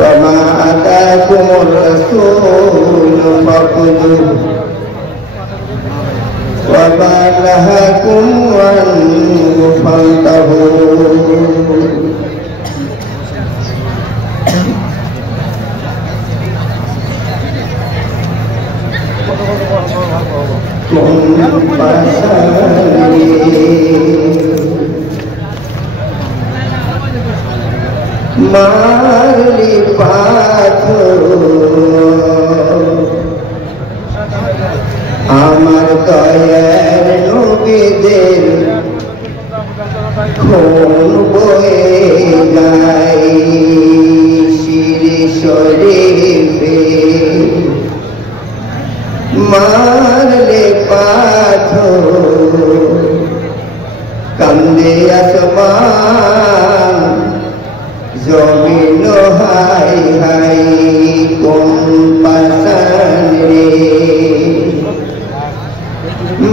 وما آتاكم الرسول فخذوه وما نهاكم عنه فانتهوا মারলি পাথর আমার দয়ার নবীদের খুন বয়ে যায় শিরি শরীফে মারলে পাথর কান্দে আসমান জমিন হাই হাই কোন পাশান রে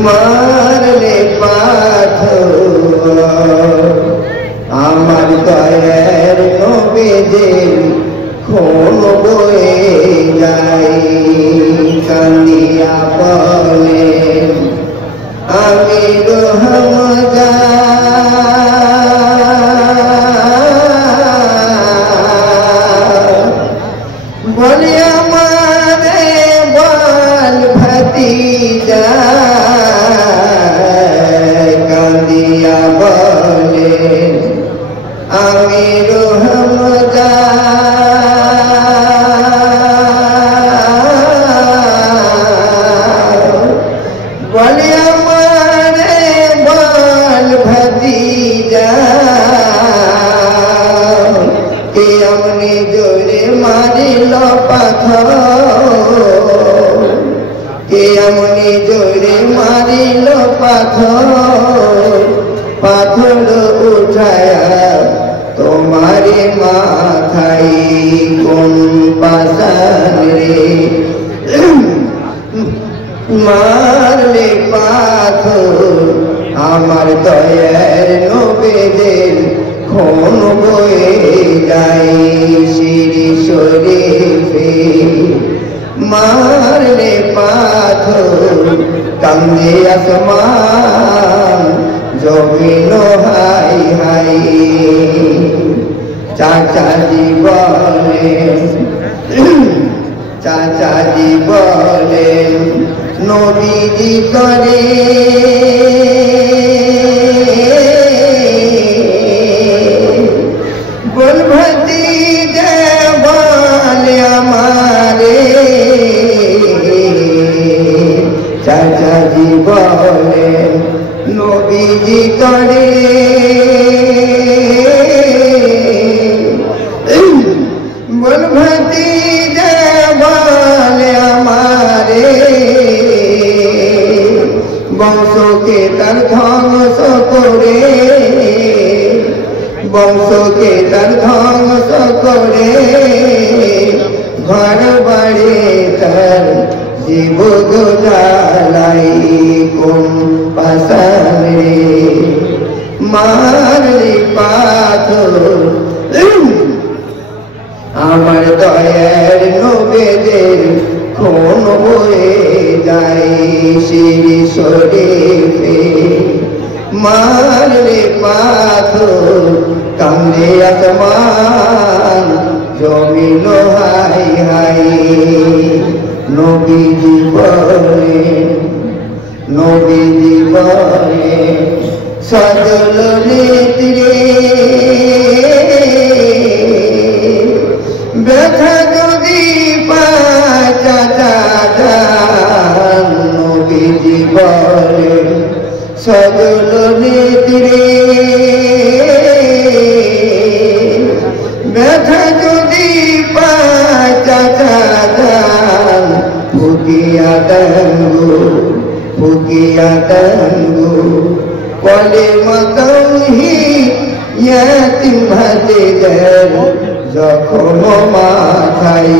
মারলে পাথর আমার দয়ার নবীদের খুন বয়ে যায় কান্দিয়া বলেন আমি রহমজা বলে আমারে বল ভতিজা কান্দিয়া বলেন আমি রহমজা বলে আমারে বল ভতিজা কে আমনি জোরে মারিল পাথর কে আমনি জোরে মারিল পাথর পাথর উঠায়া তোমারে মাথায় কোন পাশান রে মারলে পাথর আমার দয়ার নবীদের খুন বয়ে যায় শিরি শরীফে মারলে পাথর কান্দে আসমান জমিন হাই হাই চাচাজি বলেন চাচাজি বলেন নবীজি করে বল ভতিজা বলে আমারে চাচাজি বলেন নবীজি করে বল ভতিজা বলে আমারে বংশকে তার ধ্বংস করে বংশকে তার ধ্বংস করে ঘর বাড়ি তার জীব গোজালাই কোন পাশান রে মারলি পাথর আমার দয়ার নবীদের খুন বয়ে যায় শিরি শরীফে মারলে পাথর কান্দে আসমান জমিন হাই হাই নবীজি বলেন সজল নেত্রে ব্যথা যদি পায় চাচা নবীজি বলেন সজল নেত্রে ব্যথা যদি পায় চাচা ফুকিয়া দেঙ্গু কলে মতৌহিদ ইয়াতিম ভাতিজার জখম মাথায়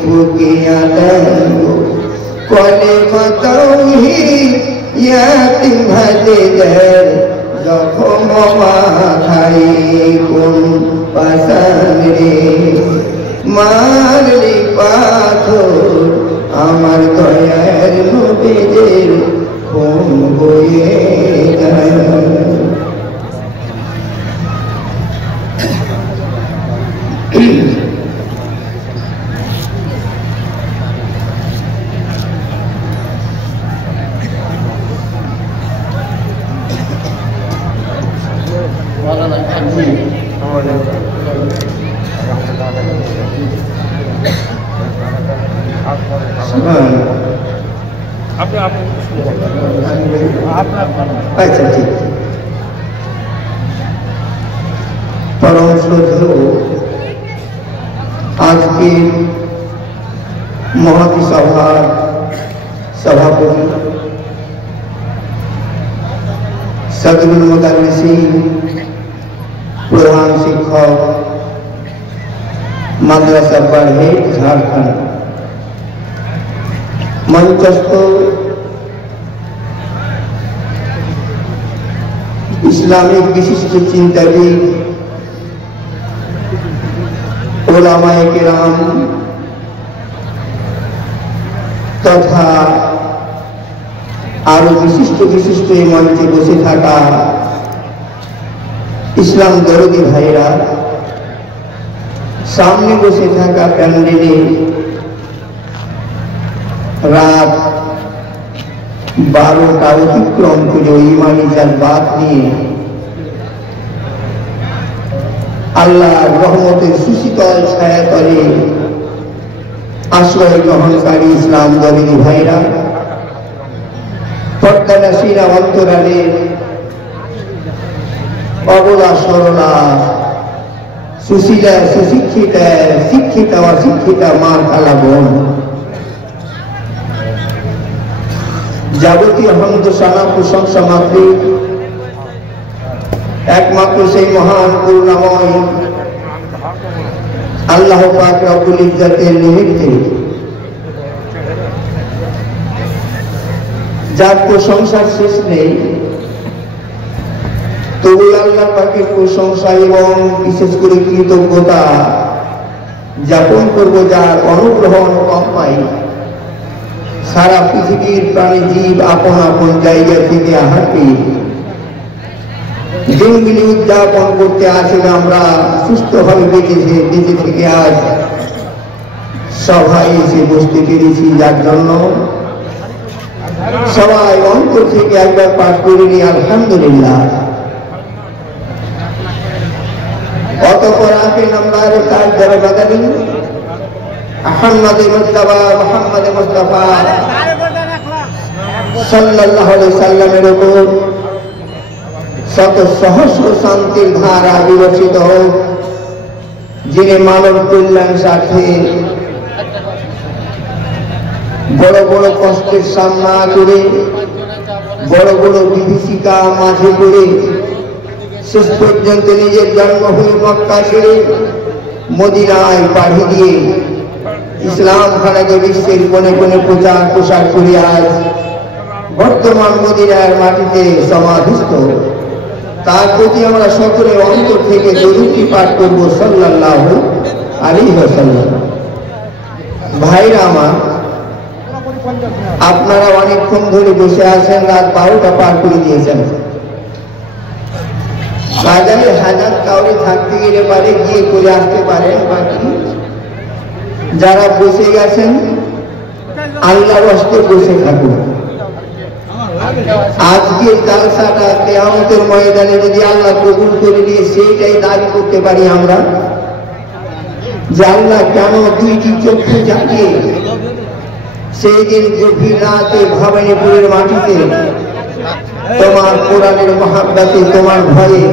ফুকিয়া দেঙ্গু কলে মতৌহিদ ইয়াতিম ভাতিজার জখম মাথায় কোন পাশান রে মারলি পাথর আমার দয়ার নবীদের খুন বয়ে যায়। আচ্ছা ঠিক পরম শ্রদ্ধেয় আজকে মহাতি সভার সভাপতি সদরুল মুদাররিসিন প্রধান শিক্ষক মাদ্রাসা বারহেট ঝাড়খণ্ড মঞ্চস্থ ইসলামিক বিশিষ্ট চিন্তাবিদ ওলামায়ে কেরাম তথা আরো বিশিষ্ট বিশিষ্ট এই মঞ্চে বসে থাকা ইসলাম দরদি ভাইরা, সামনে বসে থাকা প্যান্ডেলে রাত 12টা অতিক্রম করে ইমানি জাযবাত নিয়ে আল্লাহর রহমতের সুশীতল ছায়াতলে আশ্রয় গ্রহণকারী ইসলাম দরদি ভাইরা, পর্দানাসীরা অন্তরালের অবলা সরলা সুশীলা সুশিক্ষিতা শিক্ষিতা অশিক্ষিতা মা খালা বোন, যাবতীয় হামদ সানা প্রশংসা মাত্রে একমাত্র সেই মহান করুণাময় আল্লাহ পাক রব্বুল ইজ্জতের নিমিত্তে, যার প্রশংসার শেষ নেই। তবু আল্লাহ পাকের প্রশংসা এবং বিশেষ করে কৃতজ্ঞতা জ্ঞাপন করব, যার অনুগ্রহ অনুকম পাই। সারা পৃথিবীর প্রাণী জীব আপন আপন জায়গা থেকে আহারকে দিনগুলি উদযাপন করতে আসলে আমরা সুস্থভাবে বেঁচে থেকে আজ সভায় এসে বসতে পেরেছি, যার জন্য সবাই অন্তর থেকে একবার পাঠ করে নি আলহামদুলিল্লাহ। অতঃপর আখের নাম্বার তার দ্বারা বাদানি আহমদে মুস্তাফা মুহাম্মদে মুস্তাফা সাল্লাল্লাহু আলাইহি সাল্লামের উপর শত সহস্র শান্তির ধারা বিবর্ষিত হোক, যিনি মানব কল্যাণ স্বার্থে বড় বড় কষ্টের সামনা করে, বড় বড় বিভীষিকা মাঝে করে শেষ পর্যন্ত নিজের জন্মভূমি মক্কা ছেড়ে মদিনায় পাড়ি দিয়ে ইসলাম খানাকে বিশ্বের কোণে কোণে প্রচার প্রসার করে আজ বর্তমান মদিনার মাটিতে সমাধিস্থ। তার প্রতি আমরা সকলে অন্তর থেকে দরুদটি পাঠ করব সাল্লাল্লাহু আলাইহি ওয়াসাল্লাম। ভাইরা আমার, আপনারা অনেকক্ষণ ধরে বসে আছেন, রাত 12টা পার করে দিয়েছেন। বাজারে হাজার কাউরে থাকতে গেলে পারে গিয়ে করে আসতে পারেন, বাকি যারা বসে গেছেন আল্লাহর হস্তে বসে থাকুন। আজকের জালসাটা কিয়ামতের ময়দানে যদি আল্লাহ কবুল করে নিয়ে সেইটাই দাবি করতে পারি আমরা, যে আল্লাহ কেন দুইটি চক্ষু জাগিয়ে সেই দিন গভীর রাতে ভবানীপুরের মাটিতে তোমার কোরআনের মহাব্বতে, তোমার ভয়ে,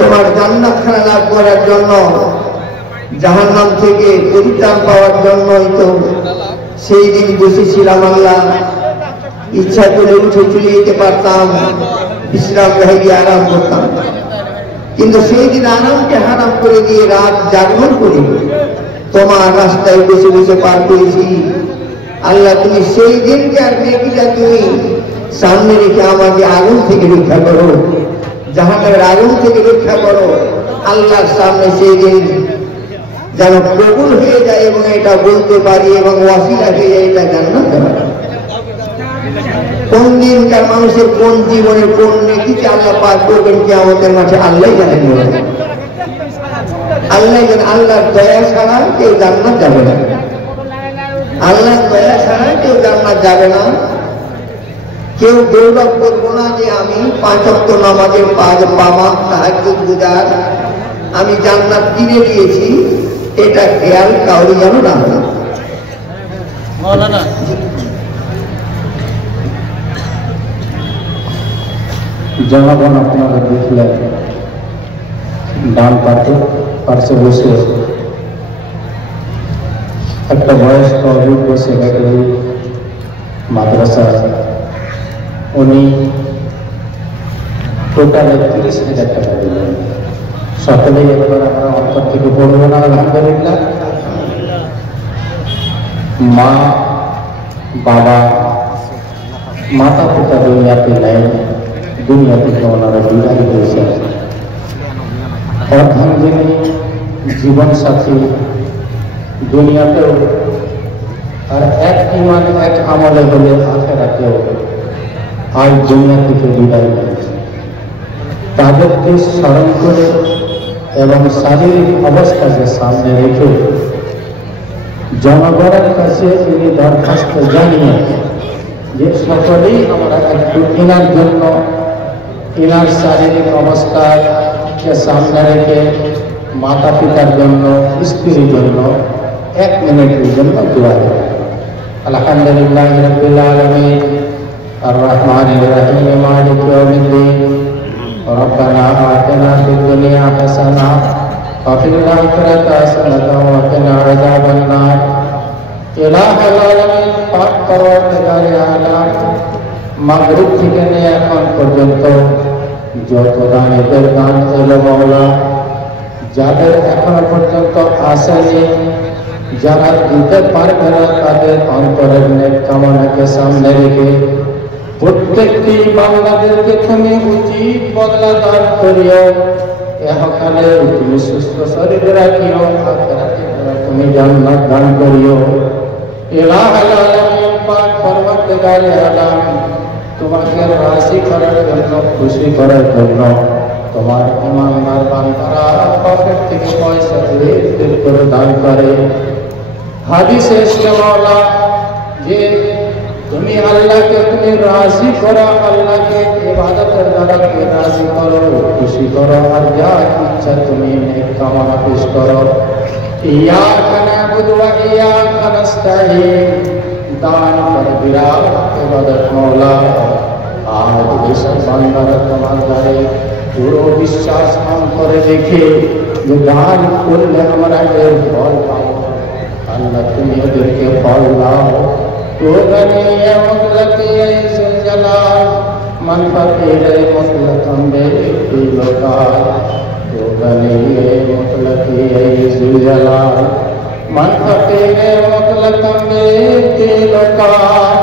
তোমার জান্নাত খানা লাভ করার জন্য, জাহান্নাম থেকে পরিত্রাণ পাওয়ার জন্যই তো সেই দিন বসেছিলাম। আল্লাহ ইচ্ছা করে উঠে চলে যেতে পারতাম, বিশ্রাম গৃহে আরাম করতাম, কিন্তু সেই দিন আরামকে হারাম করে দিয়ে রাত জাগরণ করে তোমার রাস্তায় বসে বসে পার করেছি। আল্লাহ তুমি সেই দিনকে আর নেকিটা তুমি সামনে রেখে আমাকে আগুন থেকে রক্ষা করো, জাহান্নামের আগুন থেকে রক্ষা করো। আল্লাহর সামনে সেই দিন যেন কবুল হয়ে যায় এবং এটা বলতে পারি এবং ওয়াসিলা হয়ে যায় এটা জান্নাত পাই। কোন দিনকার মানুষের কোন জীবনের কোন নেকিতে আল্লাহ পাক করবেন কিয়ামতের মাঠে আল্লাহই জানেন। আল্লাহ জানেন। আল্লাহর দয়া ছাড়া কেউ জান্নাত যাবে না। আল্লাহর দয়া ছাড়া কেউ জান্নাত যাবে না। কেউ গৌরব করবো না যে আমি 5 ওয়াক্ত নামাজের পামা তাহাজ্জুদ গুজার, আমি জান্নাত কিনে দিয়েছি, এটা খেয়াল কাউরি যেন না হয়। জনগণ আপনারা দেখলেন ডান পাশে বসে একটা বয়স্ক অভিজ্ঞ সেক্রেটারি মাদ্রাসা, উনি টোটাল 30,000 টাকা দিলেন। সকলেই একবার আমরা অন্তর থেকে পড়বো না আলহামদুলিল্লাহ। মা বাবা মাতা পিতা দুনিয়াতে নেই, দুনিয়া থেকে ওনারা বিদায় হয়েছেন। অর্ধাঙ্গিনী জীবন সাথী দুনিয়াতেও, আর এক ইমান এক আমলে হলে আখেরাতেও আজ দুনিয়া থেকে বিদায় হয়েছে। তাদেরকে স্মরণ করে এবং শারীরিক অবস্থাকে সামনে রেখে জনগণের কাছে তিনি দরখাস্ত জানিয়ে যে সকলেই আমরা একটু ইনার জন্য, ইনার শারীরিক অবস্থাকে সামনে রেখে মাতা পিতার জন্য, স্ত্রীর জন্য 1 মিনিটের জন্য দোয়া করি। আলহামদুলিল্লাহ রাব্বিল আলামিন আর রহমানির রহিম মালিক ইয়াউমিদ্দিন রব্বানা আতিনা ফিদ দুনিয়া হাসানাহ ওয়া ফিল আখিরাতি হাসানাতাও ওয়া কিনা আযাবান নার। ইলাহুল আলামিন পাক পরওয়ারদিগারে আলাম, মাগরিব থেকে নিয়ে এখন পর্যন্ত যত দানের দান এলো মাওলা, যাদের এখনো পর্যন্ত আসেনি, যারা দিতে পারবে না, তাদের অন্তরের নেক কামনাকে সামনে রেখে প্রত্যেকটি বান্দাদেরকে তুমি উচিত বদলা দান করিও। এহকালে তুমি সুস্থ শরীর রাখিও, আখিরাতে তুমি জান্নাত দান করিও। ইলাহুল আলামিন পাক পরওয়ারদিগারে আলাম, তোমাকে রাজি করার জন্য, খুশি করার জন্য তোমার ইমানদার বান্দারা পকেট থেকে পয়সা দিয়ে দিল করে দান করে। হাদিসে এসেছে মাওলা যে তুমি আল্লাহকে তুমি রাজি করো, আল্লাহকে ইবাদতের দ্বারা রাজি করো, খুশি করো, আর যা ইচ্ছা তুমি নেক কামনা পেশ করো। ইয়াকা নাবুদু ওয়া ইয়াকা নাস্তাঈন, দান কর বিরাট ইবাদত মাওলা। আজ এসব বান্দারা তোমার দ্বারে পুরো বিশ্বাস করে দেখে যে দান করলে আমরা এর ফল পাবো। আল্লাহ তুমি এদেরকে ফল দাও। তো গনিয়ে মুতলাকি ইসুল জালাল, মান ফাকিরে মুতলাকাম বেতিলকাল। তো গনিয়ে মুতলাকি ইসুল জালাল, মান ফাকিরে মুতলাকাম বেতিলকাল।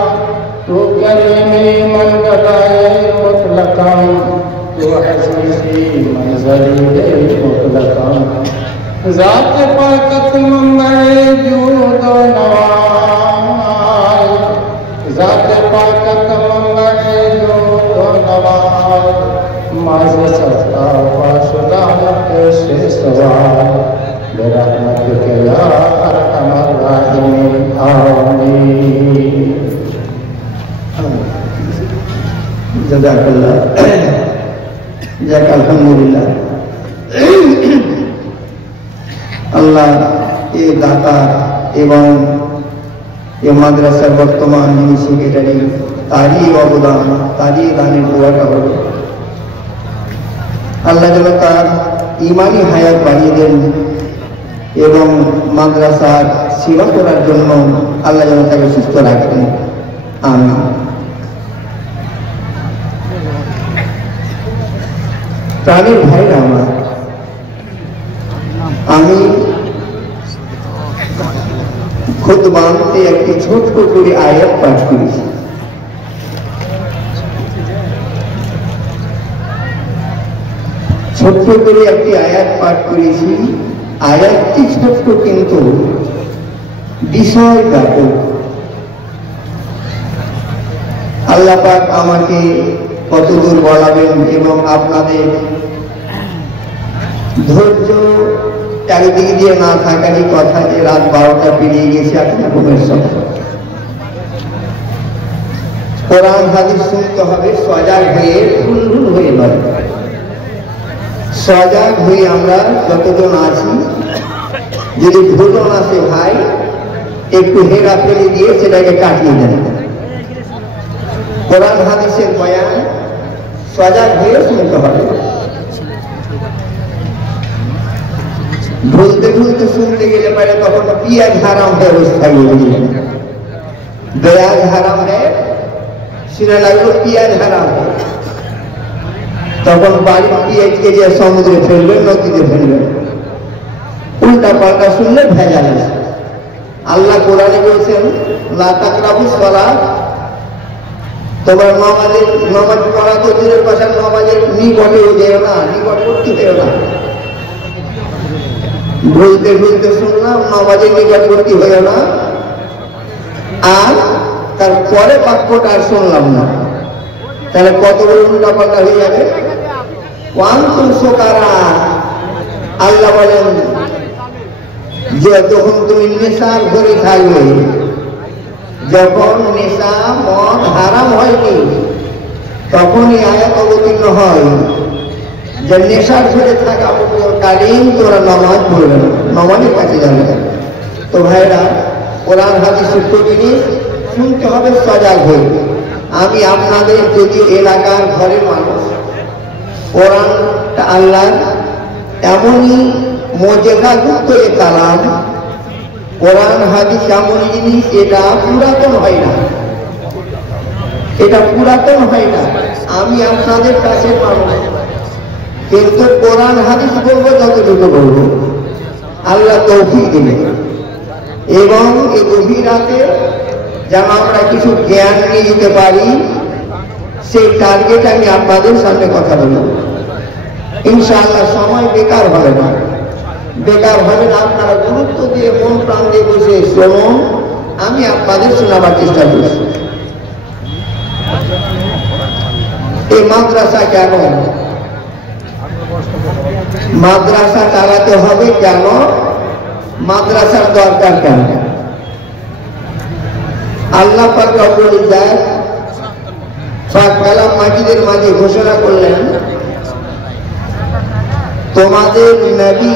তো গনিয়ে মান গদায়ে মুতলাকাম, তো হাসিসি মনজরিলে মুতলাকাম। ذات पाकत मौजूद नवाज, ذات पाकत मौजूद नवाज। माज़ सस्ता पाशुदा से सवाल, बेरहमत के या अरहमर राहिमीन आमीन। জাযাকাল্লাহ। যাক আলহামদুলিল্লাহ। আল্লাহ এ দাতা এবং এ মাদ্রাসার বর্তমান যিনি সেক্রেটারি, তারই অবদান, তারই দানের দোয়াটা হলো আল্লাহ যেন তার ইমানি হায়াত বাড়িয়ে দেন এবং মাদ্রাসার সেবা করার জন্য আল্লাহ যেন তাকে সুস্থ রাখেন। আমিন। প্রাণের ভাইরা আমার, আমি খুতবাতে একটি ছোট্ট করে আয়াত পাঠ করেছি। ছোট্ট করে একটি আয়াত পাঠ করেছি আয়াতটি ছোট্ট কিন্তু বিষয় ব্যাপক। আল্লাহ পাক আমাকে কতদূর বলাবেন এবং আপনাদের ধৈর্য চারিদিক দিয়ে না থাকারই কথা যে রাত 12টা পেরিয়ে গেছে এখন ঘুমের সময়। কোরআন হাদিস শুনতে হবে সজাগ হয়ে, ফুলফুল হয়ে নয়। সজাগ হয়ে আমরা যতজন আছি, যদি ভুলন আসে ভাই একটু হেরা ফেলে দিয়ে সেটাকে কাটিয়ে দেন। কোরআন হাদিসের বয়ান সজাগ হয়ে শুনতে হবে। ভুলতে ভুলতে শুনতে গেলে পারে তখন পিয়াজ হারাম হয়ে অবস্থায় গিয়ে বেয়াজ হারাম হয়ে শুনে লাগলো পিয়াজ হারাম, তখন বাড়ির পিয়াজকে যে সমুদ্রে ফেলবেন, নদীতে ফেলবেন, উল্টা পাল্টা শুনলে ভেজাল আছে। আল্লাহ কোরআনে বলছেন লা তাকরাবুস সালাত, তোমার নামাজ পড়া তো দূরের কথা, নামাজের নিকটেও যেও না, নিকটবর্তী হয়েও না। ভুলতে ভুলতে শুনলাম নামাজের নিকটবর্তী হয়েও না, আর তারপরে বাক্যটা আর শুনলাম না, তাহলে কত বড় উল্টা পাল্টা হয়ে যাবে। ওয়ান্তুম সুকারা, আল্লাহ বলেন যে যখন তুমি নেশার ঘরে থাকবে, যখন নেশা মদ হারাম হয়নি তখনই আয়াত অবতীর্ণ হয় যে নেশার ঘরে থাকা কালীন তোরা নামাজ পড়বে না, নামাজের কাছে যাবে না। তো ভাইরা, কোরআন হাদিস সূত্র জিনিস শুনতে হবে সজাগ হয়ে। আমি আপনাদের যদি এলাকার ঘরের মানুষ, কোরআন আল্লাহ এমনই মর্যাদাযুক্ত এ কালাম, কোরআন হাদিস এমন জিনিস, এটা পুরাতন হয় না, এটা পুরাতন হয় না। আমি আপনাদের কাছে মানুষ, কিন্তু কোরআন হাদিস বলবো যতটুকু বলবো, আল্লাহ তৌফিক দিবেন। এবং এই গভীর রাতে যেন আমরা কিছু জ্ঞান নিয়ে যেতে পারি, সেই টার্গেট আমি আপনাদের সামনে কথা বলব। ইনশাআল্লাহ সময় বেকার হবে না, বেকার হবে না। আপনারা গুরুত্ব দিয়ে মন প্রাণ দিয়ে বসে শুনুন, আমি আপনাদের শোনাবার চেষ্টা করছি। এই মাদ্রাসা কেন, মাদ্রাসা চালাতে হবে কেন, মাদ্রাসার দরকার কেন? আল্লাহ পাক রব্বুল ইজ্জত পাক কালাম মাজিদের মাঝে ঘোষণা করলেন, তোমাদের নবী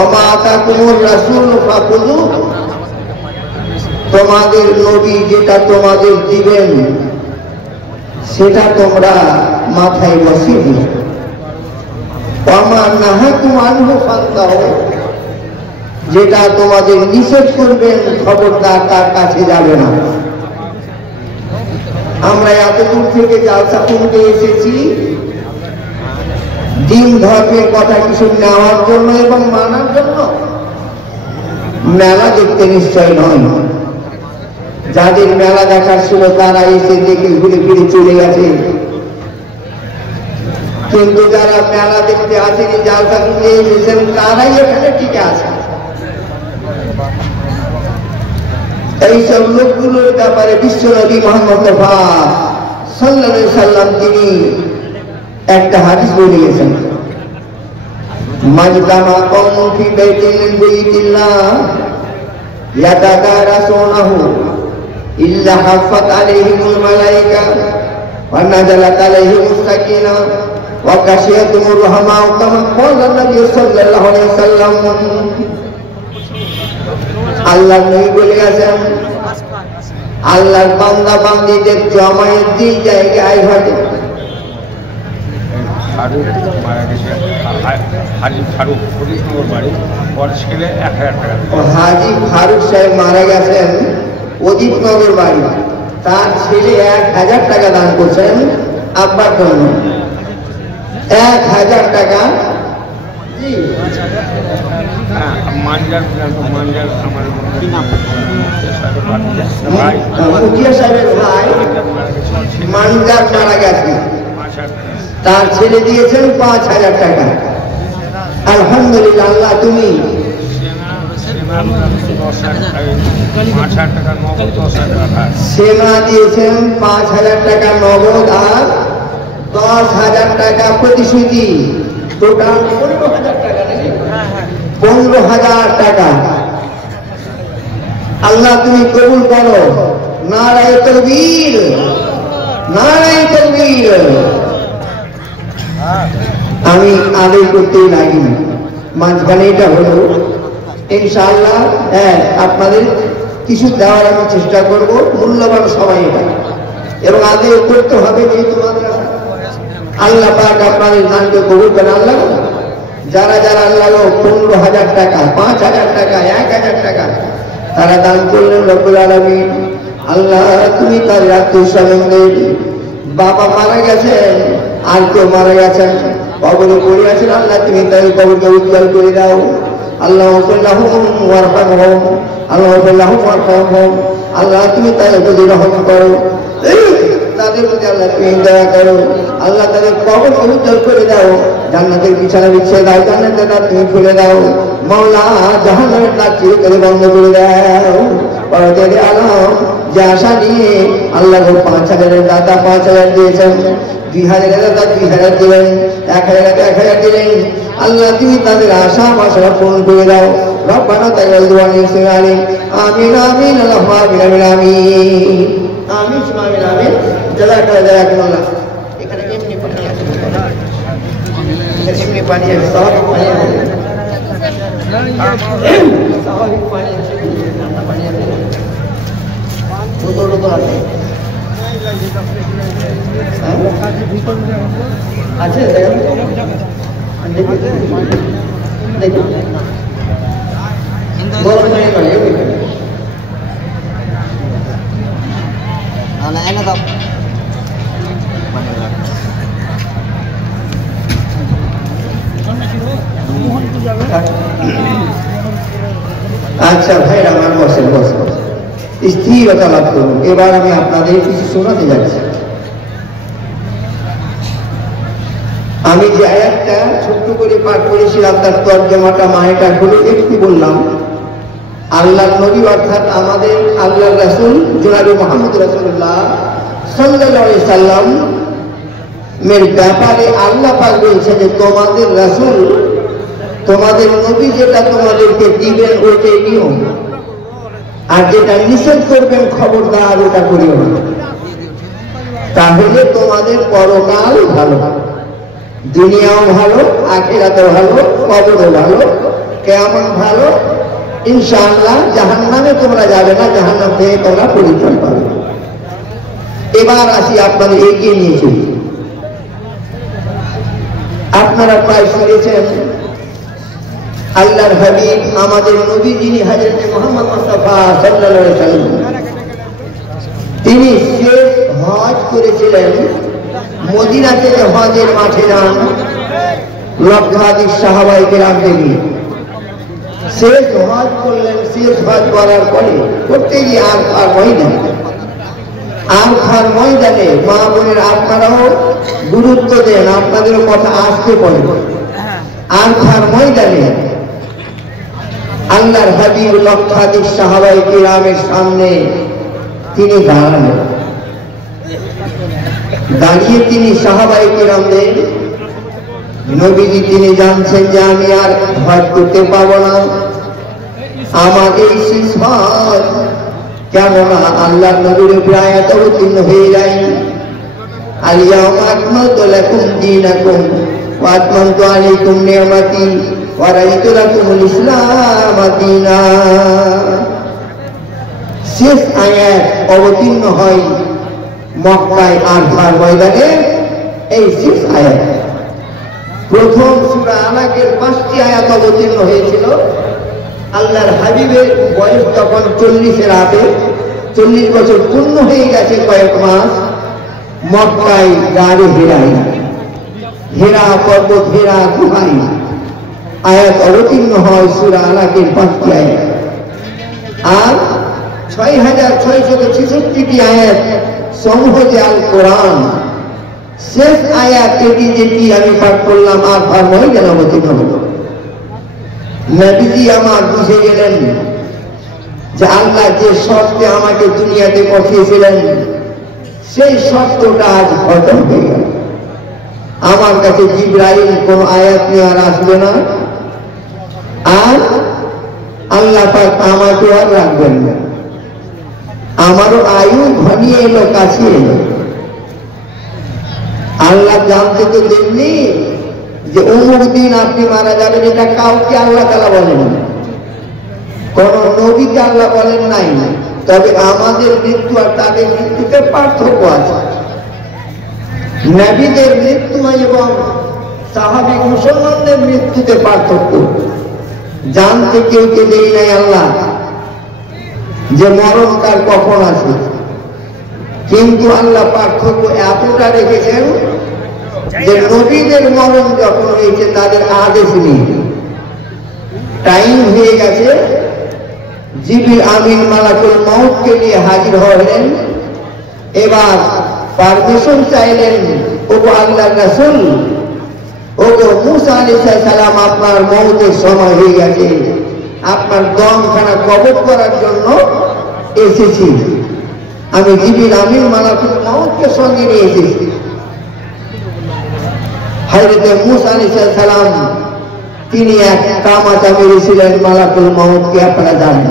ওমা আতাকুমুর রাসূল ফাখুযু, তোমাদের নবী যেটা তোমাদের দিবেন সেটা তোমরা মাথায় বসিয়ে দিও। ওমা নাহাকুম আনহু ফান্তাহু, যেটা তোমাদের নিষেধ করবেন খবরদার তার কাছে যাবে না। আমরা এত দূর থেকে জালসা শুনতে এসেছি দিন ধর্মের কথা কিছু নেওয়ার জন্য এবং মানার জন্য, মেলা দেখতে নিশ্চয় নয়। যাদের মেলা দেখার ছিল তারা এসে দেখে ঘুরে ফিরে চলে গেছে, কিন্তু যারা মেলা দেখতে আসেনি, জালসা শুনতে এসেছেন, তারাই এখানে টিকে আছে। এইসব লোকগুলোর ব্যাপারে বিশ্বনবী মুহাম্মদ মুস্তাফা সাল্লাল্লাহু আলাইহি সাল্লাম তিনি একটা হাদিস বলে গেছেন, মাজতামা কওমুন ফি বাইতিন মিন বুয়ুতিল্লাহ ইয়াতাদারাসুনাহু ইল্লা হাফাত আলাইহিমুল মালায়েকা ওয়া নাযালাত আলাইহিmus সাকিনাহ ওয়া গাশিয়াতুমুর রাহমা কামা ক্বালা নবী সাল্লাল্লাহু আলাইহি সাল্লাম। আল্লাহ নবী বলে গেছেন, আল্লাহর বান্দা বান্দীদের জমায়েত দুই জায়গায় ঘটে। হাজি ফারুক বাড়ি, ওর ছেলে 1000 টাকা। হাজি ফারুক সাহেব মারা গেছেন অজিতনগর বাড়ি, তার ছেলে 1000 টাকা দান করছেন আব্বার জন্য। 1000 টাকা। জি মানজার আমার মুখিয়া সাহেবের ভাই মানজার মারা গেছে, তার ছেলে দিয়েছেন 5000 টাকা। আলহামদুলিল্লাহ। আল্লাহ তুমি সেনা দিয়েছেন 5,000 টাকা নগদ আর 10,000 টাকা প্রতিশ্রুতি, টোটাল 15,000 টাকা, 15,000 টাকা। আল্লাহ তুমি কবুল করো। নারায়ে তাকবীর, নারায়ে তাকবীর। আমি আদায় করতেই লাগিনি, মাঝখানে এটা হলো। ইনশাআল্লাহ হ্যাঁ আপনাদের কিছু দেওয়ার আমি চেষ্টা করব, মূল্যবান সময় এটা, এবং আদায় করতে হবে। যেহেতু মাদ্রাসা, আল্লাহ পাক আপনাদের দানকে কবুল করেন। আল্লাহ যারা যারা আল্লাহ 15,000 টাকা, 5,000 টাকা, 1,000 টাকা তারা দান করলেন রব্বুল আলামিন, আল্লাহ তুমি তাদের আত্মীয়-স্বজনদের, বাবা মারা গেছেন আর কেউ মারা গেছেন কবরে পড়ে আছেন, আল্লাহ তুমি তাদের কবরকে উজ্জ্বল করে দাও। আল্লাহ আল্লাহ তুমি তাদের প্রতি রহম করো, তাদের প্রতি আল্লাহ তুমি দয়া করো। আল্লাহ তাদের কবরকে উজ্জ্বল করে দাও, জান্নাতের বিছানা বিছিয়ে দাও, জান্নাতের দ্বার তুমি খুলে দাও। মাওলা জাহান্নামের দ্বার চিরতরে বন্ধ করে দাও। পরদের আলম যে আশা নিয়ে আল্লাহ 5,000 দাদা 5,000 দিয়েছেন, 2,000 দাদা 2,000 দিলেন, 1,000 1,000 দিলেন, আল্লাহ তুমি তাদের আশা বাসনা পূরণ করে দাও। রব্বানা তাকাব্বাল দুআ আমিন আমিন আমিন আল্লাহুম্মা আমিন আমিন আমিন আমিন আমিন আমিন। জাযাকাল্লাহ। এখানে এমনি পানি আছে, এমনি পানি আছে, স্বাভাবিক পানি আছে, স্বাভাবিক পানি আছে, ঠান্ডা পানি আছে, বোতল আছে, আছে দেখুন গরম পানি করে এনে দাও। আচ্ছা ভাই আমার বসেন বসেন, স্থিরতা লাভ করুন। এবার আমি আপনাদের কিছু শোনাতে যাচ্ছি। আমি যে আয়াতটা ছোট্ট করে পাঠ করেছিলাম তার তর্জমাটা মানেটা হলো একটু বললাম। আল্লাহর নবী অর্থাৎ আমাদের আল্লাহর রাসূল জনাবে মুহাম্মদ রাসূলুল্লাহ সাল্লাল্লাহু আলাইহি সাল্লাম এর ব্যাপারে আল্লাহ পাক বলছে যে তোমাদের রাসূল, তোমাদের নবী যেটা তোমাদেরকে দিবেন ওইটাই নিও, আর যেটা নিষেধ করবেন খবরদার ওটা করিও না। তাহলে তোমাদের পরকাল ভালো, দুনিয়াও ভালো, আখিরাতেও ভালো, কবরও ভালো, কিয়ামত ভালো। ইনশাআল্লাহ জাহান্নামে তোমরা যাবে না, জাহান্নাম থেকে তোমরা পরিত্রাণ পাবে। এবার আসি আপনাদের এগিয়ে নিয়ে চলি। আপনারা প্রায় শুনেছেন আল্লাহর হাবিব আমাদের নবী যিনি হযরত মুহাম্মদ মুস্তাফা সাল্লাল্লাহু আলাইহি ওয়াসাল্লাম, তিনি শেষ হজ করেছিলেন। মদিনা থেকে হজের মাঠে যান লক্ষাধিক সাহাবায়ে কেরামকে নিয়ে। শেষ হজ করলেন। শেষ হজ করার পরে করতে গিয়ে আরফার ময়দানে মা বোনের আপনারাও গুরুত্ব দেন, আপনাদেরও কথা আসতে পারে। আরফার ময়দানে আল্লাহর হাবিব লক্ষাধিক সাহাবায়ে কেরামের সামনে তিনি দাঁড়ালেন। দাঁড়িয়ে তিনি সাহাবায়ে কেরামদের, নবীজি তিনি জানছেন যে আমি আর হজ করতে পারবো না, আমার এই শেষ হজ, কেননা আল্লাহর নবীর উপরে আয়াত অবতীর্ণ হয়ে যায়, আল ইয়াওমা আকমালতু লাকুম দীনাকুম ওয়া আতমামতু আলাইকুম নি'মাতি ওয়া রাদিতু লাকুমুল ইসলাম দীনা। শেষ আয়াত অবতীর্ণ হয় মক্কায় আরফার ময়দানে। এই শেষ আয়াত প্রথম সূরা আলাকের 5টি আয়াত অবতীর্ণ হয়েছিল। আল্লাহর হাবিবের বয়স তখন 40-এর আগে, 40 বছর পূর্ণ হয়ে গেছে কয়েক মাস। মক্কায় গাড়ি হেরা পর্বত, হেরা গুহায় আয়াত অবতীর্ণ হয় সূরা আলাকের 5টি আয়াত। আর 6,666টি আয়াত সমূহ যে আল কোরআন, শেষ আয়াত এটি যেটি আমি পাঠ করলাম আরফার ময়দানে অবতীর্ণ হলো। নবীজি আমার বুঝে গেলেন যে আল্লাহ যে শর্তে আমাকে দুনিয়াতে পাঠিয়েছিলেন সেই শর্তটা আজ খতম হয়ে গেল। আমার কাছে জিবরাইল কোন আয়াত নিয়ে আর আসবে না, আর আল্লাহ পাক আমাকে আর রাখবেন না। আমারও আয়ু ঘনিয়ে এলো, কাছে এলো। আল্লাহ জানতে তো দেননি যে অমুক দিন আপনি মারা যাবেন, এটা কাউকে আল্লাহ তাআলা বলেন, কোন নবীকে আল্লাহ বলেন নাই। তবে আমাদের মৃত্যু আর তাদের মৃত্যুতে পার্থক্য আছে। নবীদের মৃত্যু এবং স্বাভাবিক মুসলমানদের মৃত্যুতে পার্থক্য জানতে কেউ কে দেই নাই আল্লাহ যে মরণ কার কখন আছে। কিন্তু আল্লাহ পার্থক্য এতটা রেখেছেন যে নবীদের মরণ যখন হয়েছে তাদের আদেশ নেই, টাইম হয়ে গেছে, জিবরিল আমিন মালাকুল মউতকে নিয়ে হাজির হলেন। এবার পারমিশন চাইলেন, ওগো আল্লাহর রাসূল, ওগো মুসা আলাইহিস সালাম, আপনার মউতের সময় হয়ে গেছে, আপনার দমখানা কবজ করার জন্য এসেছি। আমি জিবরিল আমিন মালাকুল মউতকে সঙ্গে নিয়ে এসেছি। হযরত মুসা আলাইহিস সালাম তিনি এক তামাচা মেরেছিলেন মালাকুল মউতকে, আপনারা জানেন।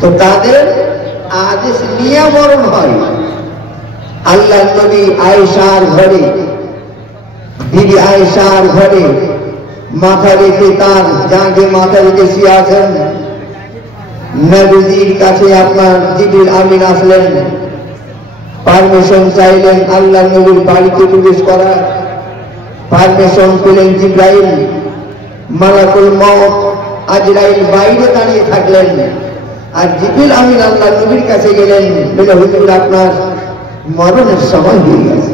তো তাদের আদেশ নিয়ে মরণ হয়। আল্লাহর নবী আয়েশার ঘরে, বিবি আয়েশার ঘরে মাথা রেখে, তার জাঁঘে মাথা রেখে শুয়ে আছেন। নবীজির কাছে আপনার জিবরিল আমিন আসলেন, পারমিশন চাইলেন আল্লাহর নবীর বাড়িতে প্রবেশ করার। পারমিশন পেলেন জিবরাইল। মালাকুল মউত আজরাইল বাইরে দাঁড়িয়ে থাকলেন, আর জিবরিল আমিন আল্লাহর নবীর কাছে গেলেন, বলে হুজুর আপনার মরণের সময় হয়ে গেছে।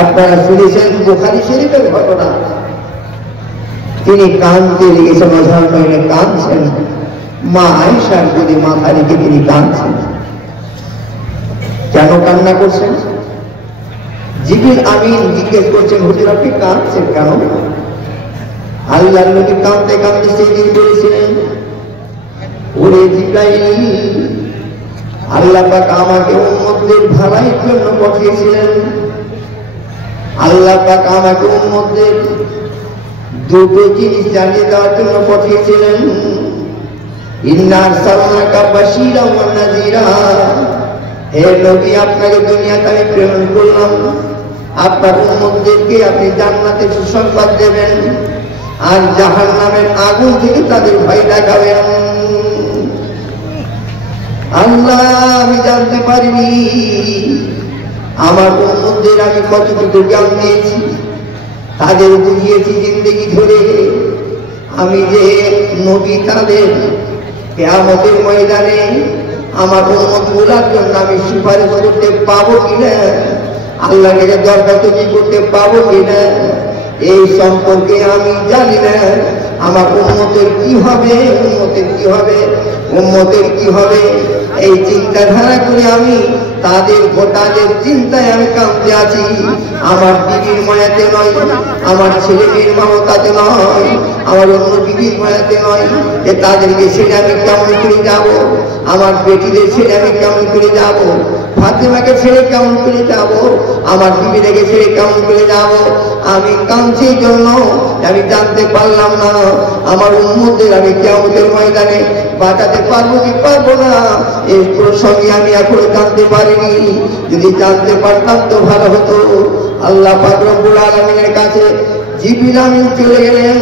আপনারা শুনেছেন বুখারী শরীফের ঘটনা। তিনি কাঁদতে লেগেছেন, অঝর নইলে কাঁদছেন। মা আয়েশার যদি মাথা রেখে তিনি কাঁদছেন। কেন কান্না করছেন? জিবরিল আমিন জিজ্ঞেস করছেন, হুজুর আপনি কাঁদছেন কেন? আল্লাহর নবী কাঁদতে কাঁদতে সেই দিন বলেছিলেন, ওরে জিবরাইল, আল্লাহ পাক আমাকে উম্মতদের ভালোর জন্য পাঠিয়েছিলেন। আল্লাহ পাক আমাকে উম্মতদের দুটো জিনিস জানিয়ে দেওয়ার জন্য পাঠিয়েছিলেন। ইন্না আরসালনাকা বাশীরাও ওয়া নাযীরা, হে নবী আপনাকে দুনিয়াতে আমি প্রেরণ করলাম, আপনার উম্মতদেরকে আপনি জান্নাতে সুসংবাদ দেবেন আর জাহান্নামের আগুন থেকে তাদের ভয় দেখাবেন। আল্লাহ আমি জানতে পারিনি আমার উম্মতদের আমি কতটুকু জ্ঞান দিয়েছি, তাদের বুঝিয়েছি জিন্দেগি ধরে আমি যে নবী, তাদের কিয়ামতের ময়দানে আমার উম্মত গুলার জন্য আমি সুপারিশ করতে পাবো কিনা, আল্লাহর কাছে দরখাস্ত করতে পাবো কিনা, এই সম্পর্কে আমি জানি না। আমার উম্মতের কি হবে, উম্মতের কি হবে, উম্মতের কি হবে, এই চিন্তাধারা করে আমি তাদের তাদের চিন্তায় আমি কাঁদতে আছি। আমার বিবির মায়াতে নয়, আমার ছেলে মেয়ের মমতাতে নয়, আমার অন্য বিবির মায়াতে নয় যে তাদেরকে ছেড়ে আমি কেমন করে যাব, আমার বেটিদের ছেড়ে আমি কেমন করে যাব, ফাতেমাকে ছেড়ে কেমন করে যাব, আমার বিবিটাকে ছেড়ে কেমন করে যাব। আমি কাঁদছি এই জন্য আমি জানতে পারলাম না আমার উম্মতদের আমি কিয়ামতের ময়দানে বাঁচাতে পারবো কি পারবো না, এই প্রসঙ্গে আমি এখনো জানতে পারিনি। যদি জানতে পারতাম তো ভালো হতো। আল্লাহ পাক রব্বুল আলামিনের কাছে জিবরিল আমিন চলে গেলেন,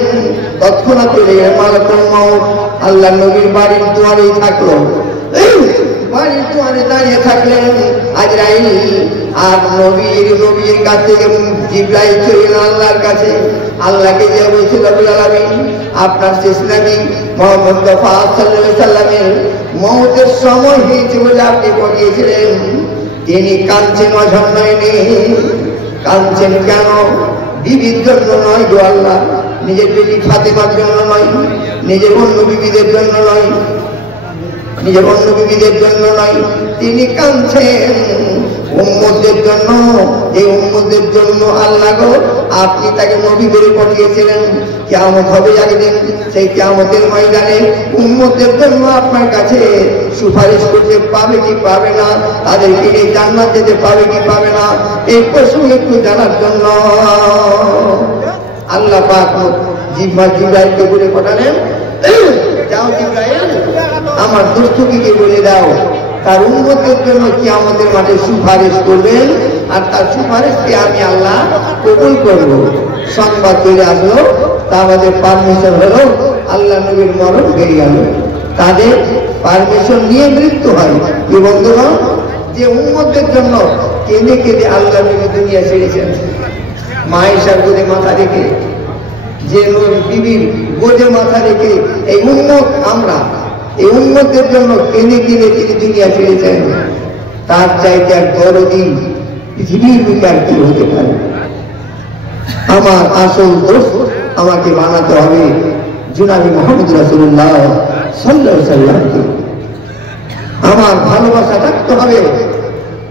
তৎক্ষণাৎ চলে গেলেন মালাকুল মউত। আল্লাহ নবীর বাড়ির দুয়ারেই থাকলো, বাড়ির দুয়ারে দাঁড়িয়ে থাকলেন আজরাইল। আর নবীর কাছ থেকে জিবরাইল চলে গেলেন আল্লাহর কাছে। আল্লাহকে যে বলছিল রব্বুল আলামিন আপনার শেষ নবী মুহাম্মদ মুস্তাফা সাল্লাল্লাহু আলাইহি সাল্লামের মওতের সময় হয়েছে বলে আপনি বলিয়েছিলেন। তিনি কাঁদছেন অঝর নয়নে। কাঁদছেন কেন? বিবির জন্য নয় গো আল্লাহ, নিজের বেটি ফাতেমার জন্য নয়, নিজের অন্য বিবিদের জন্য নয়, নিজের অন্য বিবিদের জন্য নয়, তিনি কাঁদছেন উম্মতদের জন্য। এই উম্মতদের জন্য আল্লাহ গো আপনি তাকে নবী করে পাঠিয়েছিলেন। কিয়ামত হবে একদিন, সেই কিয়ামতের ময়দানে উম্মতদের জন্য আপনার কাছে সুপারিশ করতে পাবে কি পাবে না, তাদেরকে নিয়ে জান্নাত যেতে পাবে কি পাবে না, এই প্রশ্ন একটু জানার জন্য আল্লাহ পাক জিবরাইলকে বলে পাঠালেন, যাও জিবরাইল আমার দোস্তকে বলে দাও তার উম্মতের জন্য কিয়ামতের মাঠে সুপারিশ করবেন, আর তার সুপারিশকে আমি আল্লাহ কবুল করব। সংবাদ চলে আসলো, তা আমাদের পারমিশন হলো, আল্লাহ নবীর মরণ হয়ে গেল। তাদের পারমিশন নিয়ে মৃত্যু হয়। কি বন্ধুগণ, যে উম্মতের জন্য কেঁদে কেঁদে আল্লাহ নবী দুনিয়া ছেড়েছেন, মায়েশার গোদে মাথা রেখে, যে বিবির গোদে মাথা রেখে এই উম্মত আমরা এই উম্মতের জন্য কেঁদে কেঁদে তিনি দুনিয়া ছেড়েছেন, তার চাইতে আর দরদি পৃথিবীর বিচার কি হতে পারে। আমার আসল দোষ আমাকে বানাতে হবে জনাবে মুহাম্মদ রাসূলুল্লাহ সাল্লাল্লাহু আলাইহি ওয়াসাল্লামকে। আমার ভালোবাসা রাখতে হবে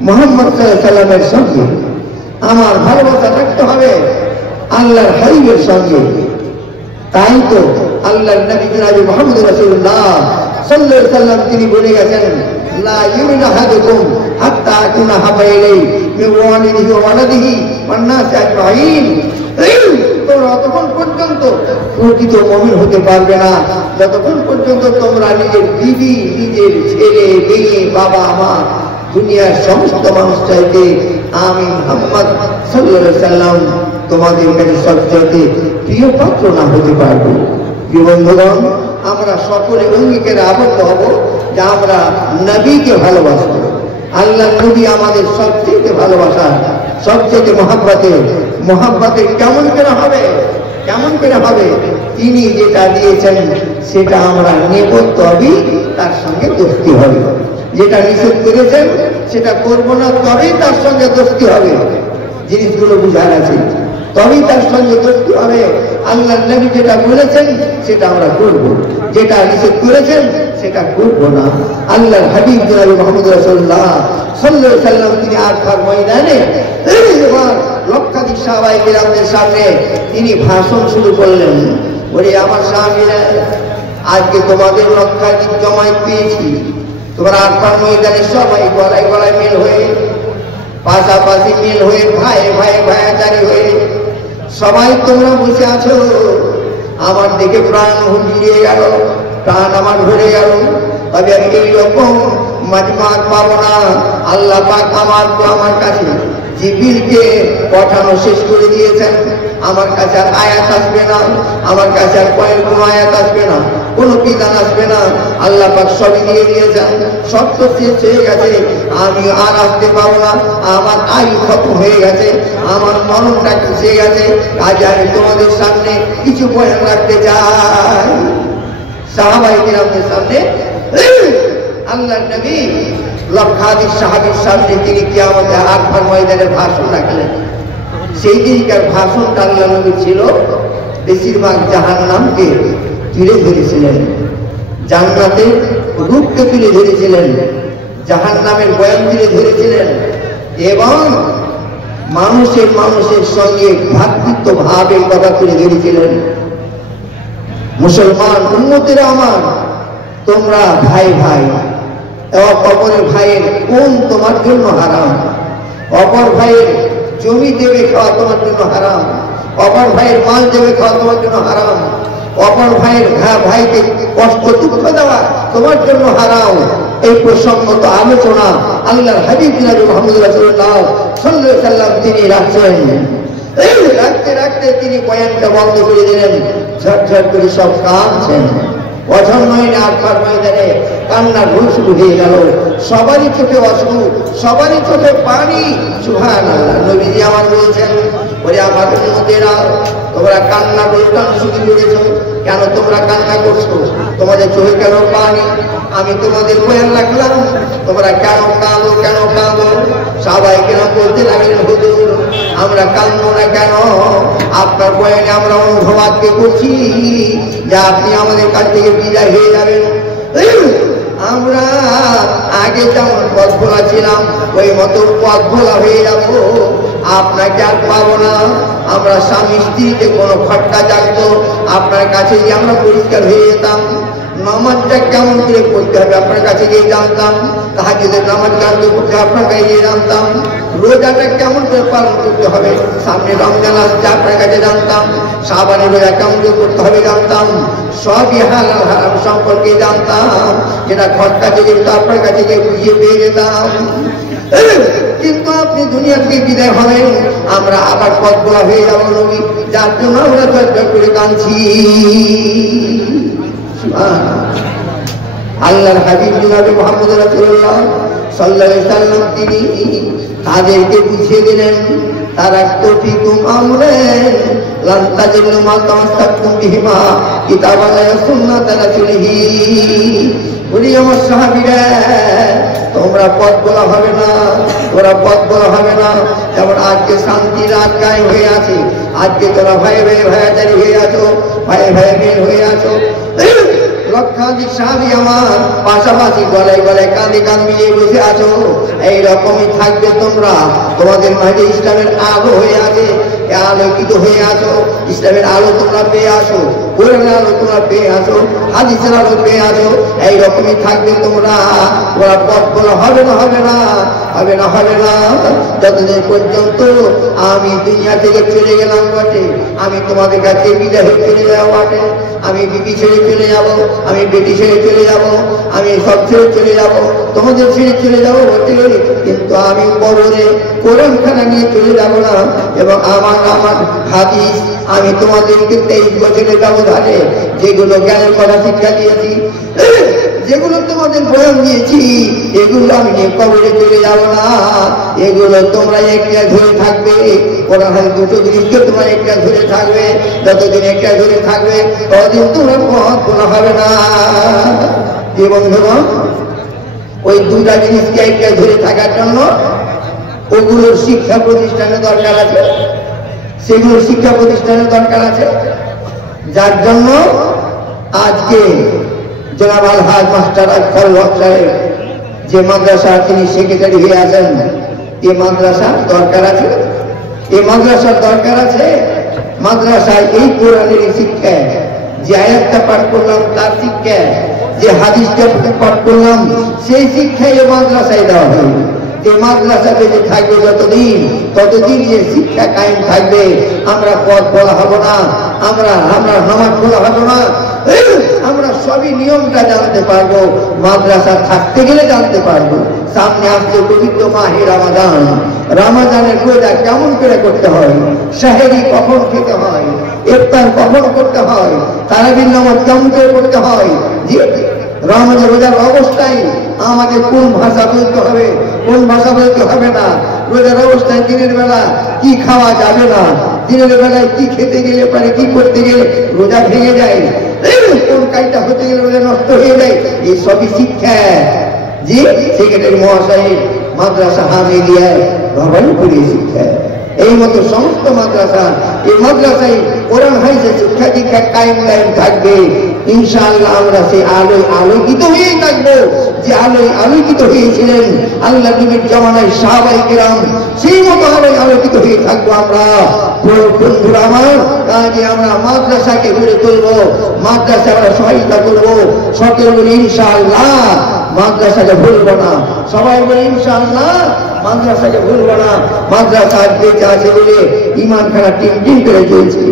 মুহাম্মদ সাল্লাল্লাহু আলাইহি ওয়াসাল্লামের সঙ্গে, আমার ভালোবাসা রাখতে হবে আল্লাহর হাবিবের সঙ্গে। তাই তো আল্লাহর নবী জনাবে মুহাম্মদ রাসূলুল্লাহ সাল্লাল্লাহু আলাইহি ওয়াসাল্লাম তিনি বলে গেছেন, লা ইউমিনু আহাদুকুম হাত্তা আকুনা হাব্বা ইলাইহি মিন ওয়ালিদিহি ওয়া ওয়ালাদিহি ওয়ান নাসি আজমাইন। তোমরা ততক্ষণ পর্যন্ত প্রকৃত মুমিন হতে পারবে না যতক্ষণ পর্যন্ত তোমরা নিজের বিবি, নিজের ছেলে, মেয়ে, বাবা, মা, দুনিয়ার সমস্ত মানুষ চাইতে আমি মুহাম্মদ সাল্লাল্লাহু আলাইহি ওয়াসাল্লাম তোমাদের কাছে সবচেয়ে প্রিয় পাত্র না হতে পারবো। প্রিয় বন্ধুগণ, আমরা সকলে অঙ্গীকারে আবদ্ধ হব যে আমরা নবীকে ভালোবাসবো। আল্লাহ নবী আমাদের সবচেয়ে ভালোবাসা, সবচেয়ে মহাব্বতের কেমন করে হবে, কেমন করে হবে? তিনি যেটা দিয়েছেন সেটা আমরা নেব, তবেই তার সঙ্গে দোস্তি হবে। যেটা নিষেধ করেছেন সেটা করবো না, তবেই তার সঙ্গে দোস্তি হবে। জিনিসগুলো বুঝার আছে, তবেই তার সঙ্গে দোস্তি হবে। আল্লাহ নবী যেটা বলেছেন সেটা আমরা করব, যেটা নিষেধ করেছেন সেটা করব না। আল্লাহর হাবিব জনাবে মুহাম্মদ রাসূলুল্লাহ সাল্লাল্লাহু আলাইহি ওয়াসাল্লাম তিনি আরাফার ময়দানে এবার লক্ষাধিক সাহাবায়ে কিরামদের সামনে তিনি ভাষণ শুরু করলেন। ওরে আমার সাহাবীরা, আজকে তোমাদের লক্ষাধিক জমায়েত পেয়েছি, তোমরা আরাফার ময়দানে সবাই গলায় গলায় মিল হয়ে, পাশাপাশি মিল হয়ে, ভাই ভাই ভাইচারি হয়ে সবাই তোমরা বসে আছো। আমার দেখে প্রাণ হুঁচিয়ে গেল, প্রাণ আমার ভরে গেল। তবে এইরকম মাজমাত পাবো না। আল্লাহ পাক আমার কাছে জিবরিলকে পাঠানো শেষ করে দিয়েছেন। আমার কাছে আর আয়াত আসবে না, আমার কাছে আর কোনো আয়াত আসবে না, কোনো বিধান আসবে না। আল্লাহ পাক সবই দিয়ে দিয়েছেন, সব তো শেষ হয়ে গেছে। আমি আর আসতে পারবো না, আমার আয়ু খতম হয়ে গেছে, আমার মরণটা খুশে গেছে। আজ আমি তোমাদের সামনে কিছু বয়ান রাখতে চাই। সাহাবায়ে কিরামদের সামনে আল্লাহর নবী লক্ষাধিক সাহাবীর সামনে তিনি কিয়ামতের আরাফার ময়দানে ভাষণ রাখলেন। সেই দিনকার ভাষণটা আল্লাহ নবী ছিল বেশিরভাগ জাহান্নামকে তুলে ধরেছিলেন, জান্নাতের রূপকে তুলে ধরেছিলেন, জাহান্নামের বয়ান তুলে ধরেছিলেন, এবং মানুষের সঙ্গে ভ্রাতৃত্ব ভাবের কথা তুলে ধরেছিলেন। মুসলমান উম্মতেরা আমার, তোমরা ভাই ভাই, অপরের ভাইয়ের কোন তোমার জন্য হারাম, অপর ভাইয়ের জমি দেবে খাওয়া তোমার জন্য হারাম, অপর ভাইয়ের মাল দেবে খাওয়া তোমার জন্য হারাম, অপর ভাইয়ের ভাইকে কষ্ট দুঃখ দেওয়া তোমার জন্য হারাম। এই প্রসঙ্গত আলোচনা আল্লাহর হাবিব জনাবে মুহাম্মদ রাসূলুল্লাহ সাল্লাল্লাহু আলাইহি ওয়াসাল্লাম তিনি রাখছেন। রাখতে রাখতে তিনি বয়ানটা বন্ধ করে দিলেন, ঝরঝর করে সব কাঁদছেন। অঝর্ণয়নে আরাফার ময়দানে কান্নার ঢোল শুরু হয়ে গেল। সবারই চোখে অশ্রু, সবারই চোখে পানি। সুবহানাল্লাহ। নবীজি আমার বলছেন, ওরে আমার উম্মতেরা, তোমরা কান্না বলতাম শুরু করেছো কেন? তোমরা কান্না করছো, তোমাদের চোখে কেন পানি? আমি তোমাদের বয়ান রাখলাম, তোমরা কেন কাঁদো, কেন কাঁদো? সাহাবায়ে কেরাম বলতে লাগলেন, হুজুর আমরা কাঁদবো না কেন? আপনার বয়ানে আমরা অনুভব করছি যে আপনি আমাদের কাছ থেকে বিদায় হয়ে যাবেন। আমরা আগে যেমন পথ ভোলা ছিলাম ওই মতো পথ ভোলা হয়ে যাব, আপনাকে আর পাবো না। আমরা স্বামী স্ত্রীতে কোনো খটকা জাগতো আপনার কাছে গিয়ে আমরা পরিষ্কার হয়ে যেতাম। নামাজটা কেমন করে পড়তে হবে আপনার কাছে গিয়ে জানতাম, তাহাজ্জুদের নামাজ কেমন করে পড়তে আপনার কাছে গিয়ে জানতাম, রোজাটা কেমন করে পালন করতে হবে সামনে রমজান আসছে আপনার কাছে জানতাম, শাবানের রোজা কেমন করে করতে হবে জানতাম, সবই হালাল হারাম সম্পর্কে জানতাম, যেটা খটকা যেটা আপনার কাছে গিয়ে বুঝিয়ে পেয়ে যেতাম। কিন্তু আপনি দুনিয়া থেকে বিদায় হবেন, আমরা আবার পথ বলা হয়ে যাবো নবী, যার জন্য আমরা চর্চা করে কাঁদছি। আল্লাহর হাবিব জনাবে মুহাম্মদ রাসূলুল্লাহ সাল্লাল্লাহু আলাইহি সাল্লাম তিনি তাদেরকে বুঝিয়ে দিলেন, তারাক্তুফিকুম আমরান লান তাজিদু মা তামাসসাকতুম বিহিমা কিতাবাল্লাহি ওয়া সুন্নাত রাসূলিহি। বলি আমার সাহাবীরা, তোমরা পথ বলা হবে না, তোরা পথ বলা হবে না। যেমন আজকে শান্তির রাত কায়েম হয়ে আছে, আজকে তোরা ভাই ভাই ভাইয়াচারি হয়ে আছো, ভাই ভাই বের হয়ে আছো। লক্ষাধিক সাহাবী আমার পাশাপাশি গলায় গলায় কাঁধে কাঁধ মিলিয়ে বসে আছো, এইরকমই থাকবে তোমরা। তোমাদের মাঝে ইসলামের আলো হয়ে আছে, আলোকিত হয়ে আছো, ইসলামের আলো তোমরা পেয়ে আসো, কোরআনের আলো তোমরা পেয়ে আসো, হাদিসের আলো পেয়ে আসো, এইরকমই থাকবে তোমরা। তোমরা পথ বলা হবে না, হবে না, হবে না, হবে না, যতদিন পর্যন্ত আমি দুনিয়া থেকে চলে গেলাম বটে, আমি তোমাদের কাছে বিদায় হয়ে চলে যাবো বটে, আমি বিবি ছেড়ে চলে যাবো, আমি বেটি ছেড়ে চলে যাবো, আমি সব ছেড়ে চলে যাবো, তোমাদের ছেড়ে চলে যাবো বটে, কিন্তু আমি কবরে কোরআনখানা নিয়ে চলে যাবো না। এবং আমার হাদিস আমি তোমাদেরকে 23 বছরের ব্যবধানে যেগুলো জ্ঞানের কথা শিক্ষা দিয়েছি, যেগুলো তোমাদের বয়ান দিয়েছি, এগুলো আমি নিয়ে কবরে চলে যাব না। এগুলো তোমরা একটা ধরে থাকবে, কোরআন হাদিস দুটো জিনিসকে তোমরা একটা ধরে থাকবে, যতদিন একটা ধরে থাকবে ততদিন তোমরা পথ বলা হবে না। যে বন্ধুগণ, ওই দুটা জিনিসকে একটা ধরে থাকার জন্য ওগুলোর শিক্ষা প্রতিষ্ঠানের দরকার আছে, সেগুলোর শিক্ষা প্রতিষ্ঠানের দরকার আছে, যার জন্য আজকে জনাব আলহাজ মাস্টার আকবর হক সাহেব যে মাদ্রাসার তিনি সেক্রেটারি হয়ে আছেন, এই মাদ্রাসার দরকার আছে, এই মাদ্রাসার দরকার আছে। মাদ্রাসায় এই কোরআনের শিক্ষা, যে আয়াতটা পাঠ করলাম তার শিক্ষা, যে হাদিসটা পাঠ করলাম সেই শিক্ষা এই মাদ্রাসায় দেওয়া হবে। এই মাদ্রাসা বেঁচে থাকবে যতদিন, ততদিন যে শিক্ষা কায়েম থাকবে। আমরা পথ বলা হব না, আমরা নামাজ বলা হব না, আমরা সবই নিয়মটা জানতে পারবো, মাদ্রাসা থাকতে গেলে জানতে পারবো। সামনে আসছে পবিত্র মাহে রমাদান, রমাদানের রোজা কেমন করে করতে হয়, সেহরি কখন খেতে হয়, ইফতার কখন করতে হয়, তারাবির নামাজ কেমন করে করতে হয়, রমজান রোজার অবস্থায় আমাকে কোন ভাষা বলতে হবে, কোন ভাষা বলতে হবে না, রোজার অবস্থায় দিনের বেলা কি খাওয়া যাবে না, দিনের বেলায় কি খেতে গেলে পারে, কি করতে গেলে রোজা ভেঙে যায়, কোন কাজটা হতে গেলে রোজা নষ্ট হয়ে যায়, এই সবই শিক্ষা যে সেক্রেটারি মহাশয় মাদ্রাসা হামিদিয়ায় ভবানীপুরে শিক্ষা। এই মতো সমস্ত মাদ্রাসা, এই মাদ্রাসায় কোরআন হাদিসের শিক্ষা দীক্ষা কায়েম থাকবে ইনশাআল্লাহ। আমরা সেই আলোয় আলোকিত হয়েই থাকবো, যে আলোয় আলোকিত হয়েছিলেন আল্লাহ নবীর জামানায় সাহাবায়ে কেরাম, সেই মতো আলোয় আলোকিত হয়ে থাকবো আমরা। বন্ধুরা আমার, কাজে আমরা মাদ্রাসাকে গড়ে তুলবো, মাদ্রাসা আমরা সহায়তা করবো, সকলে বলি ইনশাআল্লাহ মাদ্রাসাকে ভুলবো না, সবাই বলি ইনশাআল্লাহ মাদ্রাসাকে ভুলবো না। মাদ্রাসা বেঁচে আছে বলে ইমান খানা টিম করে চলছে,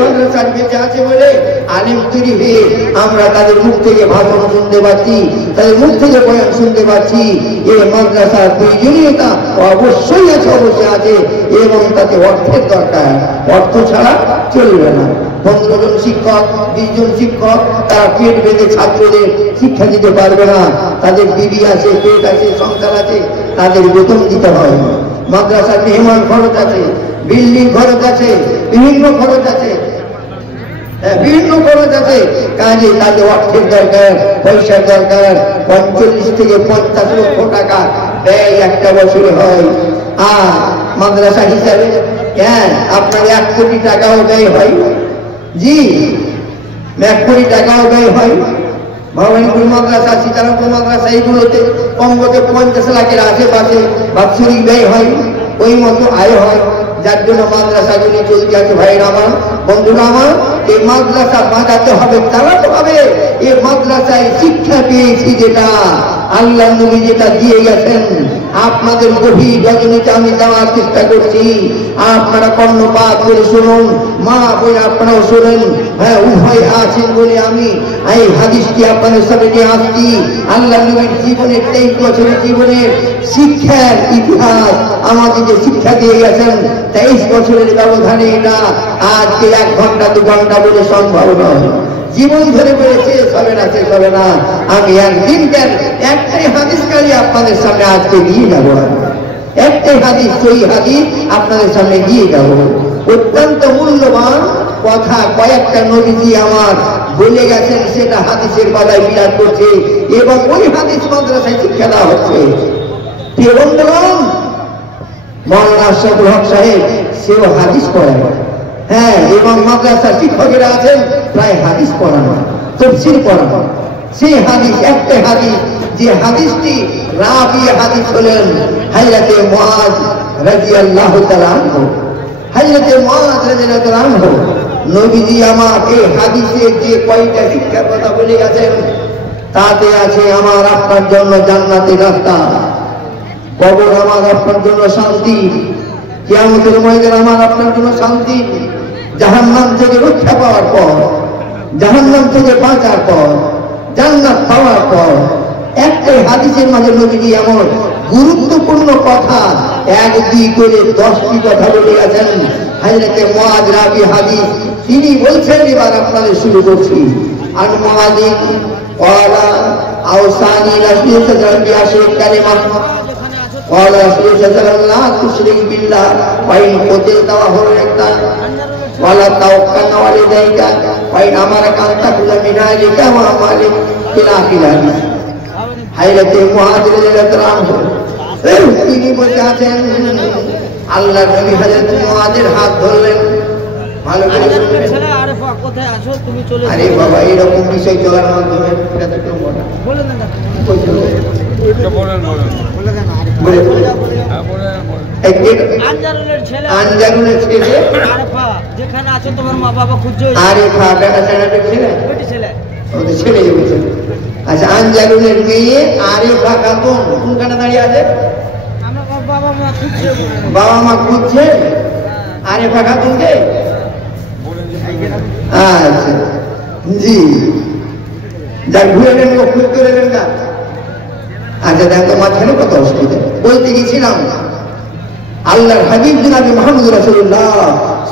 মাদ্রাসা বেঁচে আছে বলে আলিম তৈরি হয়ে আমরা তাদের মুখ থেকে ভাষণ শুনতে পাচ্ছি, তাদের মুখ থেকে বয়ান শুনতে পাচ্ছি। এই মাদ্রাসার প্রয়োজনীয়তা অবশ্যই আছে, অবশ্যই আছে, এবং তাতে অর্থের দরকার, অর্থ ছাড়া চলবে না। 15 জন শিক্ষক, 20 জন শিক্ষক তারা পেট বেঁধে ছাত্রদের শিক্ষা দিতে পারবে না, তাদের বিবি আছে, পেট আছে, সংসার আছে, তাদের বেতন দিতে হয়। মাদ্রাসার মেহমান খরচ আছে, বিল্ডিং খরচ আছে, বিভিন্ন খরচ আছে, বিভিন্ন খরচ আছে, কাজে তাদের অর্থের দরকার, পয়সার দরকার। 45 থেকে 50 লক্ষ টাকা ব্যয় একটা বছরে হয়। আর মাদ্রাসা হিসাবে আপনার 1 কোটি টাকাও ব্যয় হয়, জি 1 কোটি টাকাও ব্যয় হয়। ভবানীপুর মাদ্রাসা, সীতারামপুর মাদ্রাসা, এইগুলোতে কমপক্ষে 50 লাখের আশেপাশে বাৎসরিক ব্যয় হয়, ওই মতো আয় হয়, যার জন্য মাদ্রাসাগুলি চলতে আছে। ভাইয়ের আমার, বন্ধুরা আমার, এই মাদ্রাসা বাঁচাতে হবে, চালাতে হবে। এই মাদ্রাসায় শিক্ষা পেয়েছি যেটা আল্লাহ নবী যেটা দিয়ে গেছেন, আপনাদের গভীর রজনীতে আমি দেওয়ার চেষ্টা করছি। আপনারা কর্ণপাত করে শুনুন, মা বোন আপনারাও শুনেন। হ্যাঁ, উভয় আছেন বলে আমি এই হাদিসটি আপনাদের সামনে নিয়ে আসছি। আল্লাহ নবীর জীবনের 23 বছরের জীবনের শিক্ষার ইতিহাস আমাদের যে শিক্ষা দিয়ে গেছেন, 23 বছরের ব্যবধানে এটা আজকে 1 ঘন্টা 2 ঘন্টা বলে সম্ভব নয়। জীবন ধরে বলে শেষ হবে না, শেষ হবে না। আমি একদিনকার একটাই হাদিস কালি আপনাদের সামনে আজকে দিয়ে যাব, একটাই হাদিস, সহি হাদিস আপনাদের সামনে দিয়ে যাব। অত্যন্ত মূল্যবান কথা কয়েকটা নবীজি আমার বলে গেছেন, সেটা হাদিসের বেলায় বিরাজ করছে এবং ওই হাদিস মাদ্রাসায় শিক্ষা দেওয়া হচ্ছে। মৌলানা আশরাফুল হক সাহেব সেও হাদিস পড়ায়, হ্যাঁ, এবং মাদ্রাসার শিক্ষকেরা আছেন প্রায় হাদিস পড়ানো, তাফসীর পড়ানো। সেই হাদিস, একটা হাদিস, যে হাদিসটি রাবি হাদিস হলেন হযরতে মুআয রাদিয়াল্লাহু তাআলা আনহু। হযরতে মুআয রাদিয়াল্লাহু তাআলা আনহু নবীজি আমাকে হাদিসে যে কয়টা শিক্ষার কথা বলে গেছেন, তাতে আছে আমার আপনার জন্য জান্নাতের রাস্তা, কবর আমার আপনার জন্য শান্তি, কিয়ামতের ময়দান আমার আপনার জন্য শান্তি, জাহান্নাম থেকে রক্ষা পাওয়ার পর, জাহান্নাম থেকে বাঁচার পর, জান্নাত পাওয়ার পর। একটাই হাদিসের মাঝে নবীজি এমন গুরুত্বপূর্ণ কথা 1-2 করে 10টি কথা বলে গেছেন। হযরতে মুআয রাবি হাদিস, তিনি বলছেন, এবার আপনাদের শুরু করছি। আন মুআযিন ক্বালা আওসানি রাসূলুল্লাহ সাল্লাল্লাহু আলাইহি ওয়াসাল্লাম কালিমা قال رسول الله صلى الله عليه وسلم لا تشرك بالله وإن قتلت وهو يقتل ولا توكل والديك وإن أمرك أن تأخذ من أهلك وأموالك إلى آخر الحديث। হযরতে মুআয রাদিয়াল্লাহু আনহু তিনি বলছেন, আল্লাহর নবী হযরত মুআযের হাত ধরলেন, ভালো করে শুনবেন। আরে বাবা, এরকম বিষয় চলার মাধ্যমে এটা তো মোটা বলে দেন না, আনজারুলের ছেলে আরেফা, যেখানে আছে তোমার মা বাবা খুঁজছে, আরেফা বেটা ছেলে, ওদের ছেলে বলছে। আচ্ছা, আনজারুলের মেয়ে আরেফা খাতুন কোনখানে দাঁড়িয়ে আছে? আমার বাবা মা খুঁজছে আরেফা খাতুনকে। আচ্ছা, জি, যাক, ঘুরে নেন, খুঁজ করে নেন না। আচ্ছা, দেখো মাঝখানে কত অসুবিধা। বলতে গেছিলাম, আল্লাহর হাবিব জনাবে মুহাম্মদ রাসূলুল্লাহ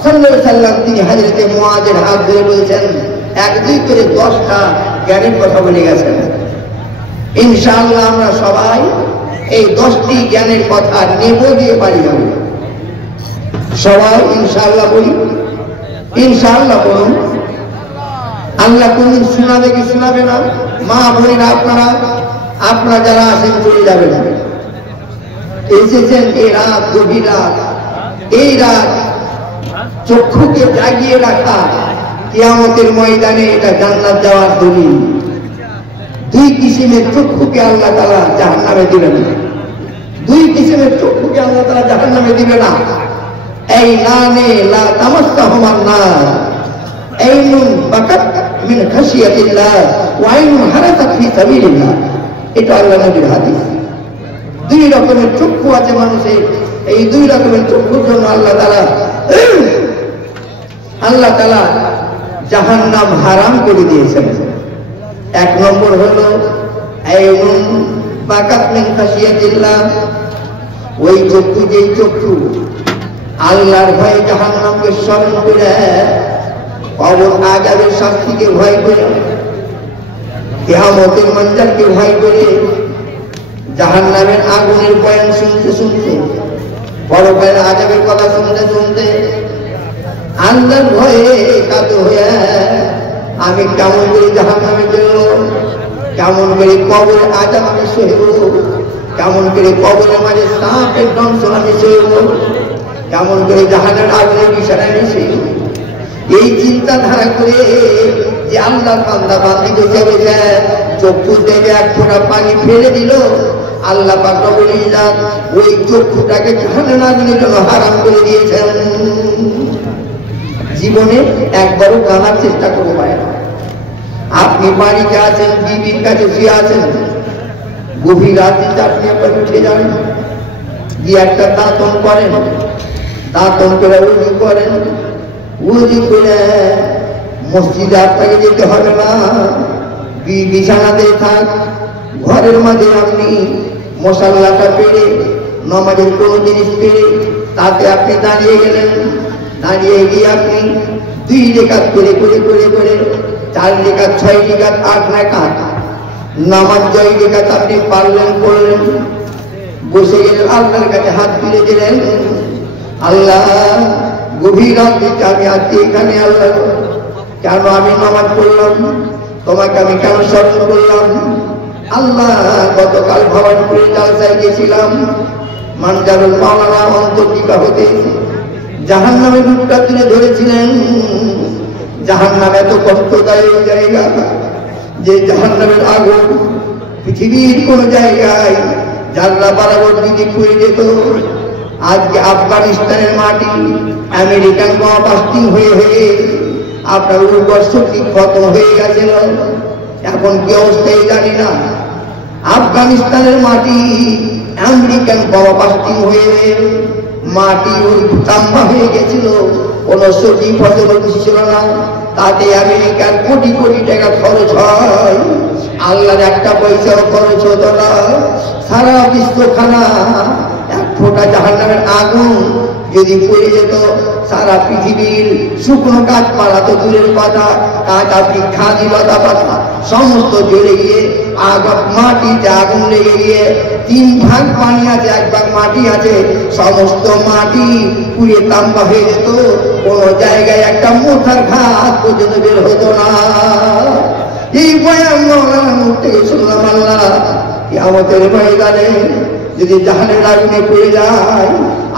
সাল্লাল্লাহু আলাইহি ওয়াসাল্লাম তিনি হযরতে মুআযের হাত ধরে বলেছেন, 1-2 করে 10টা জ্ঞানের কথা বলে গেছেন। ইনশাআল্লাহ আমরা সবাই এই 10টি জ্ঞানের কথা নেব, দিয়ে বাড়ি যাব। সবাই ইনশাআল্লাহ বলি, ইনশাআল্লাহ বলুন। আল্লাহ কোনদিন শোনাবে কি শোনাবে না? মা বোনেরা, আপনারা যারা আছেন চলে যাবেন, এসেছেন এই রাত, গভীর রাত, এই রাত চক্ষুকে জাগিয়ে রাখা কিয়ামতের ময়দানে এটা জান্নাত যাওয়ার দলিল। 2 কিসিমের চক্ষুকে আল্লাহ তাআলা জাহান্নামে দিবেন না, 2 কিসিমের চক্ষুকে আল্লাহ তাআলা জাহান্নামে দিবে না। এই নানে লা তামাসসাহুমান নার, আইনুন বাকাত মিন খাশিয়াতিল্লাহ ওয়া আইনুন হারাকাত ফি সাবিলিল্লাহ। এটা আল্লাহ নবীর হাদিস। 2 রকমের চক্ষু আছে মানুষের, এই 2 রকমের চক্ষুর জন্য আল্লাহ তাআলা জাহান্নাম হারাম করে দিয়েছেন। 1 নম্বর হলো আইনুন বাকাত মিন খাশিয়াতিল্লাহ, ওই চক্ষু, যেই চক্ষু আল্লাহর ভয়ে জাহান্নামকে স্মরণ করে, কবর আযাবের শাস্তিকে ভয় করে, কিয়ামতের মঞ্জালকে ভয় করে, জাহান্নামের আগুনের বয়ান শুনতে শুনতে, পরকালের আযাবের কথা শুনতে শুনতে, আল্লাহর ভয়ে কাতর হয়ে আমি কেমন করে জাহান্নামে যাব, কেমন করে কবরের আযাব আমি সইব, কেমন করে কবরের মাঝে সাপের দংশন আমি সইব, কেমন করে জাহান্নামের আগুনের বিছানায় আমি সইব। এই চিন্তাধারা করে যে আল্লাহর বান্দা বান্দি বসে বসে চক্ষু থেকে এক ফোঁটা পানি ফেলে দিল, আল্লাহ পাক রব্বুল ইজ্জত ওই চক্ষুটাকে জাহান্নামের জন্য হারাম করে দিয়েছেন। জীবনে একবারও জানার চেষ্টা করবো না। আপনি বাড়িতে আছেন, বিবির কাছে শুয়ে আছেন, গভীর রাতে আপনি একবার উঠে যান, গিয়ে একটা দাঁতন করেন, দাঁতন করে উজু করেন, উজু করে মসজিদে আপনাকে যেতে হবে না, বিছানাতে থাক, ঘরের মাঝে আপনি মশাল্লাটা পেরে নামাজের কোনো জিনিস পেরে তাতে আপনি দাঁড়িয়ে গেলেন, দাঁড়িয়ে গিয়ে আপনি 2 রেখাত করে করে করে করে 4 রেখাত 6 রেখাত 8 রেখাত নামাজ 6 রেখাত আপনি পারলেন করলেন, বসে গেলেন, আল্লাহর কাছে হাত তুলে দিলেন, আল্লাহ গভীর রাতে আমি আজকে এখানে, আল্লাহ কেন আমি নামাজ পড়লাম, তোমাকে আমি কেন স্মরণ করলাম, আল্লাহ গতকাল ভবানীপুরে জালসায় গেছিলাম, মানজারুল মাওলানা অন্তর্টিকা হতে জাহান্নামের রূপটা তুলে ধরেছিলেন। জাহান্নাম এত কষ্টদায়ক জায়গা যে জাহান্নামের আগুন পৃথিবীর কোন জায়গায় জানলা বরাবর যদি পুড়ে যেত, আজকে আফগানিস্তানের মাটি আমেরিকান বোমা বাস্টিং হয়ে হয়ে আপনার উর্বর শক্তি খতম হয়ে গেছিল। এখন কি অবস্থায় জানি না, আফগানিস্তানের মাটি আমেরিকান বোমা বাস্টিং হয়ে মাটি তাম্বা হয়ে গেছিল, কোন সবজি ফসল ছিল না, তাতে আমেরিকার কোটি কোটি টাকা খরচ হয়, আল্লাহর একটা পয়সাও খরচ হতো না। সারা বিশ্বখানা এক ফোঁটা জাহান্নামের আগুন যদি পড়ে যেত, সারা পৃথিবীর শুকনো গাছপালা তো দূরের কথা, কাঁচা বৃক্ষাদি লতা পাতা সমস্ত জ্বলে গিয়ে মাটিতে আগুন লেগে গিয়ে 3 ভাগ পানি আছে, 1 ভাগ মাটি আছে, সমস্ত মাটি পুড়ে তাম্বা হয়ে যেত, কোন জায়গায় একটা মোথার ঘাস পর্যন্ত বের হতো না। এই বয়ান মাওলানার মুখ থেকে শুনলাম, আল্লাহ কিয়ামতের ময়দানে যদি জাহান্নামের আগুনে পড়ে যায়,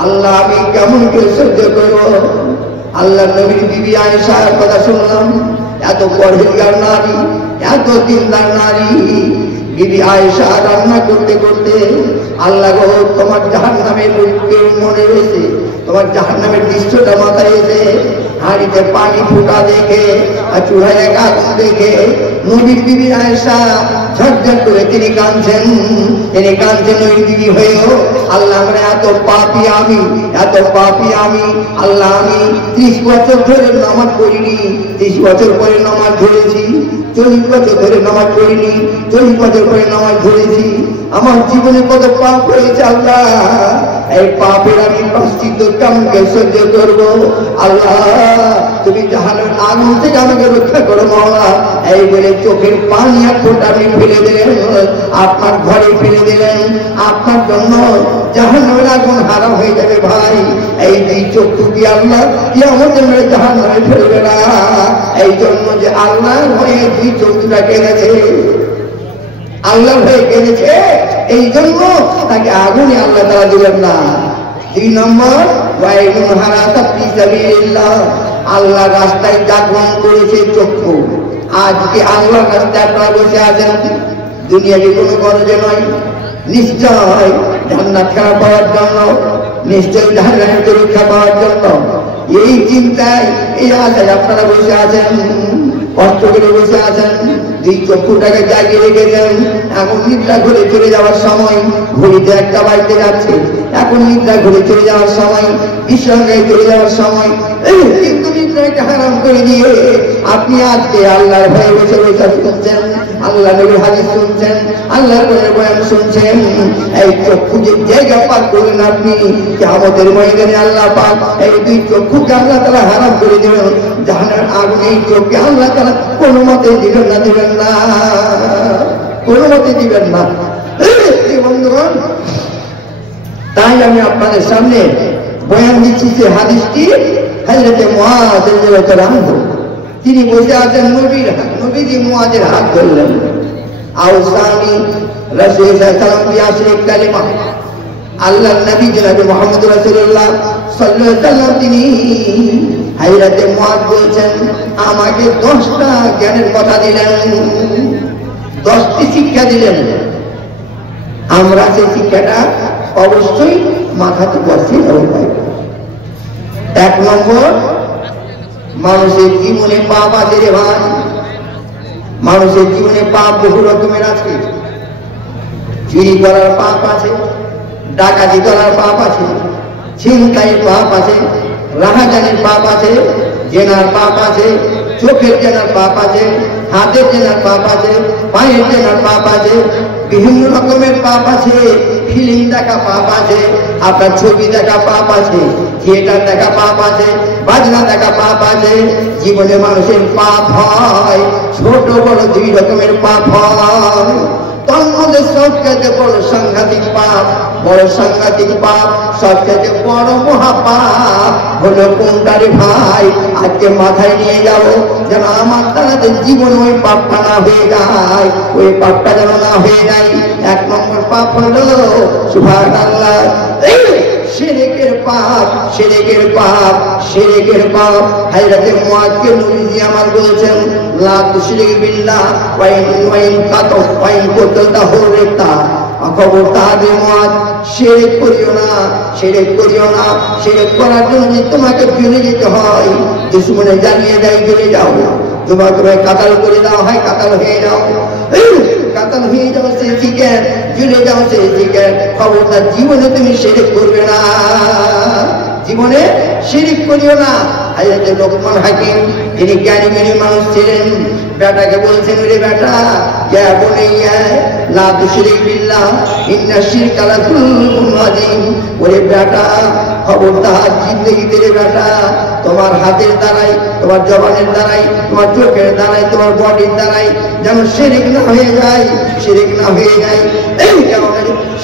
আল্লাহ আমি কেমন করে সহ্য করব। আল্লাহ নবীর বিবি আয়েশার কথা শুনলাম, এত পরহেজগার নারী, এত দিনদার নারী, বিবি আয়েশা রান্না করতে করতে, আল্লাহ গো তোমার জাহান্নামের মনে রয়েছে, তোমার জাহান্নামের দৃশ্যটা মাথায় এসে হাঁড়িতে পানি ফুটা দেখে আর চুলায় আগুন দেখে নবীর বিবি আয়েশা ঝরঝর করে তিনি কাঁদছেন ওই বিবি হয়েও, আল্লাহ আমরা এত পাপী আমি, এত পাপী আমি, আল্লাহ আমি 30 বছর ধরে নামাজ পড়িনি, 30 বছর পরে নামাজ ধরেছি, 40 বছর ধরে নামাজ পড়িনি, 40 বছর পরে নামাজ ধরেছি, আমার জীবনে কত পাপ হয়েছে, আল্লাহ এই পাপের আমি প্রায়শ্চিত্ত কেমন সহ্য করবো, আল্লাহ তুমি জাহান্নামের আগুন থেকে আমাকে রক্ষা করো মাওলা। এই বলে চোখের পানি এক ফোঁটা আপনি ফেলে দিলেন, আপনার ঘরে ফেলে দিলেন, আপনার জন্য জাহান্নামের আগুন হারাম হয়ে যাবে ভাই। এই 2 চক্ষু কি আল্লাহ কিয়ামতের মেরে জাহান্নামে ফেলবে না, এই জন্য যে আল্লাহ হয়ে 2 চক্ষুটা কেঁদেছে, আল্লাহ হয়ে কেঁদেছে, এই জন্য তাকে আগুনে আল্লাহ তাআলা দিলেন না। 2 নম্বর ওয়াইনুন হারাতা ফি সাবিলিল্লাহ, আল্লাহ রাস্তায় জাগরণ করেছে চক্ষু। আজকে আল্লাহর রাস্তায় আপনারা বসে আছেন, দুনিয়াকে কোনো গরজে নয়, নিশ্চয় জান্নাত খানা পাওয়ার জন্য, নিশ্চয় জাহান্নামের পরীক্ষা পাওয়ার জন্য, এই চিন্তায় এই আশায় আপনারা বসে আছেন, কষ্ট করে বসে আছেন, 2 চক্ষুটাকে জাগিয়ে রেখেছেন। এখন নিদ্রা ঘুরে চলে যাওয়ার সময়, ঘড়িতে 1টা বাজতে যাচ্ছে, এখন নিদ্রা ঘুরে চলে যাওয়ার সময়, বিশ্রামে চলে যাওয়ার সময়, কিন্তু নিদ্রাকে হারাম করে দিয়ে আপনি আজকে আল্লাহর ভয়ে বসে বসে শুনছেন, আল্লাহ নবীর হাদিস শুনছেন, আল্লাহর কোরআনের বয়ান শুনছেন। এই চক্ষু যে জায়গা পাক করলেন আপনি, কিয়ামতের ময়দানে আল্লাহ পাক এই 2 চক্ষুকে আল্লাহ তাআলা হারাম করে দিবেন, জাহান্নামের আগুনে এই চোখকে আল্লাহ তাআলা কোনো মতে দিবেন না, কোনো মতে দিবেন না। বন্ধুগণ, তাই আমি আপনাদের সামনে বয়ান দিচ্ছি যে হাদিসটি হযরতে মুআয রাদিয়াল্লাহু আনহু, তিনি বসে আছেন, নবীজি মুআযের হাত ধরলেন, আউসানি রাসূল সাল্লাল্লাহু আলাইহি ওয়াসাল্লাম কালিমা, আল্লাহ নবী জনাবে মুহাম্মদ রাসূলুল্লাহ সাল্লাল্লাহু আলাইহি ওয়াসাল্লাম তিনি হযরতে মুআয বলছেন আমাকে 10টা জ্ঞানের কথা দিলেন, 10টি শিক্ষা দিলেন। আমরা সেই শিক্ষাটা অবশ্যই মাথাতে বসিয়ে দেব। 1 নম্বর, মানুষের জীবনে পাপ আছে রে ভাই, মানুষের জীবনে পাপ বহু রকমের আছে। চুরি করার পাপ আছে, ডাকাতি করার পাপ আছে, ছিনতাইয়ের পাপ আছে, রাহাজানির পাপ আছে, জেনার পাপ আছে, চোখের জেনার পাপ আছে, হাতের জেনার পাপ আছে, পায়ের জেনার পাপ আছে, বিভিন্ন রকমের পাপ আছে। ফিল্ম দেখা পাপ আছে, আপনার ছবি দেখা পাপ আছে, থিয়েটার দেখা পাপ আছে, বাজনা দেখা পাপ আছে। জীবনে মানুষের পাপ হয়, ছোট বড় 2 রকমের পাপ হয়। তার মধ্যে সবচেয়ে বড় সাংঘাতিক পাপ, বড় সাংঘাতিক পাপ, সবচেয়ে বড় মহাপাপ হলো কোনটা রে ভাই? আজকে মাথায় নিয়ে যাও, যেন আমার তাদের জীবন ওই পাপটা না হয়ে যায়, ওই পাপটা যেন না হয়ে যায়। 1 নম্বর পাপ হলো সুবহানাল্লাহ, শিরকের পাপ, শিরকের পাপ, শিরকের পাপ। হযরতে মুআযকে নবীজি আমার বলেছেন লা তুশরিক বিল্লাহ ওয়া ইন কাতালতা হুরতা। খবরদার রে মুআয, শিরক করিও না, শিরক করিও না। শিরক করার জন্য যদি তোমাকে জ্বলে যেতে হয়, দুশমনে জ্বালিয়ে দেয় জ্বলে যাও। তোমাকে কাতাল করে দেওয়া হয়, কাতাল হয়ে যাও, কাতাল হয়ে যাও সেই চিকেন, জ্বলে যাও সেই চিকেন। খবরদার জীবনে তুমি শিরক করবে না, জীবনে শিরক করিও না। হযরতে লোকমান হাকিম তিনি জ্ঞানী জ্ঞানী মানুষ ছিলেন, বেটাকে বলছেন রে বেটা, ইয়া বুনাইয়া লা তুশরিক বিল্লাহ ইন্না শিরকা লাযুলমুন আযীম। ওরে বেটা, খবরদার জিন্দেগিতে রে বেটা, তোমার হাতের দ্বারাই, তোমার জবানের দ্বারাই, তোমার চোখের দ্বারাই, তোমার বডির দ্বারাই যেন শিরক না হয়ে যায়, শিরক না হয়ে যায়।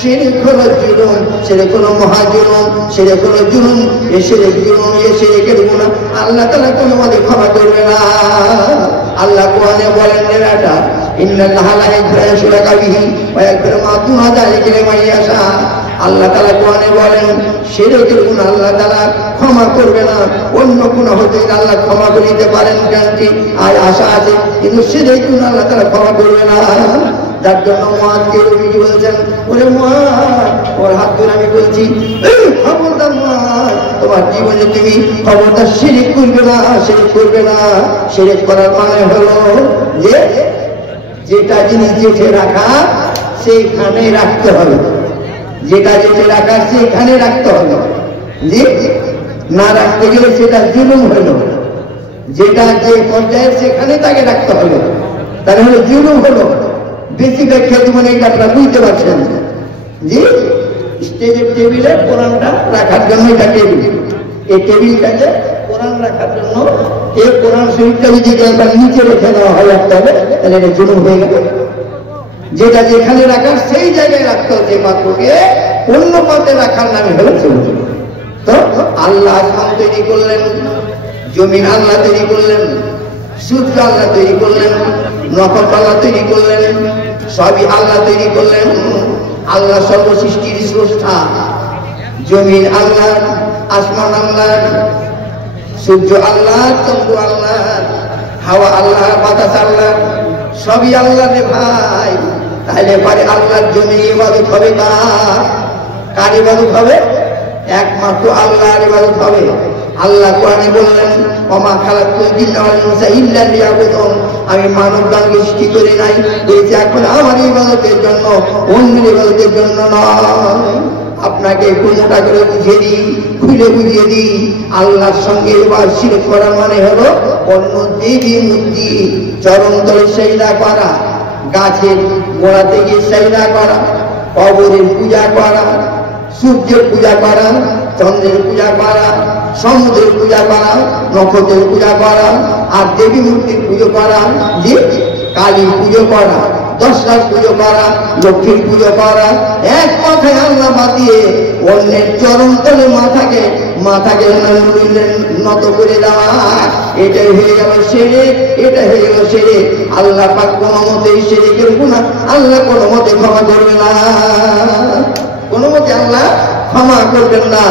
শিরক হলো জুলুম, শিরক হলো মহাজুলুম, শিরক হলো জুলুম। এ শিরক জুলুম, এ শিরকের গুনাহ আল্লাহ তাআলা কোনোভাবে ক্ষমা করবে না। আল্লাহ কোরআনে বলেন রে বেটা, ইন্নাল্লাহা লা ইয়াগফিরু শুরাকা বিহি ওয়া ইয়াগফিরু মা দুনা যালিকা লিমান ইয়াশা। আল্লাহ তাআলা কোরআনে বলেন শিরকের গুনাহ আল্লাহ তাআলা ক্ষমা করবে না। অন্য গুনাহ হতে আল্লাহ ক্ষমা করে দিতে পারেন, গ্যারান্টি আর আশা আছে, কিন্তু শিরকের গুনাহ আল্লাহ তাআলা ক্ষমা করবে না। যার জন্য মুআযকে নবীজি বলছেন, ওরে মুআয, ওর হাত ধরে আমি বলছি, খবরদার মুআয, তোমার জীবনে তুমি খবরদার শিরক করবে না, শিরক করবে না। শিরক করার মানে হলো যে যেটা জিনিস যেতে রাখা সেইখানে রাখতে হবে, যেটা যেতে রাখা সেইখানে রাখতে হবে। জি, না রাখতে গেলে সেটা জুলুম হলো, যেটা যে পর্যায়ে সেখানে তাকে রাখতে হবে, তাহলে হলো জুলুম হলো। বেশি ব্যাখ্যা জীবনে এটা আপনারা বুঝতে পারছেন। জি, স্টেজের টেবিলে কোরআনটা রাখার জন্য এটা টেবিল, এই টেবিলটাকে কোরআন রাখার জন্য এই কোরআন শরীফটা যদি একবার নিচে রেখে দেওয়া হয় রাখতে হবে, তাহলে এটা জুলুম হয়ে গেল। যেটা যেখানে রাখার সেই জায়গায় রাখতে হবে, যে পাত্রকে অন্য পাত্রে রাখার নামে হলো জুলুম। তো আল্লাহ আসমান তৈরি করলেন, জমিন আল্লাহ তৈরি করলেন, সূর্য আল্লাহ তৈরি করলেন, নক্ষত্র আল্লাহ তৈরি করলেন, সবই আল্লাহ তৈরি করলেন। আল্লাহ সর্বসৃষ্টির স্রষ্টা। জমিন আল্লাহ, আসমান আল্লাহ, সূর্য আল্লাহ, চন্দ্র আল্লাহ, হাওয়া আল্লাহ, বাতাস আল্লাহ, সবই আল্লাহ রে ভাই। তাহলে পরে আল্লাহর জমি ইবাদত হবে কার? কার ইবাদত হবে? একমাত্র আল্লাহর ইবাদত হবে। আল্লাহ কোরআনে বললেন, ওমা খালাকুল জিন্না ওয়াল ইনসা ইল্লা লিয়াবুদুন, আমি মানবগণকে সৃষ্টি করি নাই বলছে এখন আমার ইবাদতের জন্য, অন্যের ইবাদতের জন্য নয়। আপনাকে কোনটা করে বুঝিয়ে দিই, খুলে বুঝিয়ে দিই, আল্লাহর সঙ্গে এবার শিরক করা মানে হলো অন্য দেবী মূর্তি চরণ তলে সেজদা করা, গাছের গোড়াতে গিয়ে সেজদা করা, কবরের পূজা করা, সূর্যের পূজা করা, চন্দ্রের পূজা করা, সমুদ্রের পূজা করা, নক্ষত্রের পূজা করা, আর দেবী মূর্তির পুজো করা, যে কালীর পুজো করা, দশরার পুজো করা, লক্ষ্মীর পুজো করা, এক কথায় আল্লাহ বাদ দিয়ে অন্যের চরণ তলে মাথাকে নত করে দেওয়া, এটাই হয়ে গেল শিরক, এটা হয়ে গেল শিরক। আল্লাহ পাক কোনো মতে শিরকের গুনাহ আল্লাহ কোনো মতে ক্ষমা করবে না। কোনো মতে আল্লাহ ক্ষমা করবেন না।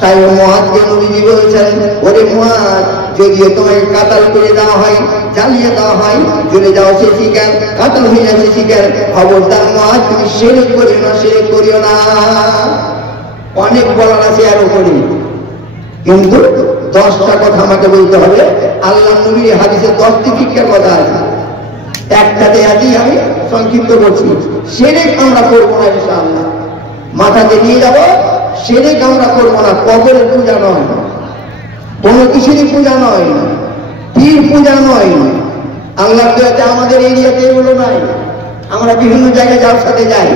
তাই মুআজকে নবীজি বলেছেন, ওরে মুআজ, যদিও তোমাকে কাতাল করে দেওয়া হয়, জ্বালিয়ে দেওয়া হয়, জ্বলে যাও সে শিকার, কাতাল হয়ে যাচ্ছে শিকার, খবরদার মুআজ তুমি শিরক করিও না, শিরক করিও না। অনেক বলার আছে আর উপরে, কিন্তু 10টা কথা আমাকে বলতে হবে। আল্লাহ নবীর হাদিসে 10টি শিক্ষার কথা আছে, একটাতে আজই আমি সংক্ষিপ্ত করছি। শিরক আমরা করবো না ইনশাআল্লাহ, মাথাতে নিয়ে যাব। শিরক আমরা করবো না, কবরের পূজা নয়, কোনো কিছুরই পূজা নয়, পীর পূজা নয়। আল্লাহর দয়াতে আমাদের এরিয়াতে এগুলো নাই। আমরা বিভিন্ন জায়গায় যার সাথে যাই,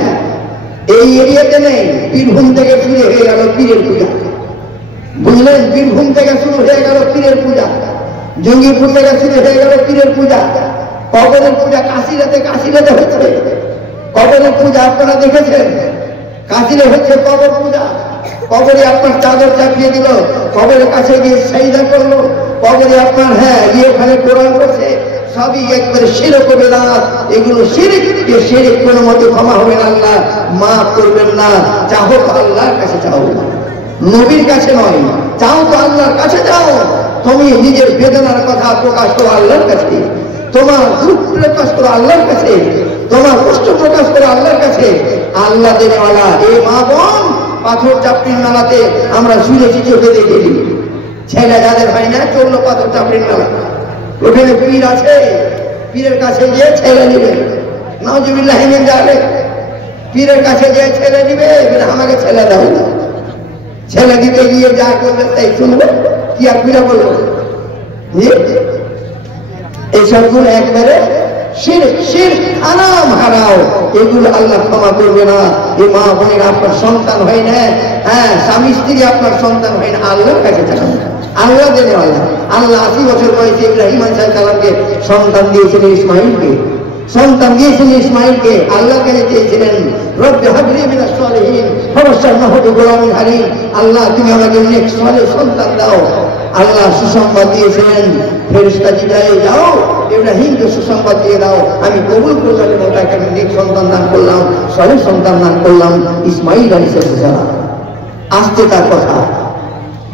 এই এরিয়াতে নেই। বীরভূম থেকে শুরু হয়ে গেল পীরের পূজা, বুঝলেন? বীরভূম থেকে শুরু হয়ে গেল পীরের পূজা, জঙ্গিপুর থেকে শুরু হয়ে গেল পীরের পূজা, কবরের পূজা কাশিরাতে হচ্ছে কবরের পূজা। আপনারা দেখেছেন কাশিরে হচ্ছে কবর পূজা। কবরে আপনার চাদর চাপিয়ে দিল, কবরের কাছে গিয়ে সাজদা করলো, কবরে আপনার ওখানে কোরআন করছে, সবই একবারে শিরক বেদাত। এগুলো শিরক, শিরক কোনো মতে ক্ষমা হবে না, আল্লাহ মাফ করবেন না। চাও তো আল্লাহর কাছে চাও, নবীর কাছে নয়। চাও তো আল্লাহর কাছে চাও। তুমি নিজের বেদনার কথা প্রকাশ করো আল্লাহর কাছে, তোমার দুঃখ প্রকাশ করো আল্লাহর কাছে, তোমার কষ্ট প্রকাশ করো আল্লাহর কাছে। আল্লাহ দেনেওয়ালা। এই মা বোন, পাথর চাপড়ির মেলাতে আমরা শুনেছি, চোখে দেখেছি, ছেলে যাদের হয় না চললো পাথর চাপড়ির মেলা, ওখানে পীর আছে, পীরের কাছে গিয়ে ছেলে নিবে, নাউজুবিল্লাহ মিন যালিক। পীরের কাছে গিয়ে ছেলে নিবে, আমাকে ছেলে দাও। ছেলে দিতে গিয়ে যা করবে তাই শুনবে, কি আর পীরা বলবো? এইসবগুলো একবারে শিরক, শিরক হারাম, হারাও। এগুলো আল্লাহ ক্ষমা করবে না। এই মা বোনের আপনার সন্তান হয় না, স্বামী স্ত্রী আপনার সন্তান হয় না, আল্লাহর কাছে চান। আল্লাহ দেনে আল্লাহ 80 বছর বয়সে ইব্রাহিম আলাইহিস সালামকে সন্তান দিয়েছিলেন, ইসমাঈলকে সন্তান দিয়েছিলেন। ইসমাঈলকে আল্লাহর কাছে চেয়েছিলেন, রব্বি হাবলি মিনাস সালিহিন ফাবাশশারনাহু বিগুলামিন হালিম। আল্লাহ তুমি আমাকে নেক সালেহ সন্তান দাও। আল্লাহ সুসংবাদ দিয়েছিলেন, ফেরেশতা জিবরাইল যাও ইব্রাহিমকে সুসংবাদ দিয়ে দাও, আমি কবুল করলাম, ওটাকে আমি নেক সন্তান দান করলাম, সালেহ সন্তান দান করলাম, ইসমাঈল আলাইহিস সালাম। আসছে তার কথা।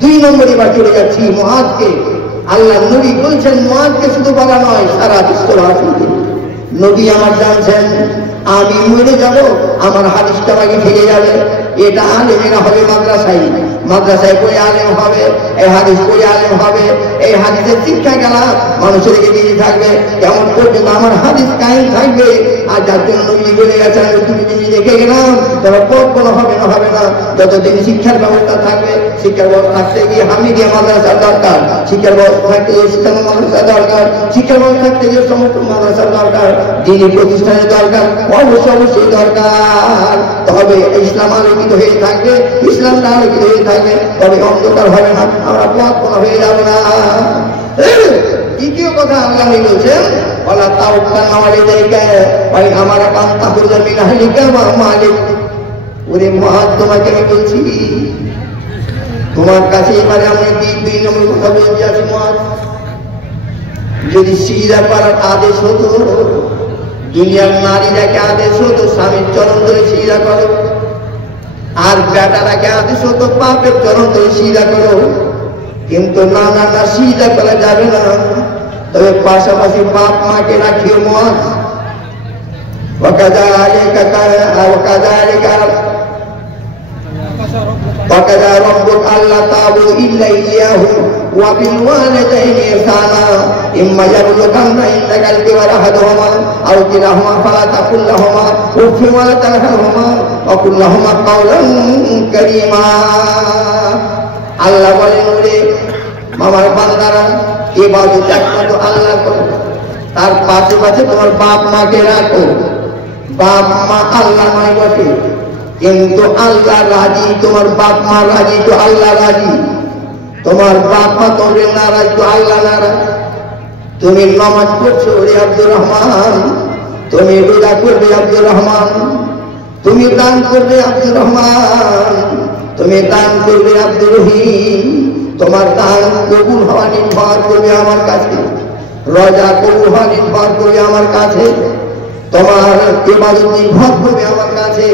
2 নম্বরে এবার চলে যাচ্ছি মুআজকে। আল্লাহ নবী বলছেন, মুআজকে শুধু বলা নয়, সারা বিশ্ববাসীকে। নবী আমার জানছেন আমি মরে যাব, আমার হাদিসটা আমাকে ফিরে যাবে। এটা আলেমেরা হবে মাদ্রাসায়, মাদ্রাসায় পড়ে আলেম হবে, এই হাদিস পড়ে আলেম হবে। এই হাদিসের শিক্ষা গেলা মানুষের দিকে থাকবে, কেমন পর্যন্ত আমার হাদিস কায়েম থাকবে। আর যার জন্য নবী বলে গেছেন, তুমি যদি দেখে গেলাম তারা পথ কোনো হবে না, হবে না। যতদিন শিক্ষার ব্যবস্থা থাকবে, শিক্ষার ব্যবস্থা থাকতে গিয়ে হামিদিয়া মাদ্রাসার দরকার, শিক্ষার ব্যবস্থা থাকতে গিয়ে ইসলামী মাদ্রাসা দরকার, শিক্ষার ব্যবস্থা থাকতে গিয়ে সমস্ত মাদ্রাসার দরকার, দিনী প্রতিষ্ঠানের দরকার, অবশ্যই দরকার। তবে ইসলাম আলোকিত হয়ে থাকবে, ইসলামটা আলোকিত হয়ে থাকবে, তবে অন্ধকার হবে না, আমরা পথ কোনো হয়ে যাবে না। দ্বিতীয় কথা আল্লাহ বলছেন, ওয়ালা তাওয়াক্কাল আলাইকা ওয়া ইন আমারাকা আন তাখরুজা মিন আহলিকা ওয়া মালিক। ওরে মুআজ, তোমাকে আমি বলছি, তোমার কাছে এবারে আমি 2 নম্বর কথা বলতে আছি। মুআজ, যদি সিজদা করার আদেশ হতো, দুনিয়ার নারীরাকে আদেশ হতো স্বামীর চরণ ধরে সিজদা করো, আর বেটারাকে আদেশ হতো বাপের চরণ ধরে সিজদা করো, কিন্তু না না না, সিজদা করা যাবে না। তবে পাশাপাশি বাপ মাকে রাখিও মুআজ। وَقَضَى رَبُّكَ أَلَّا تَعْبُدُوا إِلَّا إِيَّاهُ وَبِالْوَالِدَيْنِ إِحْسَانًا إِمَّا يَبْلُغَنَّ عِندَكَ الْكِبَرَ أَحَدُهُمَا أَوْ كِلَاهُمَا فَلَا تَقُل لَّهُمَا أُفٍّ وَلَا تَنْهَرْهُمَا وَقُل لَّهُمَا قَوْلًا كَرِيمًا। আল্লাহ বলেন, ওরে আমার বান্দারা, ইবাদত একমাত্র আল্লাহর করো, তার পাশে পাশে তোমার বাপ মাকে রাখো। বাপ মা আল্লাহ নয় বটে, কিন্তু আল্লাহ রাজি। তোমার বাপ মা রাজি তো আল্লাহ রাজি, তোমার বাপ মা তোমরা নারাজ তো আল্লাহ নারাজ। তুমি নামাজ পড়ছো রে আব্দুর রহমান, তুমি রোজা করবে আব্দুর রহমান, তুমি দান করবে আব্দুর রহমান, তুমি দান করবে আব্দুর রহিম। তোমার দান কবুল হওয়া নির্ভর করবে আমার কাছে, রোজা কবুল হওয়া নির্ভর করবে আমার কাছে, তোমার ইবাদত নির্ভর করবে আমার কাছে।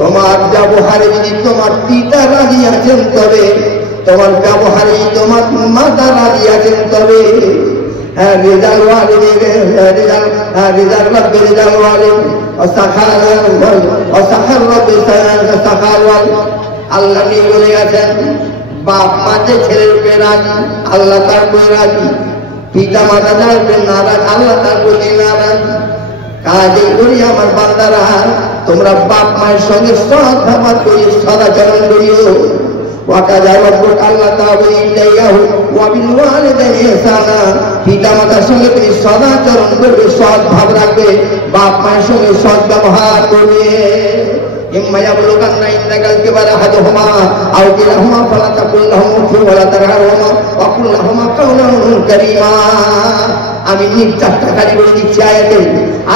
তোমার ব্যবহারে যদি তোমার পিতা রাজি আছেন তবে, তোমার ব্যবহারে তোমার মাতা রাজি আছেন তবে, হ্যাঁ রেজাল ওয়ালে রেজাল, হ্যাঁ রেজাল রব্বে রেজাল ওয়ালে অসাখার রব্বে সাখার ওয়ালে। আল্লাহ নিয়ে বলে গেছেন বাপ মা যে ছেলের উপরে রাজি, আল্লাহ তার উপরে রাজি, পিতা মাতা তার উপরে নারাজ, আল্লাহ তার প্রতি নারাজ। কাজে করি আমার বান্দারা, তোমরা বাপ মায়ের সঙ্গে সৎ ব্যবহার করি, সদাচরণ করিও। ওয়াকাজা রব্বুক আল্লাহ তাআবুদু ইল্লাহু ওয়া বিল ওয়ালিদাইনি ইহসানা। পিতা মাতার সঙ্গে তুমি সদাচরণ করবে, সৎ ভাব রাখবে, বাপ মায়ের সঙ্গে সৎ ব্যবহার করবে। ইম্মা ইয়াবলুগান্না ইনদাকাল কিবারা আহাদুহুমা আও কিলাহুমা ফালা তাকুল লাহুমা উফফিন ওয়া লা তানহারহুমা ওয়া কুল লাহুমা কাওলান কারীমা। আমি নির্যাতনকারী বলে দিচ্ছি আয়াতে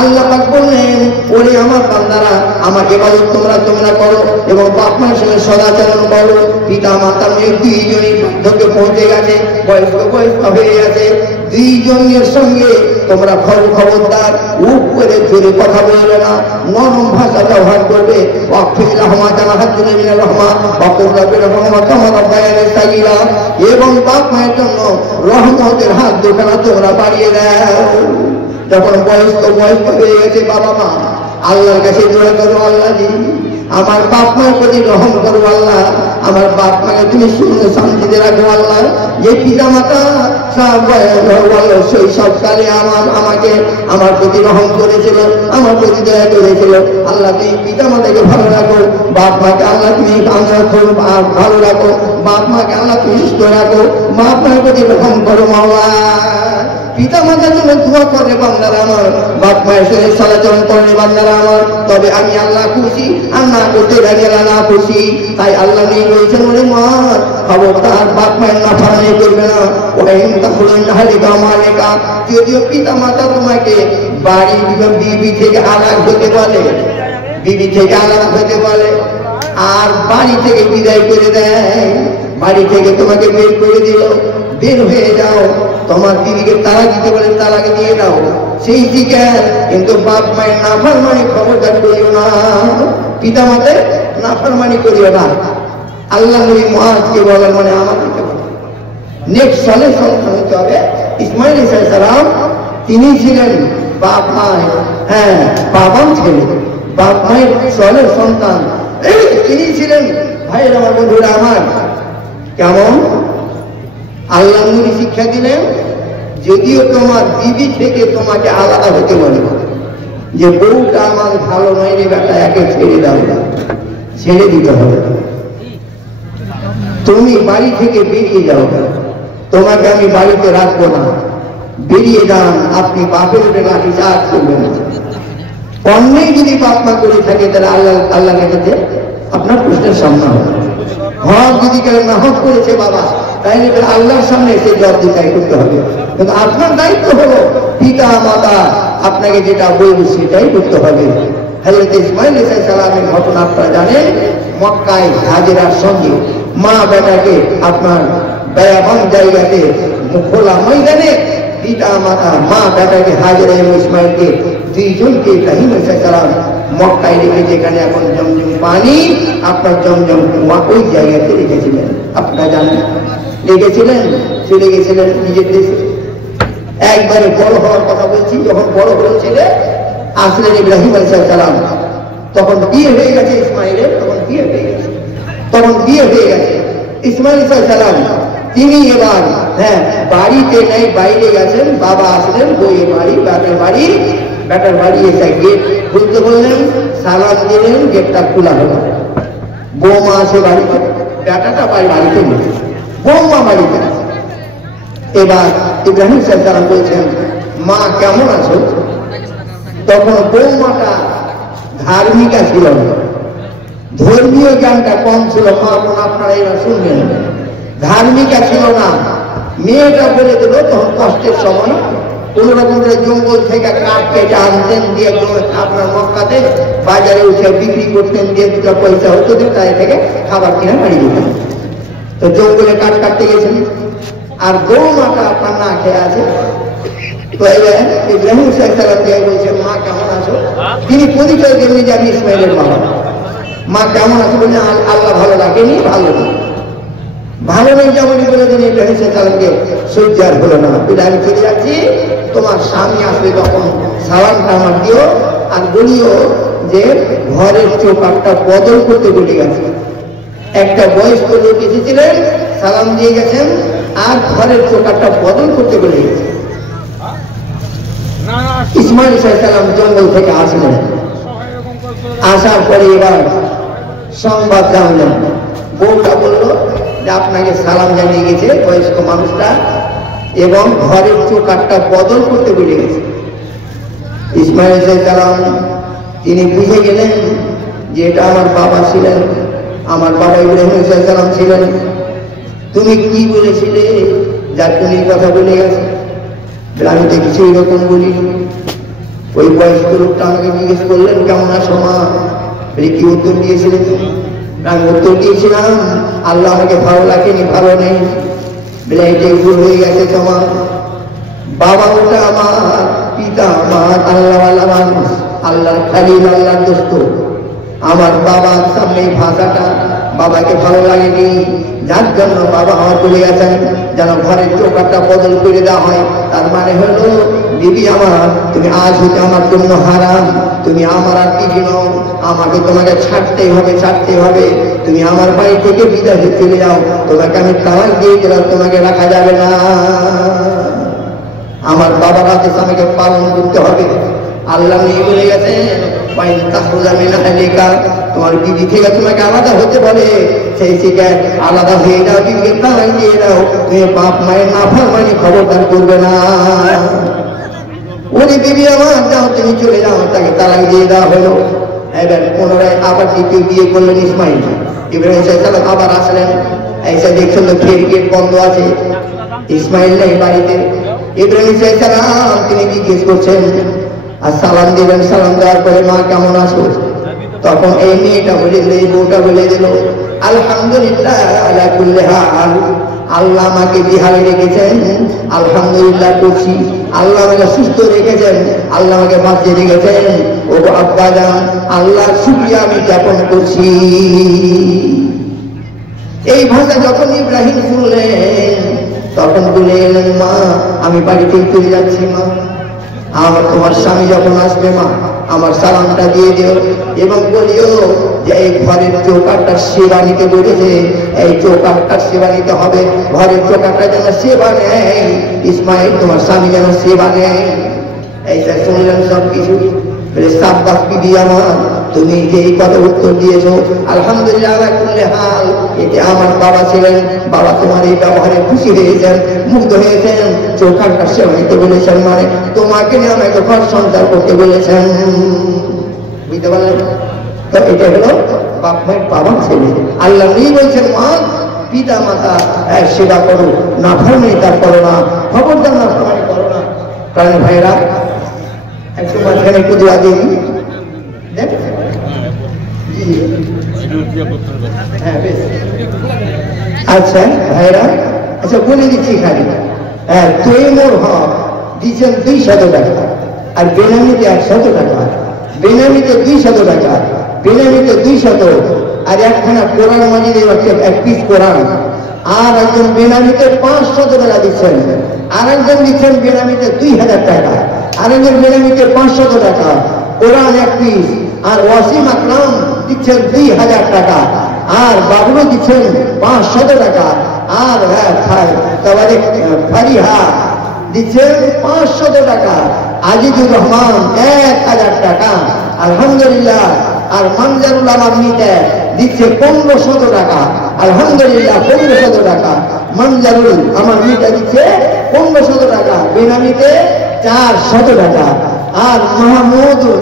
আল্লাহ পাক বললেন, ওরে আমার বান্দারা, আমার ইবাদত তোমরা করো এবং বাপ মায়ের সঙ্গে সদাচরণ করো। পিতা মাতার মেয়ে দুইজনই বার্ধক্যে পৌঁছে গেছে, বয়স্ক হয়ে গেছে, দুইজনের সঙ্গে তোমরা খবরদার উপরে জোরে কথা বলবে না, নরম ভাষা ব্যবহার করবে। এবং বাপ মায়ের জন্য রহমতের হাত দুখানা তোমরা বাড়িয়ে দাও। যখন বয়স্ক হয়ে গেছে বাবা মা, আল্লাহর কাছে দোয়া করো, আল্লাহ আমার বাপ মায়ের প্রতি রহম করো আল্লাহ, আমার বাপ মাকে তুমি সুন্দর শান্তিতে রাখো আল্লাহ। যে পিতা মাতা শৈশবকালে আমাকে আমার প্রতি রহম করেছিল, আমার প্রতি দয়া করেছিল, আল্লাহ তুমি পিতা মাতাকে ভালো রাখো, বাপ মাকে আল্লাহ তুমি ভালো রাখো, বাপ মাকে আল্লাহ তুমি সুস্থ রাখো, বাপ মায়ের প্রতি রহম করো মাওলা। পিতা মাতার জন্য দোয়া করে বান্দারা আমার, বাপ মায়ের সঙ্গে চলাচলন করে বান্দারা আমার, তবে আমি আল্লাহ খুশি, আর না করতে গেলে না খুশি। তাই আল্লাহ নিয়ে বলছেন, ওরে মা খবরদার বাপ মায়ের নাফরমানি করবে না। যদিও পিতা মাতা তোমাকে বাড়ি বিবি থেকে আলাদা হতে বলে, বিবি থেকে আলাদা হতে বলে, আর বাড়ি থেকে বিদায় করে দেয়, বাড়ি থেকে তোমাকে বের করে দিল, বের হয়ে যাও, তোমার বিবিকে তালাক দিতে বলে তালাক দিয়ে দাও, সেই ঠিকার। কিন্তু বাপ মায়ের নাফরমানি খবরদার করিও না, পিতা মাতার নাফরমানি করিও না। আল্লাহ নবী মুআজকে বলেন, মানে আমাদেরকে নেক্সট সালে সন্তান হতে হবে। ইসমাইল আলাইহিস সালাম তিনি ছিলেন বাপ মায়ের, হ্যাঁ বাবাম ছেলে, বাপ মায়ের সালের সন্তান তিনি ছিলেন। ভাইয়ের আমার, বন্ধুরা আমার, কেমন আল্লাহ নবী শিক্ষা দিলেন, যদিও তোমার বিবি থেকে তোমাকে আলাদা হতে বলে, যে বউটা আমার ভালো নয় রে বেটা, একে ছেড়ে দাও, ছেড়ে দিতে হবে, তুমি বাড়ি থেকে বেরিয়ে যাও, তোমাকে আমি বাড়িতে রাখবো না, বেরিয়ে যান। আপনি বাপের উপরে লাঠি চার্জ করবেন না। অন্যই যদি বাপ মা করে থাকে তাহলে আল্লাহ কাছে আপনার প্রশ্নের সামনে হবে। হক যদি কেউ না হক করেছে বাবা, তাইলে আল্লাহর সামনে এসে জবাব দিতে করতে হবে। কিন্তু আপনার দায়িত্ব হলো পিতা মাতা আপনাকে যেটা বলবে সেটাই করতে হবে। হযরত ইসমাইল আলাইহিস সালামের ঘটনা আপনারা জানেন। মক্কায় হাজেরার সঙ্গে মা বেটাকে আপনার বেয়াবান জায়গাতে খোলা ময়দানে পিতা মাতা মা বেটাকে হাজেরা এবং ইসমাইলকে দুইজনকে ইব্রাহিম আলাইহিস সালাম মক্কায় রেখে, যেখানে এখন জমজম পানি, আপনার জমজম কুয়া ওই জায়গাতে রেখেছিলেন। আপনারা জানেন, রেখেছিলেন, চলে গেছিলেন নিজের দেশে। একবারে বড় হওয়ার কথা বলছি, যখন বড় হয়েছিলেন আসলেন ইব্রাহিম আলাইহিস সালাম, তখন বিয়ে হয়ে গেছে ইসমাইলের, তখন বিয়ে হয়ে গেছে ইসমাইল আলাইহিস সালাম। তিনি এবার বাড়িতে নেই, বাইরে গেছেন। বাবা আসলেন, বইয়ের বাড়ি, বেটার বাড়ি এসে গেট খুলতে বললেন, সালাম দিলেন, গেটটা খোলা হলো। বৌমা আছে বাড়িতে, বেটাটা বাড়িতে নেই, বৌমা বাড়িতে। এবার ইব্রাহিম সালাম বলছেন, মা কেমন আছো? তখন বৌমাটা ধার্মিকা ছিল না, ধর্মীয় জ্ঞানটা কম ছিল। মা বোন আপনারা এবার শুনবেন, ধার্মিকা ছিল না। মেয়েটা বলে দিল, তখন কষ্টের সময় কোন রকম করে জঙ্গল থেকে কাঠ কেটে আনতেন, দিয়ে আপনার মক্কাতে বাজারে উঠে বিক্রি করতেন, দিয়ে দুটো পয়সা হতো, তাই থেকে খাবার কিনে বাড়ি দিতেন। তো জঙ্গলে কাঠ কাটতে গেছেন, আর বৌমাটা আপনার না খেয়ে আছে। তো এবার ইব্রাহিম সালাম দিয়ে বলছেন, মা কেমন আছো? তিনি পরিচয় দেননি যে আমি ইসমাইলের বাবা। মা কেমন আছে বলে আল্লাহ ভালো রাখেনি, ভালো না, ভালো নেই যেমনই বলে দিন ইব্রাহিম সালামকে সহ্য আর হলো না, বলে আমি চলে যাচ্ছি, তোমার স্বামী আসবে তখন সালামটা আমার দিও আর বলিও যে ঘরের চৌকাঠটা বদল করতে বলে গেছে। একটা বয়স্ক লোক এসেছিলেন, সালাম দিয়ে গেছেন আর ঘরের চৌকাঠটা বদল করতে বলে গেছে। ইসমাইল সালাম জঙ্গল থেকে আসলেন, আসার পরে এবার সংবাদ জানলেন, বউটা বললো যে আপনাকে সালাম জানিয়ে গেছে বয়স্ক মানুষটা এবং ঘরের চৌকাঠটা বদল করতে বলে গেছে। ইসমাইল সালাম তিনি বুঝে গেলেন যে এটা আমার বাবা ছিলেন, আমার বাবা ইব্রাহিম সালাম ছিলেন। তুমি কি বলেছিলে যার তুমি কথা বলে গেছে? আমি তো কিছু এরকম বলিনি। ওই বয়স্ক লোকটা আমাকে জিজ্ঞেস করলেন কেমন আছো মা, কি উত্তর দিয়েছিলেন? আমি উত্তর দিয়েছিলাম আল্লাহ আমাকে ভালো লাগেনি, ভালো নেই, বলে এটাই ভুল হয়ে গেছে তোমার। বাবা ওটা আমার, পিতা আমার আল্লাহওয়ালা মানুষ, আল্লাহর খালিল, আল্লাহর দোস্ত। আমার বাবার সামনে ভাষাটা বাবাকে ভালো লাগেনি, যার জন্য বাবা আমার বলে গেছেন যেন ঘরের চৌকাঠটা বদল করে দেওয়া হয়। তার মানে হলো বিবি আমার, তুমি আজ হইতে আমার জন্য হারাম, তুমি আমার আর বিবি নও, আমাকে তোমাকে ছাড়তেই হবে, ছাড়তেই হবে। তুমি আমার বাড়ি থেকে বিদেশে চলে যাও, তোমাকে আমি তালাক দিয়ে দিলাম, তোমাকে রাখা যাবে না। আমার বাবার আদেশ আমাকে পালন করতে হবে। আল্লাহ নিয়ে বলে গেছেন তোমার বিবি থেকে তোমাকে আলাদা হতে বলে, সেই থেকে আলাদা হয়ে যাও, বিবিকে তালাক দিয়ে দাও। তুমি বাপ মায়ের নাফরমানি খবরদার করবে না। উনি বিবি আমার, যাও তুমি চলে যাও, তাকে তালাক দিয়ে দেওয়া হলো। এবার পুনরায় আবার দ্বিতীয় বিয়ে করলেন ইসমাইল। ইব্রাহিম সালাম আবার আসলেন, এসে দেখছেন তো ফের গেট বন্ধ আছে, ইসমাইল নেই বাড়িতে। ইব্রাহিম সালাম তিনি জিজ্ঞেস করছেন আর সালাম দিলেন। সালাম দেওয়ার পরে মা কেমন আছো? তখন এই মেয়েটা বলে দিল, এই বউটা বলে দিল আলহামদুলিল্লাহ আলা কুল্লি হাল, আল্লাহ আমাকে বিহারে রেখেছেন, আলহামদুলিল্লাহ করছি। আল্লাহ আমাকে সুস্থ রেখেছেন, আল্লাহ আমাকে বাঁচিয়ে রেখেছেন। ও আব্বা জান, আল্লাহর শুকরিয়া আমি জ্ঞাপন করছি। এই ভাষা যখন ইব্রাহিম শুনলেন তখন বলে এলেন মা আমি বাড়িতে চলে যাচ্ছি মা, আমার তোমার স্বামী যখন আসবে মা আমার সালামটা দিয়ে দিও এবং বলিও যে এই ঘরের চৌকাঠটার সেবা নিতে বলেছে, এই চৌকাঠটার সেবা নিতে হবে, ঘরের চৌকাঠটা যেন সেবা নেয়, ইসমাইল তোমার স্বামী যেন সেবা নেয়। এইটা শুনলেন সব কিছু। সাব্বাস বিবি আমার, তুমি যে এই কথা উত্তর দিয়েছো আলহামদুলিল্লাহ আলা কুল্লি হাল, এতে আমার বাবা ছিলেন, বাবা তোমার এই ব্যবহারে খুশি হয়েছেন, মুগ্ধ হয়েছেন। চৌকাঠটা সেবা নিতে বলেছেন মানে তোমাকে নিয়ে আমাকে ঘর সংসার করতে বলেছেন, বুঝতে পারলেন? তো এটা হলো বাপ মায়ের বাবা ছেলে। আল্লাহ নিয়ে বলছেন মা পিতা মাতা সেবা করো, নাফরমানি তার করো না, খবরদার নাফরমানি করো না। কারণ ভাইরা একটু মাঝখানে একটু দোয়া দিন। আচ্ছা ভাইরা, আচ্ছা বলে দিচ্ছি খালি, হ্যাঁ তৈমুর হক দিচ্ছেন 200 টাকা আর বেনামিতে 100 টাকা, বেনামিতে 200 টাকা, বেনামিতে 200 আর একখানা কোরআন মাজিদ এক পিস কোরআন। আর একজন বেনামিতে 500 টাকা দিচ্ছেন, আর একজন দিচ্ছেন বেনামিতে 2000 টাকা, আর একজন বেনামিতে 500 টাকা কোরআন এক পিস। আর ওয়াসিম আকরাম দিচ্ছেন 2000 টাকা, আর বাবুরও দিচ্ছেন 500 টাকা, আর ফারিহা দিচ্ছেন 500 টাকা, আজিজুর রহমান 1000 টাকা আলহামদুলিল্লাহ। আর মানজারুল আলম মিটা দিচ্ছে 1500 টাকা আলহামদুলিল্লাহ, 1500 টাকা। মানজারুল আমার মিটা দিচ্ছে 1500 টাকা, বেনামিতে 400 টাকা। আর মাহমুদুল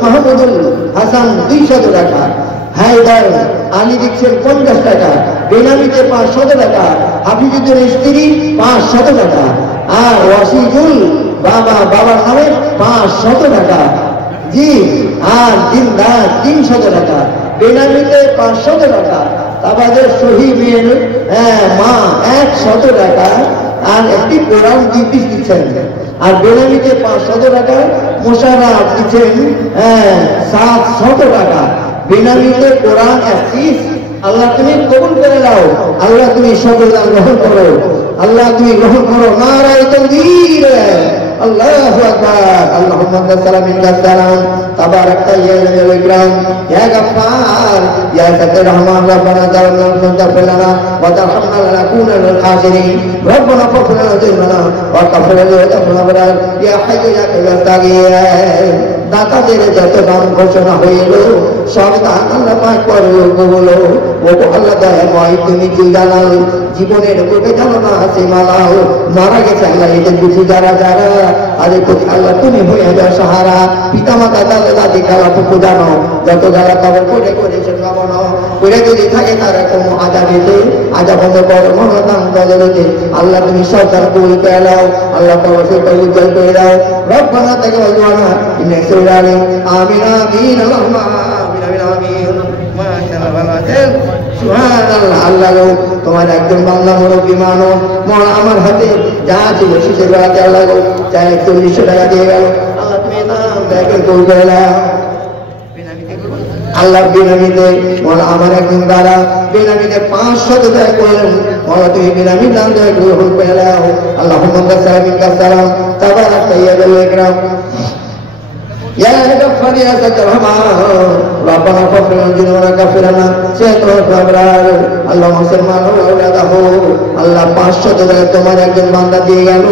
হাসান 200 টাকা। হায়দার আলী দিচ্ছেন 50 টাকা, বেনামিতে 500 টাকা। হাফিজুদ্দিন স্ত্রী 500 টাকা। আর ওয়াসিদুল বাবার নামে 500 টাকা জি। আর দিনদার 300 টাকা, বেনামিতে 500 টাকা। তারপরে শহীদের মা 100 টাকা আর একটি কোরআন 2 পিস দিচ্ছেন। আর বেনামিতে 500 টাকা। মোশাররফ দিচ্ছেন 700 টাকা। বিনামূল্যে কোরআন আসছিস, আল্লাহ তুমি কবুল করে নাও, আল্লাহ তুমি সকল দান গ্রহণ করো, আল্লাহ তুমি গ্রহণ করো। নারায়ে তাকবীর, আল্লাহু আকবার। আল্লাহুম্মা সাল্লি আলা সালাম তাবারাকতা ইয়া জালাল ইকরাম ইয়া গফফার ইয়া সাত্তার রহমান রব্বানা জালালনা ফাগফির লানা ওয়া তারহামনা লানাকুনা মিনাল খাসিরিন রব্বানা ফাগফির লানা যুনুবানা ওয়া কাফির লানা আবরার ইয়া হাইয়্যু ইয়া কাইয়্যুম। দাতাদের যত দান ঘোষণা হইল সব দান আল্লাহ পাক করো কবুল। ও আল্লাহ দয়াময়, তুমি কি জানাল জীবনের বুকে জানো না সীমালাও মারা গেছে আল্লাহ এদের বুঝি যারা যারা, আরে কোথায় আল্লাহ তুমি হয়ে যাও সাহারা। পিতা মাতা দাদা দাদি খালা ফুফু জানো যত যারা কবর করে করেছে কামনা করে যদি থাকে তারা কোনো আজাবিতে আজা বন্ধ করো মনদান গজলতে। আল্লাহ তুমি সরকার কবুল করে নাও, আল্লাহ কবরটা উজ্জ্বল করে দাও। রব্বানা তাকাব্বাল দুআ ইন্নাকা সামিউল আলিম। আমিন আমিন আল্লাহুম্মা আমিন আমিন আমিন। মাশাআল্লাহ সুবহানাল্লাহ। আল্লাহ তোমার একজন বান্দা মুরব্বী মানুষ মরা আমার হাতে যা ছিল শেষের রাতে আল্লাহ চাই 40 টাকা দিয়ে গেল, আল্লাহ তুমি দাম দেখে কবুল করে নাও। আল্লাহ বিনামিতে মরা আমার একজন দাদা বিনামিতে 500 টাকা করলেন, মরা তুমি বিনামি দাম দিয়ে গ্রহণ করে নাও। আল্লাহুম্মা সাল্লি আলা সালাম তাবারাকতা ইয়া জালাল ইকরাম ইয়া গফফার ইয়া সাত্তার রহমান রব্বানা ফাগফির লানা যুনুবানা কাফির লানা সাইয়্যিদাতুল আবরার। আল্লাহ মুসলমান আওলাদাহু, আল্লাহ 500 টাকা তোমার একজন বান্দা দিয়ে গেল,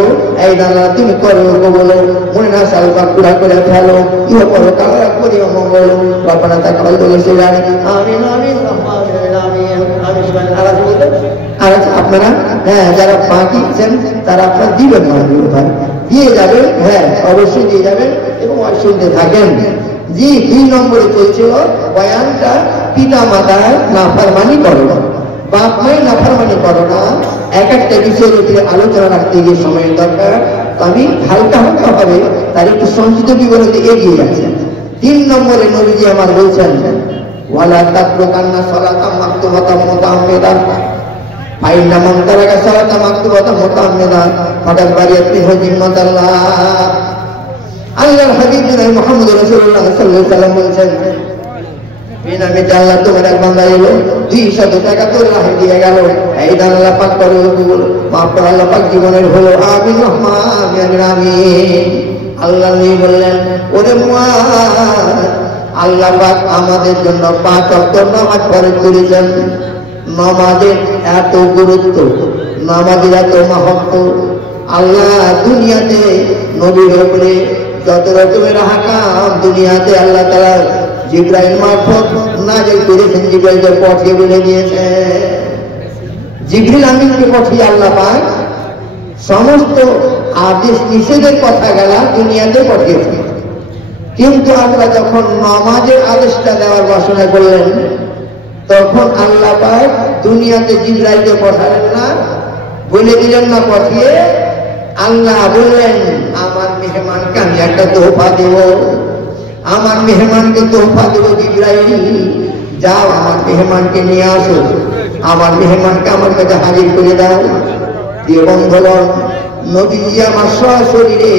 এই দানা তুমি করো কবুল। মনে না সালবা পুরা করে ফেলো, ইহো করো কালা করিও মঙ্গল। রব্বানা তাকাব্বাল দুআ আমিন আমিন আমিন আমিন সুবহানাল্লাহ। আর আপনারা যারা বাকি আছেন তারা আপনারা দিবেন না ভাই, দিয়ে যাবেন, হ্যাঁ অবশ্যই দিয়ে যাবেন এবং শুনতে থাকেন। জি 2 নম্বরে চলছিল বয়ানটা পিতা মাতার নাফরমানি করো না, বাপ মায়ের নাফরমানি করো না। এক একটা বিষয়ের উপরে আলোচনা রাখতে গিয়ে সময়ের দরকার, আমি হালকা হালকা ভাবে তার একটু সংক্ষিপ্ত বিবরণে এগিয়ে যাচ্ছেন। 3 নম্বরে নবীজি আমার বলছেন ওয়ালা তাতরুকান্না সালাতাম মাকতুবাতাম মুতাআম্মিদান ফাইন্না মান তারাকা সালাতাম মাকতুবাতাম মুতাআম্মিদান ফাকাদ বারিয়াত মিনহু জিম্মাতুল্লাহ। আল্লাহর হাবিব নবী মুহাম্মদ রাসূলুল্লাহ সাল্লাল্লাহু আলাইহি ওয়াসাল্লাম বলেছেন বিনামিতে আল্লাহ তোমার এক বান্দা এলো 200 টাকা তোর রাহে দিয়ে গেল, এই দান আল্লাহ পাক করো কবুল, মাফ করে আল্লাহ পাক জীবনের হলো আমিন রহমান আমিন আমিন। আল্লাহ নবী বললেন ওরে মুআদ, আল্লাহ পাক আমাদের জন্য 5 ওয়াক্ত নামাজ ফরজ করেছেন। নামাজের এত গুরুত্ব, নামাজের এত মাহাত্ম্য, আল্লাহ দুনিয়াতে নবীর উপরে যত রকমের হাকাম দুনিয়াতে আল্লাহ তাআলা জিবরাইল মারফত নাযিল করেছেন, জিবরাইলকে পাঠিয়ে বলে দিয়েছে। জিবরিল আমিনকে পাঠিয়ে আল্লাহ পাক সমস্ত আদেশ নিষেধের কথা গেলা দুনিয়াতে পাঠিয়েছেন। কিন্তু আল্লাহ যখন নামাজের আদেশটা দেওয়ার ঘোষণা করলেন তখন আল্লাহ পাক দুনিয়াতে জিবরাইলকে পাঠালেন না, বলে দিলেন না, পাঠিয়ে আল্লাহ বললেন আমার মেহমানকে আমি একটা তোহফা দেব, আমার মেহমানকে তোহফা দেব। জিবরাইল যাও আমার মেহমানকে নিয়ে আসো, আমার মেহমানকে আমার কাছে হাজির করে দাও। প্রিয় বন্ধুগণ, নবীজি আমার সশরীরে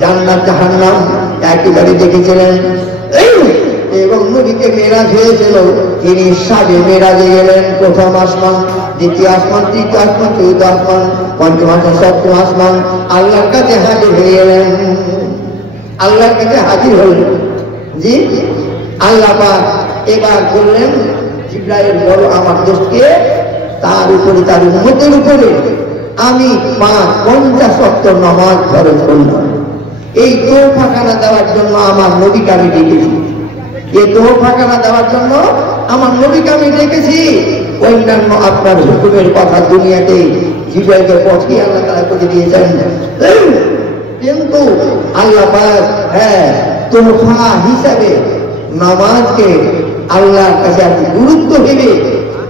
জান্নাত জাহান্নাম একেবারে দেখেছিলেন এবং নবীকে মেরাজ হয়েছিল, তিনি সাজে মেরাজে গেলেন। প্রথম আসমান, দ্বিতীয় আসমান, তৃতীয় আসমান, চতুর্থ আসমান, পঞ্চম আসমান, সপ্তম আসমান, আল্লাহর কাছে হাজির হয়ে গেলেন। আল্লাহর কাছে হাজির হলেন। জি আল্লাহ পাক এবার বললেন জিবরাইল বলো আমার দোষকে, তার উপরে তার উম্মতের উপরে আমি 50 ওয়াক্ত নামাজ ফরজ করলাম। এই তোহফাখানা দেওয়ার জন্য আমার নবীকে আমি ডেকেছি, এই তোহফাখানা দেওয়ার জন্য আমার নবীকে আমি ডেকেছি। অন্যান্য আপনার হুকুমের কথা দুনিয়াতে জিবরাইলকে পাঠিয়ে আল্লাহ তাআলা করে দিয়েছেন, কিন্তু আল্লাহ পাক তোহফা হিসাবে নামাজকে আল্লাহর কাছে আপনি গুরুত্ব দেবে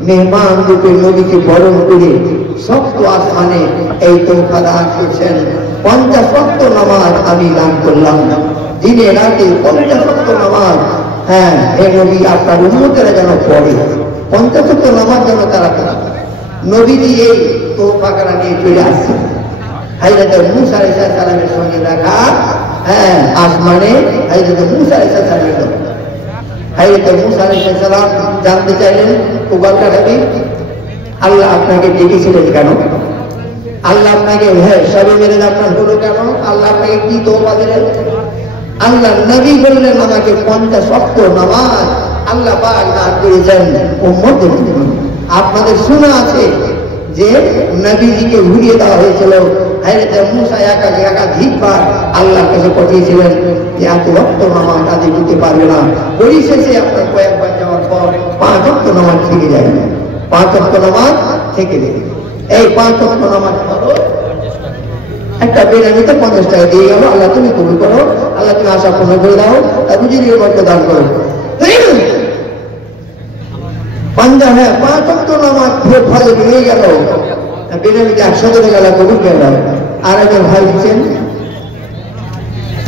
মেহমান রূপে নবীকে বরণ করে সপ্ত আসমানে এই তোহফা দান করছেন। 50 ওয়াক্ত নামাজ আমি দান করলাম, দিনে রাতে 50 ওয়াক্ত নামাজ। হে নবী আপনার উম্মতেরা যেন পড়ে, 50 ওয়াক্ত নামাজ যেন তারা পড়ে। নবীজি এই তোহফাখানা নিয়ে চলে আসছেন। হযরত মূসা আলাইহিস সালামের সঙ্গে দেখা আসমানে হযরত মূসা আলাইহিস সালামের হযরত মুসা আলাইহিস সালাম জানতে চাইলেন, ও বালকা নবী, আল্লাহ আপনাকে ডেকেছিলেন কেন? আল্লাহ আপনাকে সবে মেরে আপনার হলো কেন? আল্লাহ আপনাকে কি তওবা দিলেন? আল্লাহ নবী বললেন, আমাকে 50 ওয়াক্ত নামাজ আল্লাহ পাক দান করেছেন উম্মতের জন্য। আপনাদের শোনা আছে যে নবীজিকে ঘুরিয়ে দেওয়া হয়েছিল, হযরত মুসা একাধিকবার আল্লাহর কাছে পাঠিয়েছিলেন যে এত ওয়াক্ত নামাজ আদায় করতে পারবে না। পরিশেষে আপনার কয়েকবার যাওয়ার পর 5 ওয়াক্ত নামাজ থেকে যায়, 5 ওয়াক্ত নামাজ থেকে যায়। এই 5 ওয়াক্ত নামাজ পড়ো, একটা বেনামিতে 50 টাকা দিয়ে গেল, আল্লাহ তুমি কবুল করো, আল্লাহ তুমি আশা পূর্ণ করে দাও, আর রুজির বরকত দান করো। 5 ওয়াক্ত নামাজ ফজর হয়ে গেল, বেনামিতে 100 টাকা আল্লাহ কবুল করে দাও। আর একজন ভাই দিচ্ছেন,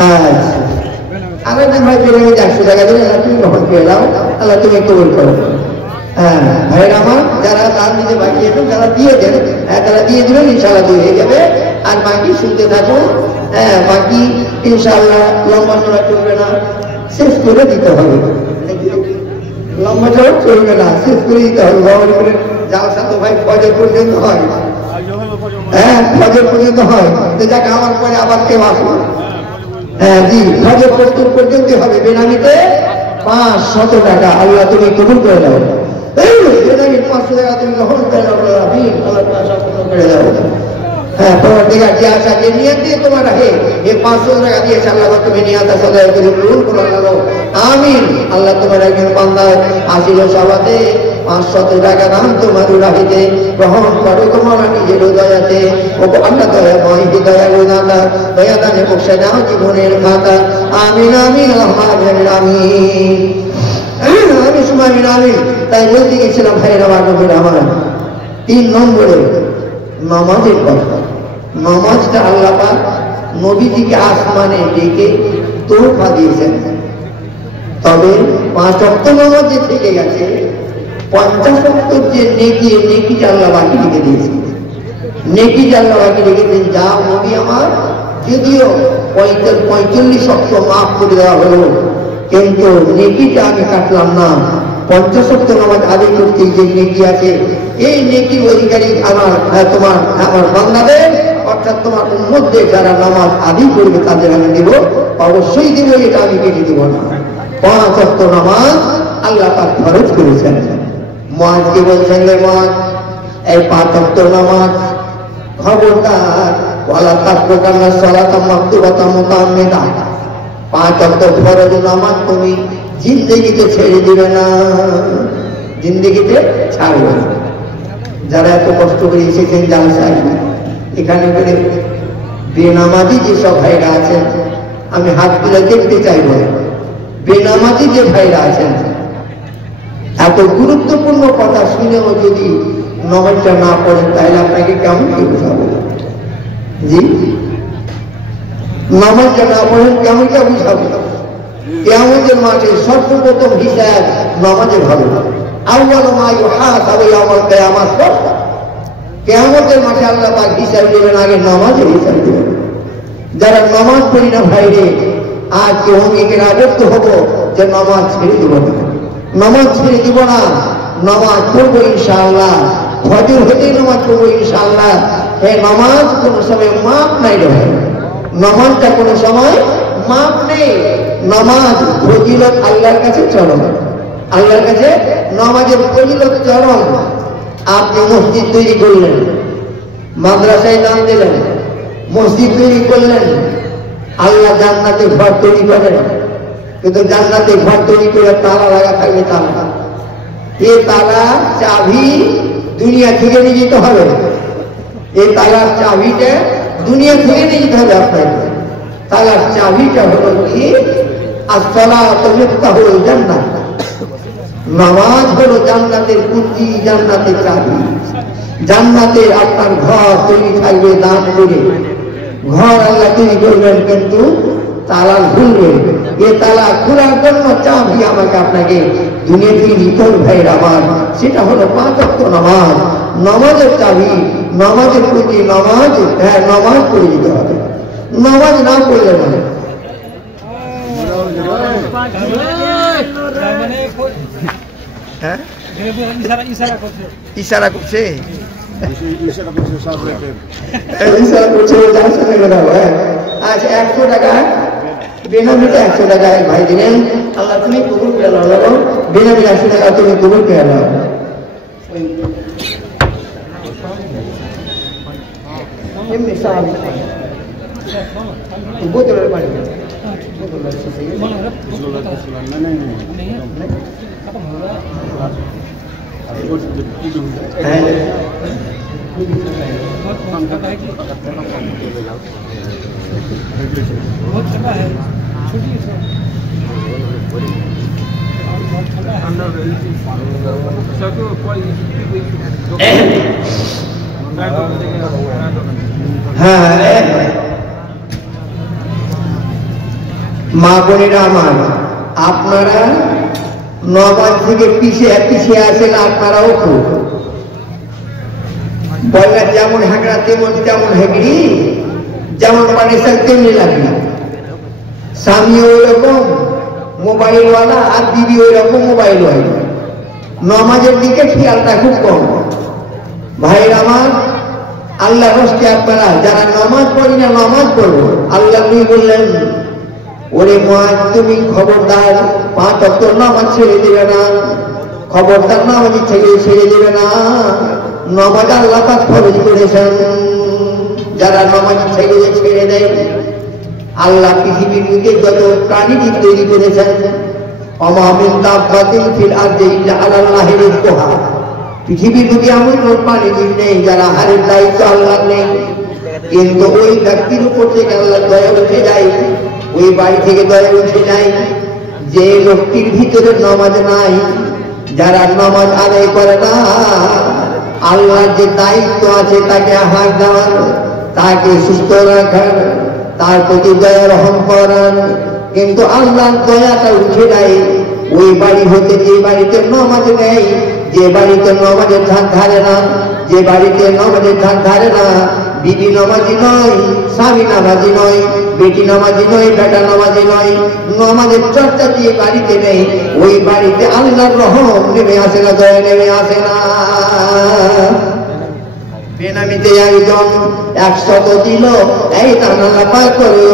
আর একজন ভাই বেনামিতে 100 টাকা দিলে, আল্লাহ তুমি গ্রহণ করে দাও, আল্লাহ তুমি কবুল করো। হ্যাঁ ভাইরা আমার, যারা তার নিজে বাকি আছেন তারা দিয়ে দেন, তারা দিয়ে দেবেন, ইনশাআল্লাহ দিয়ে হয়ে যাবে। আর বাকি শুনতে থাকুন, বাকি ইনশাআল্লাহ লম্বা চড়া চলবে না, শেষ করে দিতে হবে। লম্বা চড়া চলবে না, শেষ করে দিতে হবে। বাবার করে জালসা তো ভাই ফজর পর্যন্ত হয়, ফজর পর্যন্ত হয়, তো যাকে আমার পরে আবার কেউ আসুন। জি, ফজর পর্যন্ত হবে। বেনামিতে 500 টাকা আল্লাহ তুমি কবুল করে দাও। বেনামি 500 টাকা তুমি গ্রহণ করে দাও, আল্লাহ আশা পূর্ণ করে দাও। পরবর্তীকার যে আশা যে নিয়ত দিয়ে তোমার রাখে, এই 500 টাকা দিয়েছে আল্লাহ, তুমি নিয়ত সদায় করে কবুল করে নাও, আমিন। আল্লাহ তোমার একজন বান্দা আসিল সবাতে 500 টাকা দাম তোমার রাখিতে গ্রহণ করো তোমার নিজের দয়াতে। ও আল্লাহ দয়াময় দয়ালু দাতা, দয়া দানে বসে নাও জীবনের খাতা। আমিন আমিন আমিন আমিন আমি সময় আমি তাই বলতে গেছিলাম ভাইয়ের আমার নবীর আমার 3 নম্বরে নামাজের কথা। নামাজটা আল্লাহ পাক নবীজিকে আসমানে ডেকে তোহফা দিয়েছেন। তবে 5 ওয়াক্ত নামাজ যে থেকে গেছে, 50 ওয়াক্তের যে নেকি, নেকিটা আল্লাহ বাকি রেখে দিয়েছেন। নেকিটা আল্লাহ বাকি রেখেছেন, যা নবী আমার যদিও 45 ওয়াক্ত মাফ করে দেওয়া হলো, কিন্তু নেকিটা আমি কাটলাম না। 50 ওয়াক্ত নামাজ আদায় করতে যে নেকি আছে, এই নেকির অধিকারী আমার বান্দাদের, অর্থাৎ তোমার উম্মতদের যারা নামাজ আদায় করবে তাদের আমি দেব, অবশ্যই দেব, এটা আমি কেটে দেব না। 5 ওয়াক্ত নামাজ আল্লাহ পাক ফরজ করেছেন। মুআযকে বলছেন, রে মুআয, এই 5 ওয়াক্ত নামাজ খবরদার, ওয়ালা তাতরুকান্না সালাতা মাকতুবাতাম মুতাআম্মিদা, 5 ওয়াক্ত ফরজ নামাজ তুমি জিন্দেগিতে ছেড়ে দিবে না, জিন্দেগিতে ছাড়বে না। যারা এত কষ্ট করে এসেছেন জালসায়, এখানে করে বেনামাজি যেসব ভাইরা আছেন, আমি হাত তুলে দেখতে চাইব, বেনামাজি যে ভাইরা আছেন, এত গুরুত্বপূর্ণ কথা শুনেও যদি নামাজটা না পড়েন, তাহলে আপনাকে কেমন কি বুঝাবো? জি, নামাজটা না পড়েন কেমন কে বুঝাবো? কিয়ামতের মাঠে সর্বপ্রথম হিসাব নামাজে ভালো। আউয়ালু মা ইউহাসাবু ইয়াউমাল কিয়ামাহ, কিয়ামতের মাঠে আল্লাহ পাক হিসাব দেবেন, আগে নামাজের হিসাব দেবেন। যারা নামাজ পড়ি না ভাইরে, আজকে অঙ্গীকার আবদ্ধ হবো যে নামাজ ছেড়ে দিব না, নামাজ ছেড়ে দিব না, নামাজ পড়বো ইনশাআল্লাহ, ফজর হতেই নামাজ পড়বো ইনশাআল্লাহ। এই নামাজ কোনো সময় মাপ নাই রে ভাই, নামাজটা কোনো সময় মাপ নেই। নামাজ ফজিলত আল্লাহর কাছে চরম, আল্লাহর কাছে নামাজের ফজিলত চরম। আপনি মসজিদ তৈরি করলেন, মাদ্রাসায় নাম দিলেন, মসজিদ তৈরি করলেন, আল্লাহ জান্নাতে ঘর তৈরি করেন, কিন্তু জান্নাতে ঘর তৈরি করে তালা লাগা থাকবে, তালা, এই তালা চাবি দুনিয়া থেকে নিয়ে যেতে হবে, এই তালার চাবিটা দুনিয়া থেকে নিয়ে যেতে হবে আপনাকে। তালার চাবিটা হলো কি? আসসালাতু মিফতাহুল জান্নাহ, নামাজ হলো জান্নাতের কুঞ্জি, জান্নাতের চাবি। জান্নাতে আপনার ঘর তৈরি থাকবে দান করে, ঘর আল্লাহ তৈরি করবেন, কিন্তু তালা খুলবে। এ তালা খোলার জন্য চাবি আমাকে আপনাকে দুনিয়া থেকে নিতে হবে ভাইয়ের আমার, সেটা হলো 5 ওয়াক্ত নামাজ। নামাজের চাবি, নামাজের কুঞ্জি, নামাজ, হ্যাঁ নামাজ পড়ে যেতে হবে, নামাজ না পড়লে মানে হ্যাঁ ইশারা করছে আচ্ছা 100 টাকা বেনামিতে 100 টাকা ভাই দিলেন আল্লাহ তুমি কবুল করে নাও বেনামিতে 100 টাকা তুমি কবুল করে নাও এমনি সাহাবি বোতলের পানি হ্যাঁ মা বোনেরা আমার আপনারা নবাজ থেকে পিছিয়ে আসেন আপনারাও খুব বললা যেমন হ্যাঁকড়া তেমন হেঁকড়ি যেমন পানিসার তেমনি লাগবে স্বামী ওই রকম মোবাইলওয়ালা আর দিদি ওই রকম মোবাইলওয়ালা নমাজের দিকে খেয়ালটা খুব কম ভাইয়ের আমার আল্লাহ হস্তে আপনারা যারা নামাজ পড়ি না নামাজ পড়বো আল্লাহ বললেন ওরে মুআজ তুমি খবরদার 5 ওয়াক্ত নামাজ ছেড়ে দিবে না খবরদার নামাজ ছেড়ে দিবে না নামাজ আল্লাহ পাক ফরজ করেছেন যারা নামাজ ছেড়ে দেয় আল্লাহ পৃথিবীর বুকে যত প্রাণী তৈরি করেছেন ওমা মিন দাব্বাতিন ফিল আরদি ইল্লা আলাল্লাহি রিজকুহা পৃথিবীর বুকে এমন কোনো প্রাণী নেই যারা হারের দায়িত্ব আল্লাহ নেই কিন্তু ওই ব্যক্তির উপর থেকে আল্লাহ দয়া উঠে যায় ওই বাড়ি থেকে দয়া উঠে যায় যে লোকটির ভিতরে নামাজ নাই যারা নামাজ আদায় করে না আল্লাহর যে দায়িত্ব আছে তাকে হাত দেওয়ার তাকে সুস্থ রাখার তার প্রতি দয়া রহম করার কিন্তু আল্লাহর দয়াটা উঠে যায় ওই বাড়ি হতে যে বাড়িতে নামাজ নেই যে বাড়িতে নামাজের ধান ধারে না যে বাড়িতে নামাজের ধান ধারে না বিবি নামাজি নয় স্বামী নামাজি নয় বেটি নামাজি নয় বেটা নামাজি নয় নামাজের চর্চা দিয়ে বাড়িতে নেই ওই বাড়িতে আল্লাহর রহম নেমে আসে না দয়া নেমে আসে না বেনামিতে একজন 100 দিল এই তার আল্লাহ পাক করলো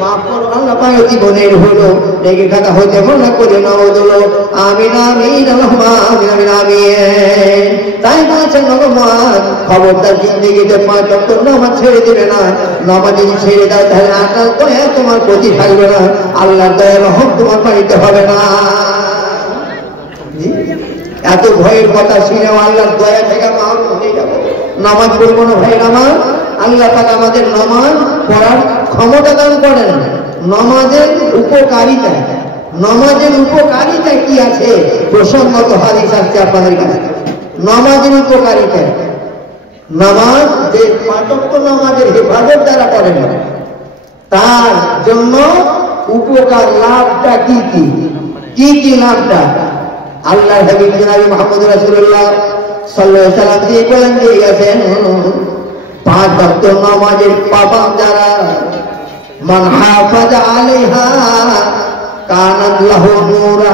মাফ করো আল্লাহ পাক জীবনের হলো নেকি খাতা হতে মনে করে নাও দিলো আমিন আমিন আল্লাহুম্মা আমিন আমিন আমিন তাই বলেছেন ভগবান খবরদার জিন্দেগিতে 5 ওয়াক্ত নামাজ ছেড়ে দিবে না নামাজ যদি ছেড়ে দাও তাহলে আল্লাহর দয়া তোমার প্রতি থাকবে না আল্লাহর দয়া রহম তোমার বাড়িতে হবে না এত ভয়ের কথা শুনে আল্লাহর দয়া থেকে মাহরুম হয়ে যাবো নামাজ পড়বো না ভাই আমার আল্লাহ পাক আমাদের নামাজ পড়ার ক্ষমতা দান করেন নামাজের উপকারিতা কি আছে প্রসঙ্গত হাদিস আসছে আপনাদের কাছে নামাজের উপকারিতা নামাজ যে 5 ওয়াক্ত নামাজের হেফাজত যারা করেন তার জন্য উপকার লাভটা কি লাভটা আল্লাহ হাবিব জনাব মুহাম্মদ রাসূলুল্লাহ সাল্লাল্লাহু আলাইহি ওয়াসাল্লাম দিয়ে বলেন দিয়ে গেছেন 5 ওয়াক্ত নামাজের পাবন্দ যারা মান হাফাজা আলাইহা কানাত লাহু নূরা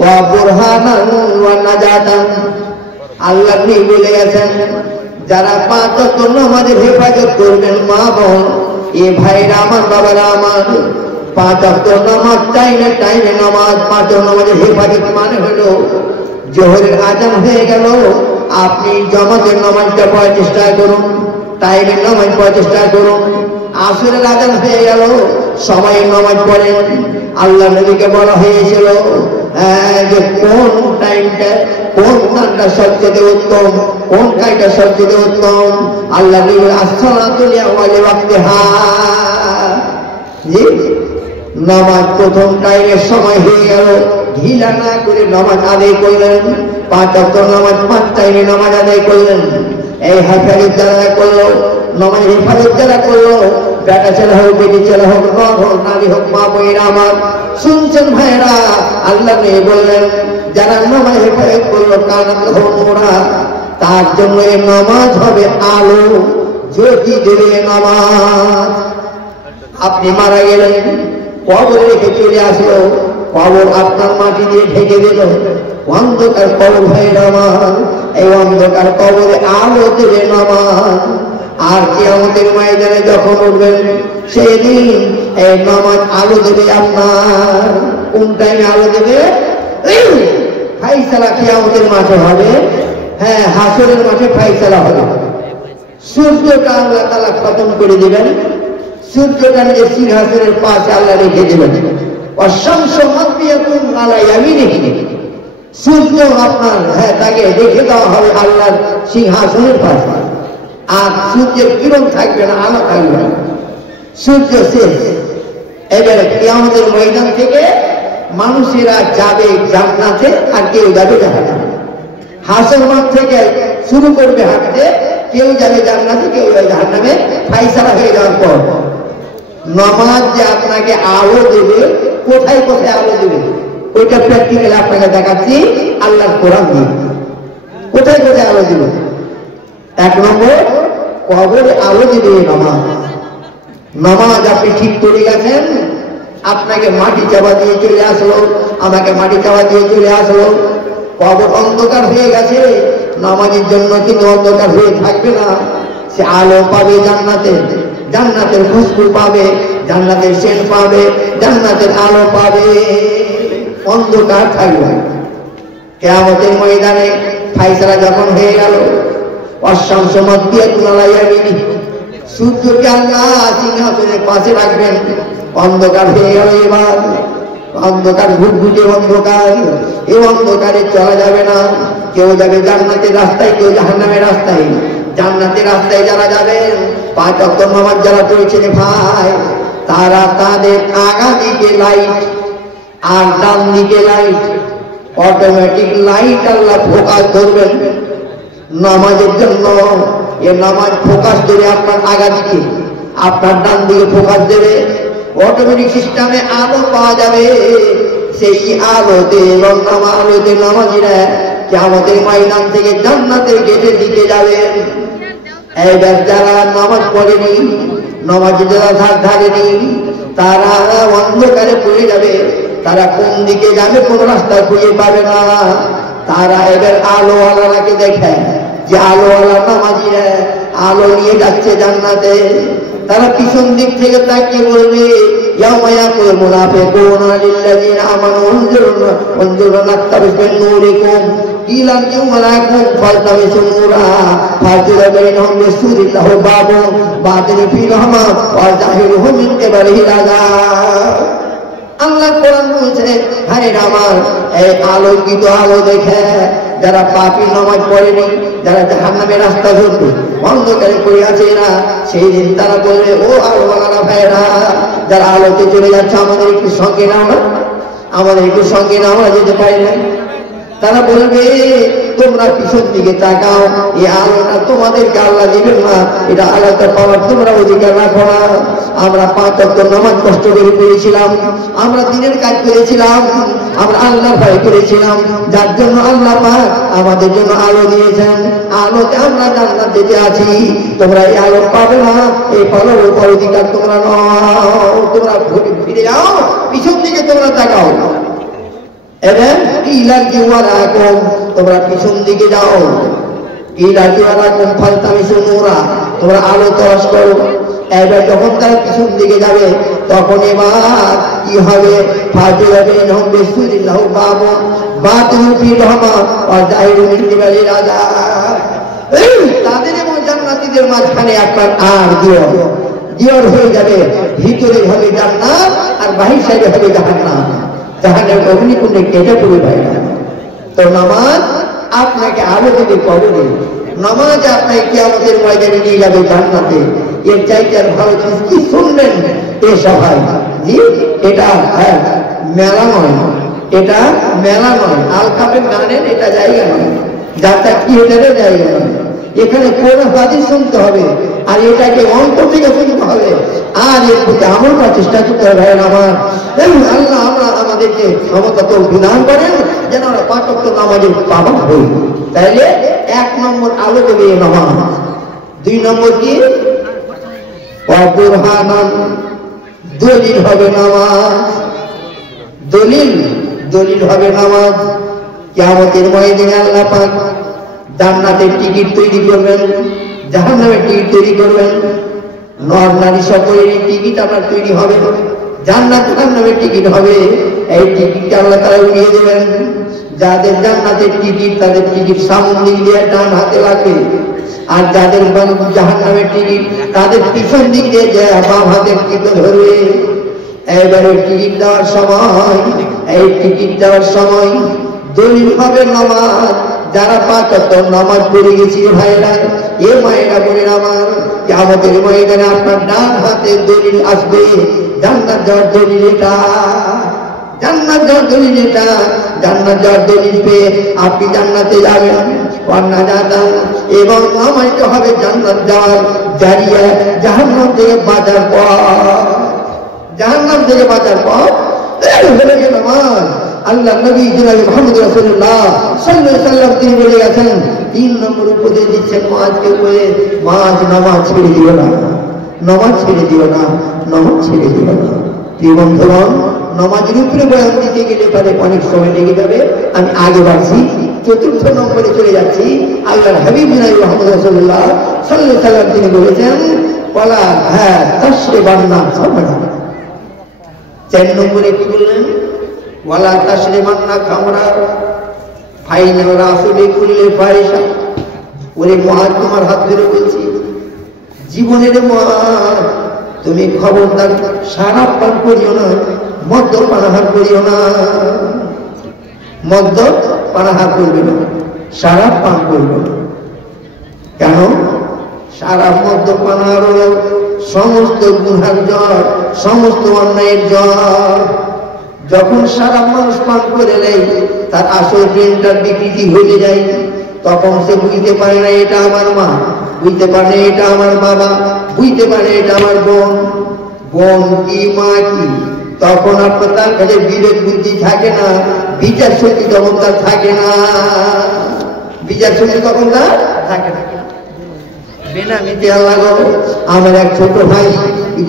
ওয়া বুরহানান ওয়া নাজাতান আল্লাহ নবী বলে গেছেন যারা 5 ওয়াক্ত নামাজের হেফাজত করবেন মা বোন এ ভাইরা আমার বাবারা আমার 5 ওয়াক্ত নামাজ টাইমে নামাজ 5 ওয়াক্ত নামাজের হেফাজত মানে হলো জোহরের আজান হয়ে গেল আপনি জামাতের নামাজটা পড়ার চেষ্টা করুন টাইমের নামাজ পড়ার চেষ্টা করুন আসরের আজান হয়ে গেল সময়ের নামাজ পড়েন আল্লাহ নবীকে বলা হয়েছিল যে কোন টাইমটা কোন গানটা সবচেয়ে উত্তম কোন কাজটা সবচেয়ে উত্তম আল্লাহ নবী আসসালাতু লিআওয়ালি ওয়াক্তিহা জি নামাজ প্রথম টাইমের সময় হয়ে গেল ঢিলা না করে নামাজ আদায় করলেন 5 ওয়াক্ত নামাজ 5 টাইমে নামাজ আদায় করলেন এই হেফাজত যারা করলো নামাজ হেফাজত যারা করলো বেটা ছেলে হোক বেটি ছেলে হোক নর হোক নারী হোক মা বোনেরা আমার শুনছেন ভাইরা আল্লাহ নবী বললেন যারা নামাজ হেফাজত করলো কানাত লাহু নূরা তার জন্য এই নামাজ হবে আলো জ্যোতি দেবে নামাজ আপনি মারা গেলেন কবরে রেখে চলে আসলো কবর আপনার মাটি দিয়ে ঢেকে দিল, অন্ধকার কবর হয়ে নামান, এই অন্ধকার কবরে আলো দেবে নামান। আর কিয়ামতের ময়দানে যখন উঠবেন সেদিন এই নামাজ আলো দেবে আপনার। কোন টাইমে আলো দেবে? ফাইসালা কিয়ামতের মাঠে হবে। হ্যাঁ, হাসরের মাঠে ফাইসালা হবে। সূর্যটা আল্লাহ তাআলা খতম করে দিবেন, সূর্যটা নিজের সিংহাসনের পাশে আল্লাহ রেখে দেবেন। অশামসু মাতবিয়াতুন আলা ইয়ামিনিহি, সূর্য আপনার তাকে রেখে দেওয়া হবে আল্লাহর সিংহাসনের পাশে। আর সূর্যের কিরণ থাকবে না, আলো থাকবে না, সূর্য শেষ। এবারে কিয়ামতের ময়দান থেকে মানুষেরা যাবে জান্নাতে আর কেউ যাবে জাহান্নামে। হাসর মাঠ থেকে শুরু করবে হাঁটতে, কেউ যাবে জান্নাতে কেউ যাবে জাহান্নামে। ফাইসালা হয়ে যাওয়ার পর নামাজ যে আপনাকে আলো দেবে, কোথায় কোথায় আলো দেবে ওইটা প্র্যাকটিক্যালি আপনাকে দেখাচ্ছি আল্লাহর কোরআন দিয়ে। কোথায় কোথায় আলো দেবে? 1 নম্বর, কবরে আলো দেবে নামাজ। নামাজ আপনি ঠিক করে গেছেন, আপনাকে মাটি চাপা দিয়ে চলে আসলো, আমাকে মাটি চাপা দিয়ে চলে আসলো, কবর অন্ধকার হয়ে গেছে, নামাজের জন্য কিন্তু অন্ধকার হয়ে থাকবে না। সে আলো পাবে জান্নাতে, জান্নাতের খুশবু পাবে, জান্নাতের সেন্ট পাবে, জান্নাতের আলো পাবে, অন্ধকার থাকবে। কিয়ামতের ময়দানে ফাইসালা যখন হয়ে গেল, অশামসু মাতবিয়াতুন আলা ইয়ামিনিহি, সূর্যকে আল্লাহ সিংহাসনের পাশে রাখবেন। অন্ধকার হয়ে গেল, এবার অন্ধকার, ঘুটঘুটে অন্ধকার। এই অন্ধকারে চলা যাবে না, কেউ যাবে জান্নাতের রাস্তায়, কেউ জাহান্নামের রাস্তায়। জান্নাতের রাস্তায় যারা যাবেন, 5 ওয়াক্ত নামাজ যারা পড়েছেন ভাই, তারা তাদের আগা দিকে লাইট আর ডান দিকে লাইট, অটোমেটিক লাইট আল্লাহ ফোকাস করবেন নামাজের জন্য। এ নামাজ ফোকাস দেবে আপনার আগা দিকে, আপনার ডান দিকে ফোকাস দেবে। অটোমেটিক সিস্টেমে আলো পাওয়া যাবে, সেই আলোতে আলোতে নামাজিরা কিয়ামতের ময়দান থেকে জান্নাতের গেটের দিকে যাবেন। এবার যারা নামাজ পড়েনি, নামাজে যারা ধার ধারেনি, তারা অন্ধকারে পড়ে যাবে। তারা কোন দিকে যাবে কোন রাস্তা খুঁজে পাবে না। তারা এবার আলোওয়ালাকে দেখে যে আলোওয়ালা নামাজিরা আলো নিয়ে যাচ্ছে জান্নাতে। তারা পিছন দিক থেকে তাকিয়ে বলবে, ইয়াউমা ইয়াকুলুল মুনাফিকুনা লিল্লাযিনা আমানু উনজুরুনা নাকতাবিস মিন নূরিকুম কিলা ইয়াউমা লাকুম ফালতামিসু নূরা ফাযুরা বাইনাহুম বিসুরিন লাহু বাবুন বাতিনু ফীহি রাহমা ওয়া যাহিরুহু মিন কিবালিহি আযাব। আল্লাহ কোরআন বলছে, আরে আমার এই আলোকিত আলো দেখে যারা পাপী নামাজ পড়েনি, যারা জাহান্নামের রাস্তা ধরবে, অন্ধকারে পড়ে আছে না, সেই দিন তারা বলবে, ও আলোওয়ালা ভাইরা যারা আলোতে চলে যাচ্ছে, আমাদের একটু সঙ্গে নাও না, আমাদের একটু সঙ্গে নাও, আমরা যেতে পারি না। তারা বলবে, তোমরা পিছন দিকে তাকাও, এই আলোটা তোমাদেরকে আল্লাহ দিবেন না, এটা আলোটা পাওয়ার তোমরা অধিকার রাখো না। আমরা 5 ওয়াক্ত নামাজ কষ্ট করে পড়েছিলাম, আমরা দিনের কাজ করেছিলাম, আমরা আল্লাহর ভয় করেছিলাম, যার জন্য আল্লাহ পাক আমাদের জন্য আলো দিয়েছেন। আলোতে আমরা জান্নাত যেতে আছি, তোমরা এই আলো পাবে না, এই পালোর উপর অধিকার তোমরা নাও। তোমরা ফিরে যাও, পিছন দিকে তোমরা তাকাও। এবার তোমরা পিছন দিকে যাও, ফালতামিসু নূরা, তোমরা আলো তলাশ করো। এবার যখন তারা পিছন দিকে যাবে, তখন এবার কি হবে? ফাযুরা বাইনাহুম বিসুরিন লাহু বাবুন বাতিনু ফীহি রাহমা ওয়া যাহিরুহু মিন কিবালিহি আযাব। তাদের এবং জান্নাতীদের মাঝখানে আপনার আর দিওর হয়ে যাবে, ভিতরে হবে জান্নাত আর বাহির সাইডে হবে জাহান্নাম। জাহান্নামের অগ্নিকুণ্ডে কেটে পড়ে ভাইরা। তো নামাজ আপনাকে আলো দেবে কবরে, নামাজ আপনাকে কিয়ামতের ময়দানে নিয়ে যাবে জান্নাতে। এর চাইতে আর ভালো জিনিস কি শুনলেন এ সভায়? জি, এটা মেলা নয়, এটা মেলা নয়, আল কাপের গানের এটা জায়গা নয়, যারটা থিয়েটারের জায়গা নয়। এখানে কোরআন হাদিস শুনতে হবে, আর এটাকে অন্তর থেকে শুনতে হবে, আর এর প্রতি আমল করার চেষ্টা করতে হবে। আমার আল্লাহ আমরা আমাদেরকে ক্ষমতা তো বিধান করেন যেন আমরা 5 ওয়াক্ত নামাজের পাবন হই। তাইলে 1 নম্বর আলো দেবে নামাজ। 2 নম্বর কি? বুরহানান, দলিল হবে নামাজ। দলিল দলিল হবে নামাজ। কিয়ামতের ময়দানে আল্লাহ পাক জান্নাতের টিকিট তৈরি করবেন, জাহান্নামের টিকিট তৈরি করবেন। নর নারী সকলের টিকিট আপনার তৈরি হবে, জান্নাত জাহান্নামের টিকিট হবে। এই টিকিটটা আল্লাহ তাআলা উড়িয়ে দেবেন। যাদের জান্নাতের টিকিট তাদের টিকিট সামনে দিক দিয়ে ডান হাতে লাগে, আর যাদের জাহান্নামের টিকিট তাদের পিছন দিক দিয়ে বাম হাতের টিকিট ধরবে। এবারে টিকিট দেওয়ার সময়, এই টিকিট দেওয়ার সময় দলিল হবে নামাজ। যারা 5 ওয়াক্ত নামাজ পড়ে গেছি ভাইরা, এ মায়েরা বোনের আমার, কিয়ামতের ময়দানে আপনার ডান হাতে দলিল আসবে। জান্নাত যাওয়ার দলিল এটা, জান্নাত যাওয়ার দলিল এটা। জান্নাত যাওয়ার দলিল পেয়ে আপনি জান্নাতে যাবেন। ওয়ান্না জান্নাত এবং আমাকে হবে জান্নাত যাওয়ার জারিয়া, জাহান্নাম থেকে বাঁচার পথ, জাহান্নাম থেকে বাঁচার পথ হলো কি নামাজ। আল্লাহ নবী জনাব মুহাম্মদ রাসূলুল্লাহ সাল্লাল্লাহু আলাইহি ওয়াসাল্লাম তিনি বলে গেছেন, 3 নম্বর উপদেশ দিচ্ছেন মুআজকে, বলে মুআজ নামাজ ছেড়ে দিও না, নামাজ ছেড়ে দিও না, নামাজ ছেড়ে দিও না। প্রিয় বন্ধুগণ, নামাজের উপরে বয়ান দিতে গেলে পরে অনেক সময় লেগে যাবে। আমি আগে বাড়ছি, 4র্থ নম্বরে চলে যাচ্ছি। আল্লাহর হাবিব জনাব মুহাম্মদ রাসূলুল্লাহ সাল্লাল্লাহু আলাইহি ওয়াসাল্লাম তিনি বলেছেন, ওয়ালা তাশরিবান্না খামরা। 4 নম্বরে কি বললেন? ওয়ালা তাশরিবান্না খামরা ফাইনা রাসূলি কুল্লি ফাহিশা। ওরে মুআজ, তোমার হাত ধরে বলছি, জীবনের মুআজ তুমি খবরদার শরাব পান করিও না, মদ্য পানাহার করিও না, মদ্য পানাহার করবে না, শরাব পান করবে না। কেন? শরাব মদ্য পানাহার হলো সমস্ত গুনার জড়, সমস্ত অন্যায়ের জড়। যখন শরাব মানুষ পান করে নেয়, তার আসল প্রেমটার বিকৃতি হয়ে যায়। তখন সে বুঝতে পারে না এটা আমার মা, বুঝতে পারে না এটা আমার বাবা, বুঝতে পারে এটা আমার বোন, বোন কি মা কি। তখন আপনার তার কাছে বিবেক বুদ্ধি থাকে না, বিচার শক্তি তখন তার থাকে না, বিচার শক্তি তখন তার থাকে না। বেনামিতে আল্লাহ গো, আমার এক ছোট ভাই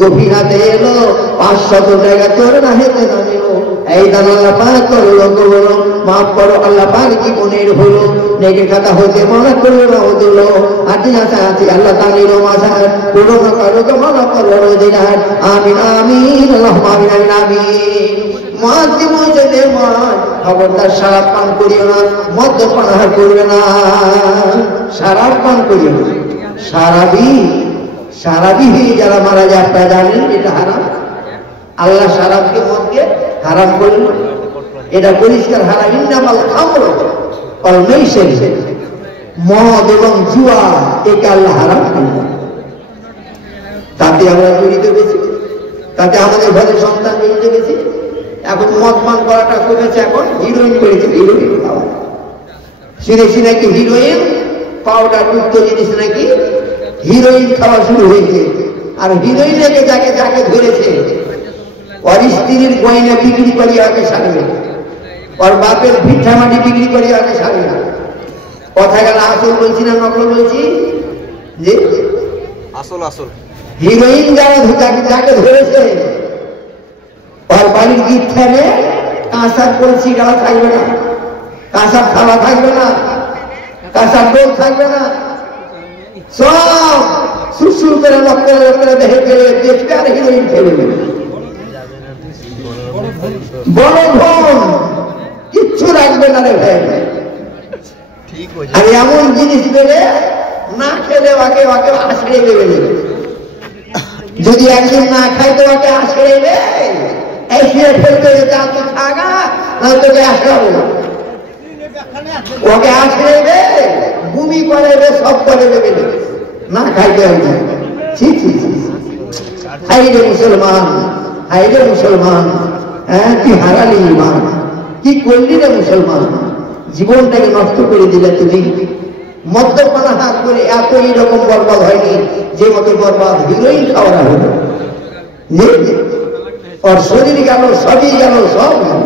গভীর হাতে এলো, 500 টাকা তোর না হেতে না নিল। এই দান আল্লাহ পাক করলো, করলো মাফ করো আল্লাহ পাক, জীবনের হলো নেকের খাতা হতে মনে করলো না হলো। আর দিন আছে আল্লাহ তাআলার মাঝার পূরণ করো তো মনে করো দিনার। আমিন আমিন আল্লাহুম্মা আমিন আমিন আমিন। মাছ দিবসে দে মাছ, খবরদার শরাব পান করিও না, মদ্য পানাহার করবে না, শরাব পান করিও না। সারাবি যারা মারা যায় আপনারা জানেন এটা হারাম। আল্লাহ শরাবকে মদকে হারাম করলেন, এটা পরিষ্কার হারাম। ইন্নামাল খামরু ওয়াল মাইসির, মদ এবং জুয়া একে আল্লাহ হারাম করলেন। তাতে আমরা জড়িত গেছি, তাতে আমাদের ঘরে সন্তান জড়িত গেছি। এখন মদ পান করাটা কমেছে, এখন হিরোইন করেছে, হিরোইন খাওয়া শুনেছি নাকি, হিরোইন পাউডার যুক্ত জিনিস নাকি হিরোইন খাওয়া শুরু হয়েছে। আর হিরোইন রেখে যাকে যাকে ধরেছে, ওর স্ত্রীর গয়না বিক্রি করি আগে সারবে, ওর বাপের ভিক্ষা মাটি বিক্রি করি আগে সারবে না। কথা গেল আসল বলছি না নকল বলছি? যে আসল আসল হিরোইন যারা যাকে ধরেছে, ওর বাড়ির গিটখানে কাঁসার কলসি গালা থাকবে না, কাঁসার থালা থাকবে না, কাঁসার ডোল থাকবে না, সব সুসুর করে লক্করে দেখে ফেলে দেখবে আর হিরোইন ফেলে দেবে। বড় ধন কিচ্ছু রাখবে না রে ভাই। আর এমন জিনিস দেবে না খেলে ওকে ওকে আছড়ে দেবে। যদি একদিন না খায় তো ওকে আছড়ে দেবে, এসে ফেলবে, যা তো থাকা না তোকে আছড়াবো, ওকে আছড়ে দেবে, ভূমি করে দেবে, সব করে দেবে, না খাইতে হবে। হাইরে মুসলমান, হাইরে মুসলমান, হ্যাঁ তুই হারালি ইমান, কি করলি রে মুসলমান, জীবনটাকে নষ্ট করে দিলে তুমি। মদ্যপান হাত করে এত এইরকম বরবাদ হয়নি যে মতো বরবাদ হিরোইন খাওয়া হলো। ওর শরীর গেল, সবই গেল, সব গেল,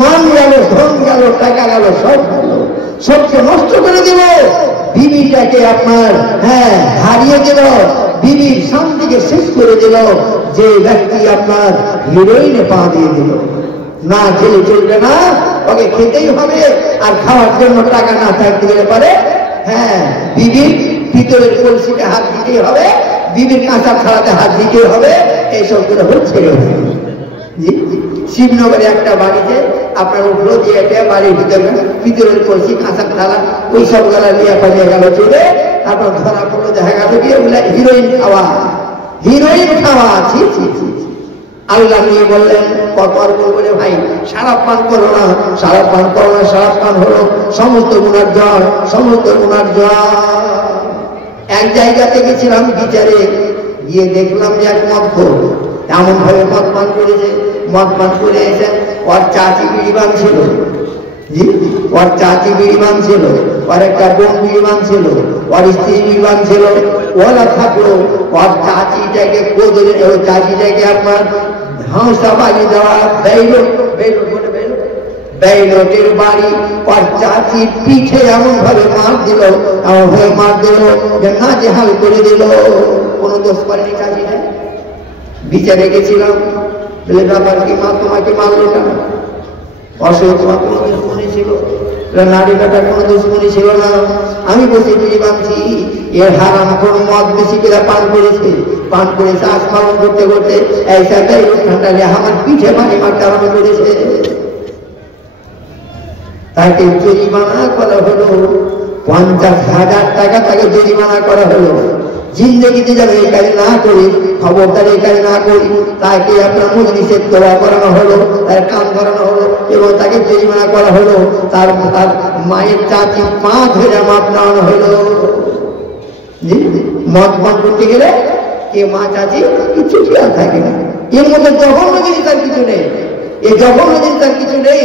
মান গেল, ধন গেল, টাকা গেল, সব গেল, সবকে নষ্ট করে দিল। বিবিটাকে আপনার হারিয়ে দিল, বিবির শান্তিকে শেষ করে দিল যে ব্যক্তি আপনার হিরোইনে পা দিয়ে দিল। না খেলে চলবে না, ওকে খেতেই হবে। আর খাওয়ার জন্য টাকা না থাকতে গেলে পারে হ্যাঁ বিবির ভিতরের কলসিতে হাত দিতেই হবে, বিবির কাঁচা খাওয়াতে হাত দিতেই হবে। এইসব করে হচ্ছে শিবনগরে একটা বাড়িতে আপনার উঠলো দিয়ে একটা বাড়ির ভিতরের কলসি কাঁচা থালা ওই সব গলা নিয়ে পালিয়ে গেল চলে। তারপর ধরা পড়লো, দেখা গেল কি ওগুলা হিরোইন খাওয়া, হিরোইন খাওয়া। ছি ছি ছি। আল্লাহ নিয়ে বললেন কতবার বলবো ভাই সারাপ পান করো না, সারাপ পান করো না, সারাপ পান হলো সমস্ত গুণার জ্বর, সমস্ত গুণার জ্বর। এক জায়গাতে গেছিলাম বিচারে, গিয়ে দেখলাম যে এক মদখোর এমন ভাবে মদ পান করেছে, মদ পান করে এসে ওর চাচি বিড়িবান ছিল, জি ওর চাচি বিড়িবান ছিল, ওর একটা বোন বিড়িবান ছিল, ওর স্ত্রী বিড়িবান ছিল। ওরা থাকলো ওর চাচিটাকে কোদরে, ওই চাচিটাকে আপনার হাঁসা বাড়ি দেওয়া বেইলটের বাড়ি ওর চাচির পিঠে এমন ভাবে মার দিল, এমন ভাবে মার দিল যে না জেহাল করে দিল। কোনো দোষ করেনি চাচিটা। বিচারে গেছিলাম, বলে ব্যাপার কি মা তোমাকে মারলো কেন? অসুখ তোমার কোনো দুশ্মনী ছিল? নারী কাটা কোনো দুশ্মনী ছিল না। আমি বসে বিড়ি বাঁধছি, এর হারাম কোন মদ বেশি করে পান করেছে, পান করেছে আজ পালন করতে করতে এই জায়গায় ঠান্ডা আমার পিঠে পানি মারতে আরম্ভ করেছে। তাকে জরিমানা করা হলো 50,000 টাকা, তাকে জরিমানা করা হলো। জিন্দগিতে যাবে এই কাজ না করি, খবরদার এই কাজ না করি, তাকে আপনার মজলিসের দোয়া করানো হলো, তার কাম করানো হলো এবং তাকে জরিমানা করা হলো। তার মায়ের চাচি পা ধরে মাপ নেওয়ানো হলো। মদ পান করতে গেলে কে মা চাচি কিছু খেয়াল থাকে না। এর মধ্যে জঘন্য জিনিস তার কিছু নেই, এই জঘন্য জিনিস তার কিছু নেই।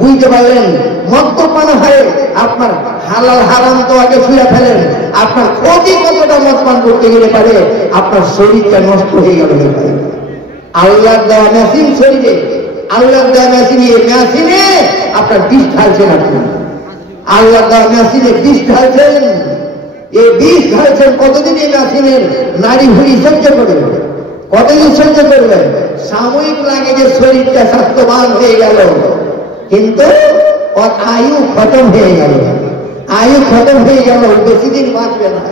বুঝতে পারলেন? মদ্যপান হয় আপনার হালাল হারাম তো আগে ছুঁড়ে ফেলেন। আপনার ক্ষতি কতটা মদ পান করতে গেলে পারে আপনার শরীরটা নষ্ট হয়ে গেল। আল্লাহর দেওয়া মেশিন শরীরে, আল্লাহর দেওয়া মেশিন, এই মেশিনে আপনার বিষ ঢালছেন। আপনি আল্লাহর দেওয়া মেশিনে বিষ ঢালছেন, এই বিষ ঢালছেন। কতদিন এই মেশিনের নারী ভুড়ি সহ্য করবে? কতদিন সহ্য করবে? সাময়িক লাগে যে শরীরটা স্বাস্থ্যবান হয়ে গেল, কিন্তু ওর আয়ু খতম হয়ে গেল, আয়ু খতম হয়ে গেল, বেশি দিন বাঁচবে না।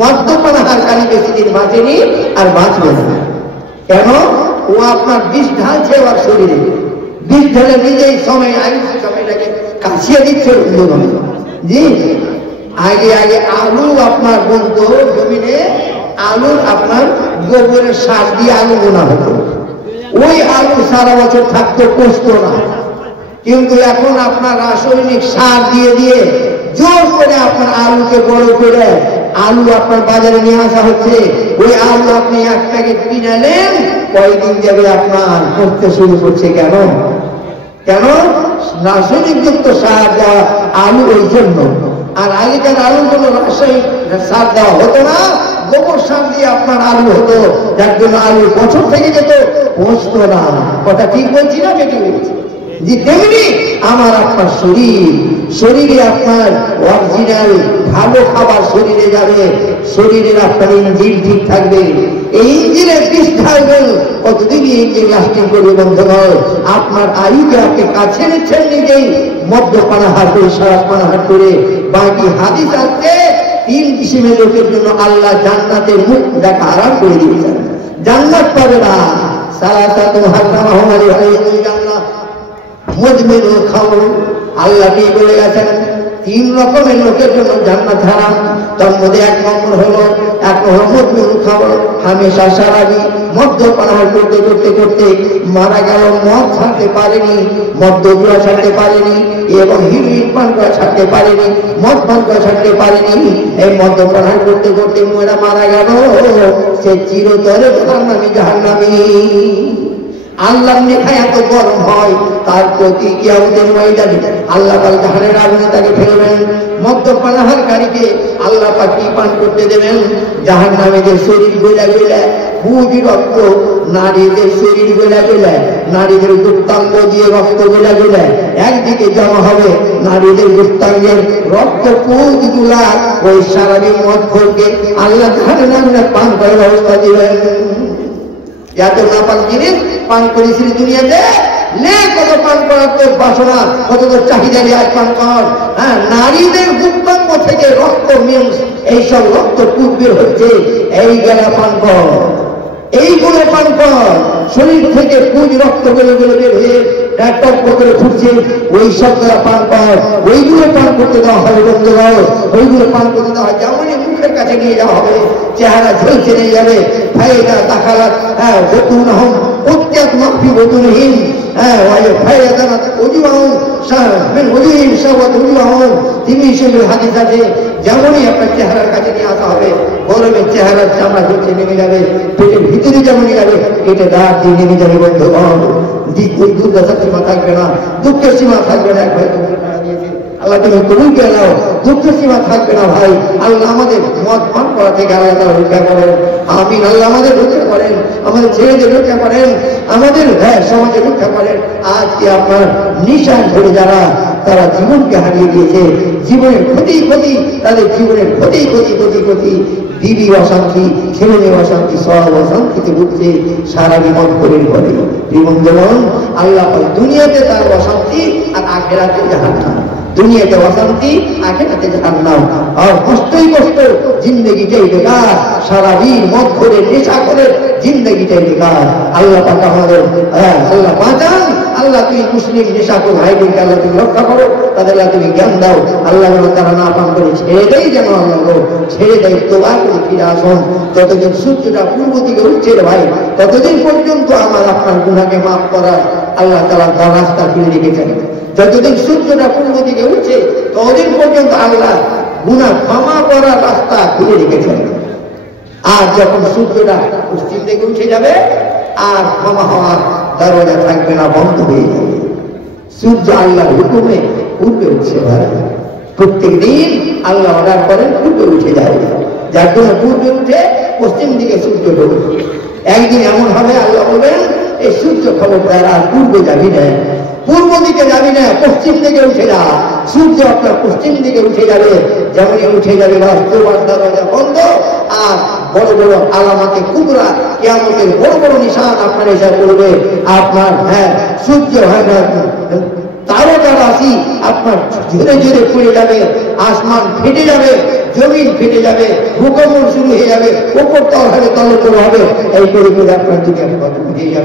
মদ্যপান হারকারী বেশি দিন বাঁচেনি আর বাঁচবে না। কেন? ও আপনার বিষ ঢালছে ওর শরীরে, বিষ ঢেলে নিজেই সময় আয়ুষ সময়টাকে কাছিয়ে দিচ্ছে। জি আগে আগে আলু আপনার বলতো জমিনে, আলুর আপনার গোবরের সার দিয়ে আলু বোনা হতো, ওই আলু সারা বছর থাকতো, কষতো না। কিন্তু এখন আপনার রাসায়নিক সার দিয়ে দিয়ে জোর করে আপনার আলুকে বড় করে আলু আপনার বাজারে নিয়ে আসা হচ্ছে। ওই আলু আপনি এক প্যাকেট কিনালেন, কয়েকদিন যাবে আপনার করতে শুরু করছে। কেন? কেন? রাসায়নিক যুক্ত সার দেওয়া আলু ওই জন্য। আর আগেকার আলুর জন্য রাসায়নিক সার দেওয়া হতো না, গোবর সার দিয়ে আপনার আলু হতো, যার জন্য আলু বছর থেকে যেত, পচতো না। কথা ঠিক বলছি না বেটি বলছি? যে তেমনি আমার আপনার শরীর, শরীরে আপনার অরিজিনাল ভালো খাবার শরীরে যাবে, শরীরের আপনার ইঞ্জিন ঠিক থাকবে। এই ইঞ্জিনের বিষ ঢালবেন, কতদিন ইঞ্জিন লাস্টিং করবে বন্ধুগণ? আপনার আয়ুকে আপনি কাছে নিচ্ছেন নিজেই মদ্যপানাহার করে, সারাপানাহার করে। বাকি হাদিস আছে 3 কিসিমের লোকের জন্য আল্লাহ জান্নাতের মুখ দেখা আরাম করে দিয়েছেন, জান্নাত পাবে না। সালাসাতুন হারামাহুম আলাইহিল জান্নাহ মুজমিনুল খামর, আল্লাহ কি বলে গেছেন 3 রকমের লোকের জন্য জান্নাত হারাম। তার মধ্যে 1 নম্বর হলো মুজমিনুল খামর, হামেশা সারাবি মদ্যপান করতে করতে করতে মারা গেল, মদ ছাড়তে পারেনি, মদ্যগুলো ছাড়তে পারেনি এবং হিরোইন পান করা ছাড়তে পারেনি, মদ পান করা ছাড়তে পারেনি। এই মদ্যপান করতে করতে মেয়েরা মারা গেল, সে চিরতরে জাহান্নামী। আল্লাহর নেখায় এত গরম হয়, তার প্রতি কিয়ামতের ময়দানে আল্লাহ পাক জাহান্নামের আগুনে তাকে ফেলবেন। মদ্যপানাহারকারীকে আল্লাহ পাক কি পান করতে দেবেন? জাহান্নামীদের শরীর গলা গলা পুজ রক্ত, নারীদের শরীর গলা গলা, নারীদের গুপ্তাঙ্গ দিয়ে রক্ত গলা গলা একদিকে জমা হবে। নারীদের গুপ্তাঙ্গের রক্ত পুজ গুলা ওই সারাবি মদখোরকে আল্লাহ জাহান্নামে পান করার ব্যবস্থা দিবেন। এত নাপাক জিনিস পান করেছিস দুনিয়াতে, লে কত পান করার তোর বাসনা, কত তোর চাহিদা নিয়ে আজ পান কর। হ্যাঁ, নারীদের গুপ্তাঙ্গ থেকে রক্ত মিন্স এইসব রক্ত বের হচ্ছে, এই গেলা পান কর, এইগুলো পান কর। শরীর থেকে পুঁজ রক্ত বের হয়ে টক করে ফুটছে, ওই সব দ্বারা পান কর, ওইগুলো পান করতে দেওয়া হবে বন্ধুরাও, ওইগুলো পান করতে দেওয়া হয়। যেমনই মুখের কাছে নিয়ে যাওয়া হবে, চেহারা ঝলসে নিয়ে যাবে। ফায়দা দাখালাত বতুনহুম উত্যাত মাফি বতুনহিম, ফায়দা উজুহুম মিন উজুহিম শাওয়াত উজুহুম, তিনি হিসেবে হাদিস আছে। যেমনই আপনার চেহারার কাছে নিয়ে আসা হবে, গরমের চেহারার চামড়া ঝলসে নেমে যাবে, পেটের ভিতরে যেমন যাবে, পেটে দাঁত দিয়ে নেমে যাবে বন্ধুগণ। দুর্দশার সীমা থাকবে না, দুঃখের সীমা থাকবে না। এক ভাই দিয়েছে, আল্লাহ তুমি কবুল করে নাও। দুঃখের সীমা থাকবে না ভাই। আল্লাহ আমাদের মদ পান করা থেকে আল্লাহ তাআলা রক্ষা করেন, আমিন। আল্লাহ আমাদের রক্ষা করেন, আমাদের ছেলেদের রক্ষা করেন, আমাদের সমাজে রক্ষা করেন। আজকে আপনার নিশান ধরে যারা তারা জীবনকে হারিয়ে দিয়েছে, জীবনের ক্ষতি, তাদের জীবনের ক্ষতি, বিবি অশান্তি, ছেলে মেয়ে অশান্তি, সব অশান্তিতে ভুগছে সারা বিমত করে ঘরে। জীবন যেমন আল্লাহ দুনিয়াতে তার অশান্তি আর আখেরাতে জাহান্নাম, দুনিয়াতে অশান্তি, আখেরাতে জাহান্নাম। আর কষ্টই কষ্ট, জিন্দগিটাই বেকার, সারাদিন মদ করে নেশা করে জিন্দগিটাই বেকার। আল্লাহ পাক আমাদের আল্লাহ বাঁচান। আল্লাহ তুমি মুসলিম নেশাখোর ভাইদেরকে আল্লাহ তুমি রক্ষা করো, তাদের তুমি জ্ঞান দাও। আল্লাহ বলে তারা না পান করে ছেড়ে দেয়, যেন আল্লাহ ছেড়ে দেয়, তোবা করে ফিরে আসুন। যতদিন সূর্যটা পূর্ব দিকে উঠছে রে ভাই, ততদিন পর্যন্ত আমার আপনার গুনাহকে মাফ করার আল্লাহ তাআলা তার রাস্তা খুলে রেখেছেন। যতদিন সূর্যটা পূর্ব দিকে উঠছে ততদিন পর্যন্ত আল্লাহ গুনাহ ক্ষমা করার রাস্তা খুলে রেখেছেন। আর যখন সূর্যটা পশ্চিম দিকে উঠে যাবে, আর ক্ষমা হওয়ার দরজা থাকবে না, বন্ধ হয়ে যাবে। সূর্য আল্লাহর হুকুমে পূর্বে উঠছে ভাই, প্রত্যেক দিন আল্লাহ অর্ডার করেন পূর্বে উঠে যায়, যার জন্য পূর্বে উঠে পশ্চিম দিকে সূর্য ডোবে। একদিন এমন হবে আল্লাহ বলবেন, এই সূর্য খবরদার আর পূর্বে যাবি না, পূর্ব দিকে যাবি না, পশ্চিম দিকে উঠে যা। সূর্য আপনার পশ্চিম দিকে উঠে যাবে, যেমনই উঠে যাবে বাস্তবার দরজা বন্ধ। আর বড় বড় আলামাতে কুবরা, কিয়ামতের বড় বড় নিশান আপনার এসে পড়বে। আপনার সূর্য তারকা রাশি আপনার ঝরে ঝরে পড়ে যাবে, আসমান ফেটে যাবে, জমিন ফেটে যাবে, ভূকম্প শুরু হয়ে যাবে, ওপর তল হবে, তলতল হবে, এই করে করে আপনার দুনিয়া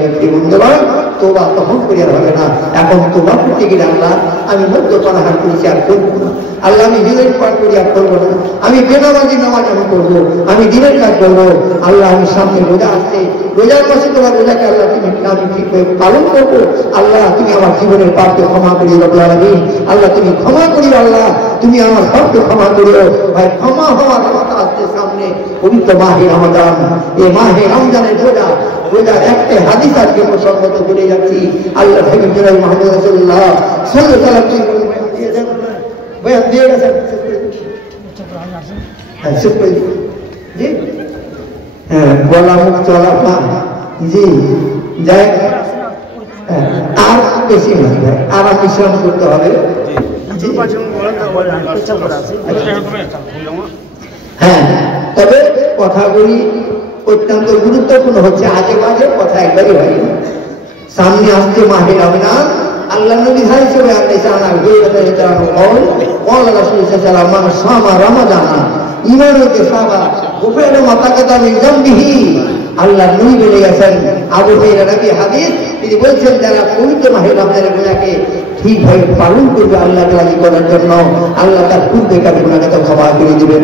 হয়ে যাবে। বন্ধুগণ, তোবা তখন করে আর হবে না। এখন তোবা করতে গেলে আল্লাহ আমি মদ্যপানাহার করেছি আর করবো না, আল্লাহ আমি দিনের পাঠ করি আর করবো না, আমি বেনামাজি নামাজ আমি করবো, আমি দিনের কাজ করবো। আল্লাহ আমি সামনে রোজা আসছে, রোজার মাসে তোমার রোজাকে আল্লাহ তুমি আমি ঠিক করে পালন করবো। আল্লাহ তুমি আমার জীবনের পাপকে ক্ষমা করিও রব্বুল আলামিন। আল্লাহ তুমি ক্ষমা করিও, আল্লাহ তুমি আমার পাপকে ক্ষমা করিও। ভাই ক্ষমা হওয়ার কথা আসছে সামনে, পবিত্র মাহে রমজান। এই মাহে রমজানের রোজার একটা হাদিস আজকে প্রসঙ্গত করে যাচ্ছি। আল্লাহ হাবিব মুহাম্মদ রাসূলুল্লাহ সাল্লাল্লাহু আলাইহি ওয়াসাল্লাম বয়ান দিয়ে গেছেন। জি বলা মুখ চলা পা, জি যাই আর বেশি না ভাই, আর বিশ্রাম করতে হবে। হ্যাঁ, তবে কথাগুলি অত্যন্ত গুরুত্বপূর্ণ হচ্ছে, আজে বাজে কথা একবারই হয় না। সামনে আসছে মাহে রমজান, আল্লাহ নবী হিসেবে আপনি জানার আল্লাহ নবী বলে গেছেন, আবু হুরায়রা নবী হাদিস তিনি বলছেন, যারা পবিত্র মাহে রমজানের রোজাকে ঠিকভাবে পালন করবে আল্লাহ রাজি করার জন্য, আল্লাহ তার পূর্বেকার গুনাহকে ক্ষমা করে দিবেন।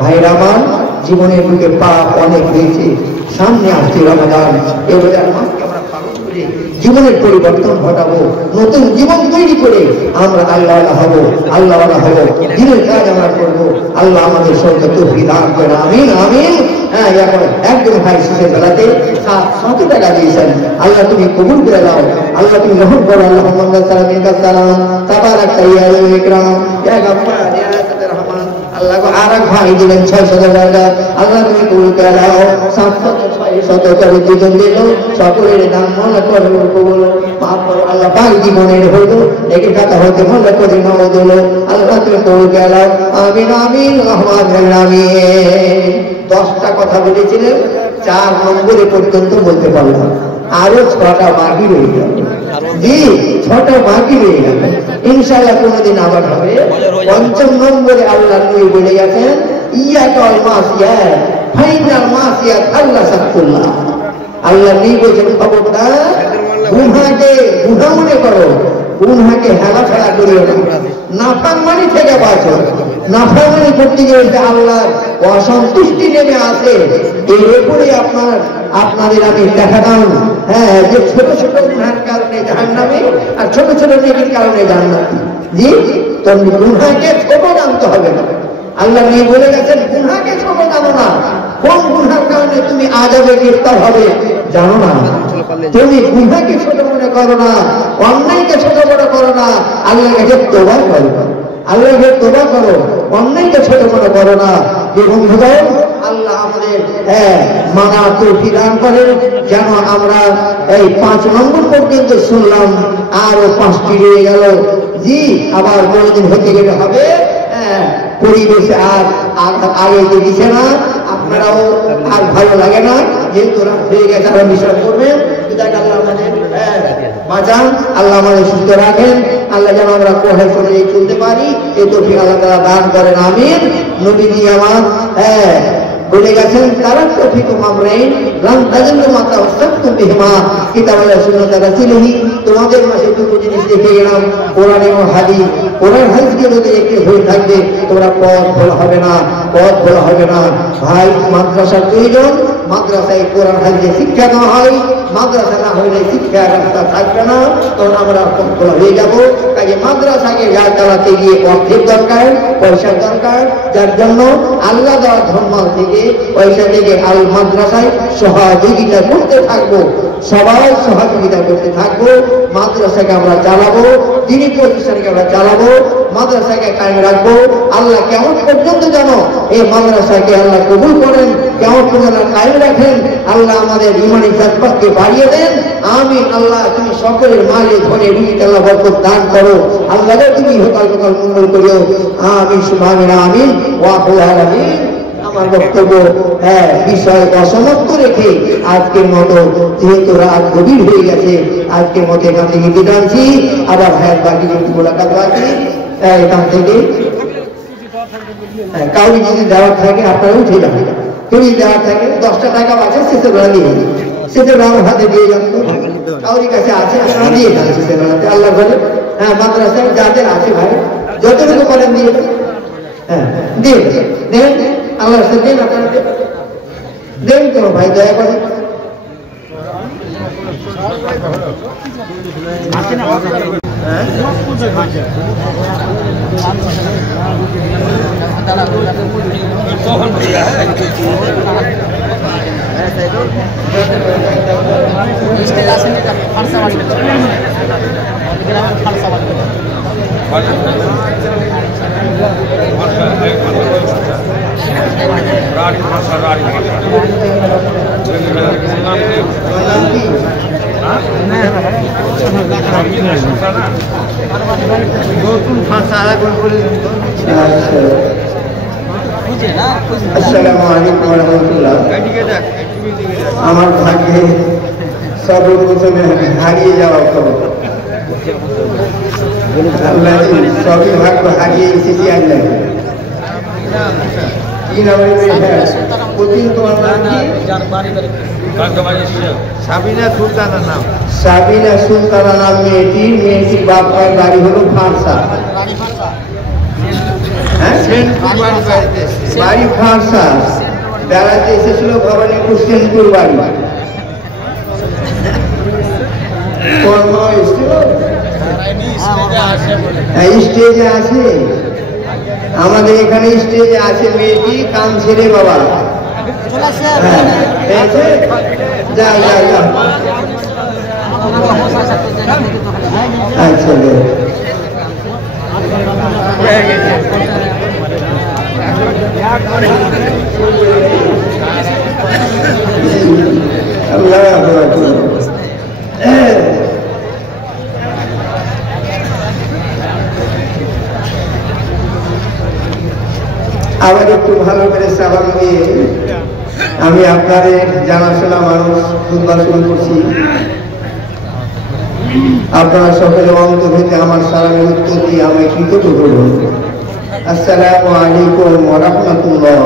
ভাইরা আমার, জীবনের বুকে পাপ অনেক হয়েছে, সামনে আসছে রমজান, এই রোজার মাসকে আমরা পালন করে জীবনের পরিবর্তন ঘটাবো, নতুন জীবন তৈরি করে আমরা আল্লাহওয়ালা হব, দিনের কাজ আমরা করবো। আল্লাহ আমাদের সঙ্গে তৌফিক দান করেন, আমিন আমিন। হ্যাঁ, এখন একদম ভাই শেষের বেলাতে 700 টাকা দিয়েছেন, আল্লাহ তুমি কবুল করে দাও, আল্লাহ তুমি গ্রহণ করো। আল্লাহ মুহাম্মদ সালাম তাবারাক ইয়া ইকরাম ইয়া গাফফার ইয়া সাত্তার রহমান। আল্লাহ আর এক ভাই দিলেন 600 টাকা, আল্লাহ তুমি কবুল করে দাও। 700 করে দুজন দিল, সকলের দান মনে করো, কবুল মাফ করো। আল্লাহ পাক জীবনের হইল একে কথা হতে মনে করে নাও দিল, আল্লাহ তুমি কবুল করে দাও, আমিন আমিন রহমানুর রহিম। 10টা কথা বলেছিলেন, 4 নম্বরে পর্যন্ত বলতে পারলাম। আরো 6টা বাকি রয়ে যাবে। জি 6টা বাকি রয়ে যাবে, ইনশাআল্লাহ কোনদিন আবার হবে। 5ম নম্বরে আল্লাহ নবী বলে গেছেন ইয়াকা ওয়াল মাসিয়া ফাইনাল মাসিয়া আল্লাহ সাকুল্লাহ। আল্লাহ নবী বলেছেন খবরদার গুনাহকে গুনাহ মনে করো, গুনাহকে হেলাফেলা করিও না, নাফরমানি থেকে বাঁচো। নাফরমানি করতে গেলে আল্লাহর অসন্তুষ্টি নেমে আসে। এর উপরে আপনাদের আমি দেখালাম যে ছোট ছোট গুনাহের কারণে জাহান্নামে আর ছোট ছোট নেকির কারণে জান্নাতে। জি তুমি গুনাহকে ছোট জানতে হবে না। আল্লাহ নবী বলে গেছেন গুনাহকে ছোট জানো না। কোন গুনাহের কারণে তুমি আযাবে গ্রেফতার হবে জানো না। তুমি গুনাহকে ছোট মনে করো না, অন্যায়কে ছোট বড় করো না, আল্লাহর কাছে তওবা করো, আল্লাহর কাছে তওবা করো, অন্যায়কে ছোট বড় করো না। যে বন্ধুগণ আল্লাহ আমাদের মানা তৌফিক দান করেন, যেন আমরা এই 5 নম্বর পর্যন্ত শুনলাম, আরো 5টি রয়ে গেল। জি আবার কোনদিন হতে গেলে হবে পরিবেশে আর আগে দিচ্ছে না, আপনারাও আর ভালো লাগে না, যেহেতু রাত হয়ে গেছে আরো বিশ্রাম করবেন। আল্লাহ আমাদের বাঁচান, আল্লাহ আমাদের সুস্থ রাখেন, আল্লাহ যেন আমরা কোরআন শুনে চলতে পারি এই তৌফিক আল্লাহ তাআলা দান করেন, আমিন। নবীজি আমার বলে গেছেন তারা তৌফিক আমরাইন লাম তাজিল্লু মা তাওয়াসসাতুম বিহিমা কিতাবাল্লাহ সুন্নাত রাসূলিহি। তোমাদের মাঝে দুটো জিনিস দেখে গেলাম, কোরআন এবং হাদিস। কোরআন হাদিসকে যদি একটু ধরে থাকবে তোমরা পথ ভোলা হবে না, পথ ভোলা হবে না। ভাই মাদ্রাসার প্রয়োজন, মাদ্রাসায় কোরআন হাদিসের শিক্ষা দেওয়া হয়, মাদ্রাসা না হইলে শিক্ষা রাস্তা থাকবে না, তখন আমরা পথ ভোলা হয়ে যাবো। কাজে মাদ্রাসাকে যা চালাতে গিয়ে অর্থের দরকার, পয়সার দরকার, যার জন্য আল্লাহ দেওয়া ধর্ম থেকে পয়সা থেকে আল মাদ্রাসায় সহযোগিতা করতে থাকবো, সবাই সহযোগিতা করতে থাকবো। মাদ্রাসাকে আমরা চালাবো, দিনী প্রতিষ্ঠানকে আমরা চালাবো, মাদ্রাসাকে কায়েম রাখবো। আল্লাহ কেমন পর্যন্ত যেন এই মাদ্রাসাকে আল্লাহ কবুল করেন, কেমন পর্যন্ত কায়েম রাখেন, আল্লাহ আমাদের ইমানি জাতকে বাড়িয়ে দেন, আমিন। আল্লাহ তুমি সকলের মালে ধরে রুজিতে আল্লাহ বরকত দান করো, আল্লাহ তুমি ইহকাল পরকাল মঙ্গল করিও, আমিন সুবহানাল্লাহ আমিন ওয়া আমিন। আমার বক্তব্য বিষয় অসমাপ্ত রেখে আজকের মতো, যেহেতু রাত গভীর হয়ে গেছে, আজকের মতো এখান থেকে বিদানছি। আবার বাকি যেহেতু মোলাকাত বাকি, এখান থেকে কাউরি যদি দেওয়ার থাকে আপনারা উঠে যাবেন, কেউ যদি দেওয়ার থাকে 10টা টাকা আছে শেষের বেলা দিয়ে, শেষের বেলা হাতে দিয়ে যান, কাউরি কাছে আছে আপনারা দিয়ে যান শেষের বেলাতে। আল্লাহ বলে মাদ্রাসায় যাদের আছে ভাই যতটুকু করেন দিয়ে দিয়ে দেন, আল্লাহর সাথে দেন, আপনারা দেন কেন ভাই দয়া করে। আসসালামু আলাইকুম ওয়া রাহমাতুল্লাহ। আমার ভাগ্যে সর্বপ্রথমে হারিয়ে যাওয়া খবর, আল্লাহ সবই ভাগ্য হারিয়ে এসেছি। আল্লাহ কি নাম? তোমার নাম কি? সাবিনা সুলতানা নাম। সাবিনা সুলতানা নাম মেয়েটির বাবার বাড়ি হলো ফারসা। বাড়ি ফারসা, বেড়াতে এসেছিল ভবানীপুর সেনপুর বাড়ি। স্টেজে আছে, আমাদের এখানে স্টেজে আছে। মেয়েটি কান ছেড়ে বাবা যা যা যা। আচ্ছা আবার একটু ভালো করে সালাম দিয়ে আমি আপনাদের জানাশোনা মানুষ খুতবা শুরু করছি, আপনারা সকলে অন্তর হইতে আমার সালামের উত্তর দিয়ে আমি কৃতজ্ঞ করুন। আসসালামু আলাইকুম ওয়া রাহমাতুল্লাহ।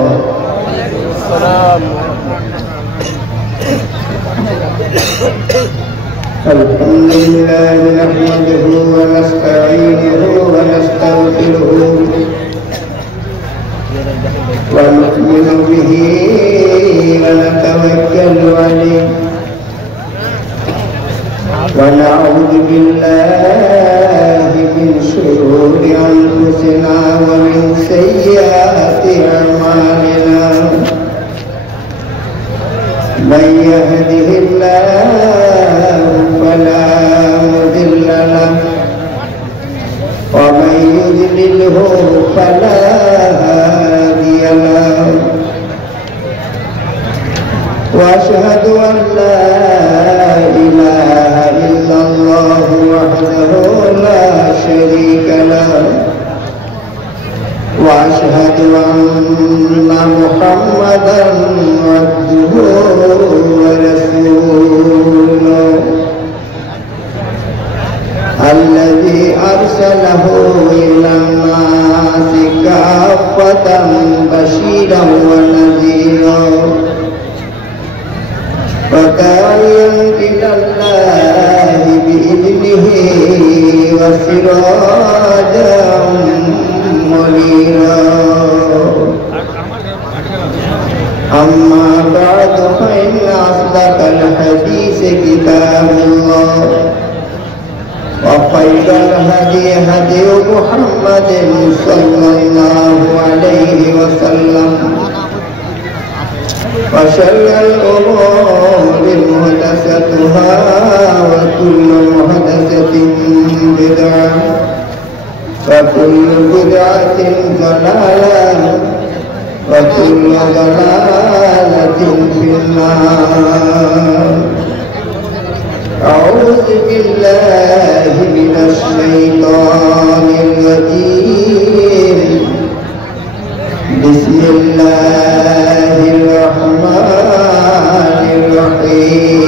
আলহামদুলিল্লাহ নাহমাদুহু ওয়া নাস্তাঈনুহু ওয়া নাস্তাগফিরুহু ওয়া নু'মিनु বিহি ওয়া নাতাওয়াক্কালু আলাইহি ونعوذ بالله من شرور أنفسنا ومن سيئات أعمالنا من يهده الله فلا مضل له ومن يضلله فلا هادي له وأشهد أن لا إله إلا الله وحده لا شريك له وأشهد أن محمدا عبده ورسوله الذي أرسله إلى الناس كافة بشيرا ونذيرا وداعيا إلى الله بإذنه وسراجا منيرا. أما بعد فإن أصدق الحديث كتاب الله وخير الهدي هدي محمد صلى الله عليه وسلم وشر الأمور محدثاتها وكل محدثة بدعة وكل بدعة ضلالة وكل ضلالة في النار. أعوذ بالله من الشيطان الرجيم. بسم الله الرحمن الرحيم.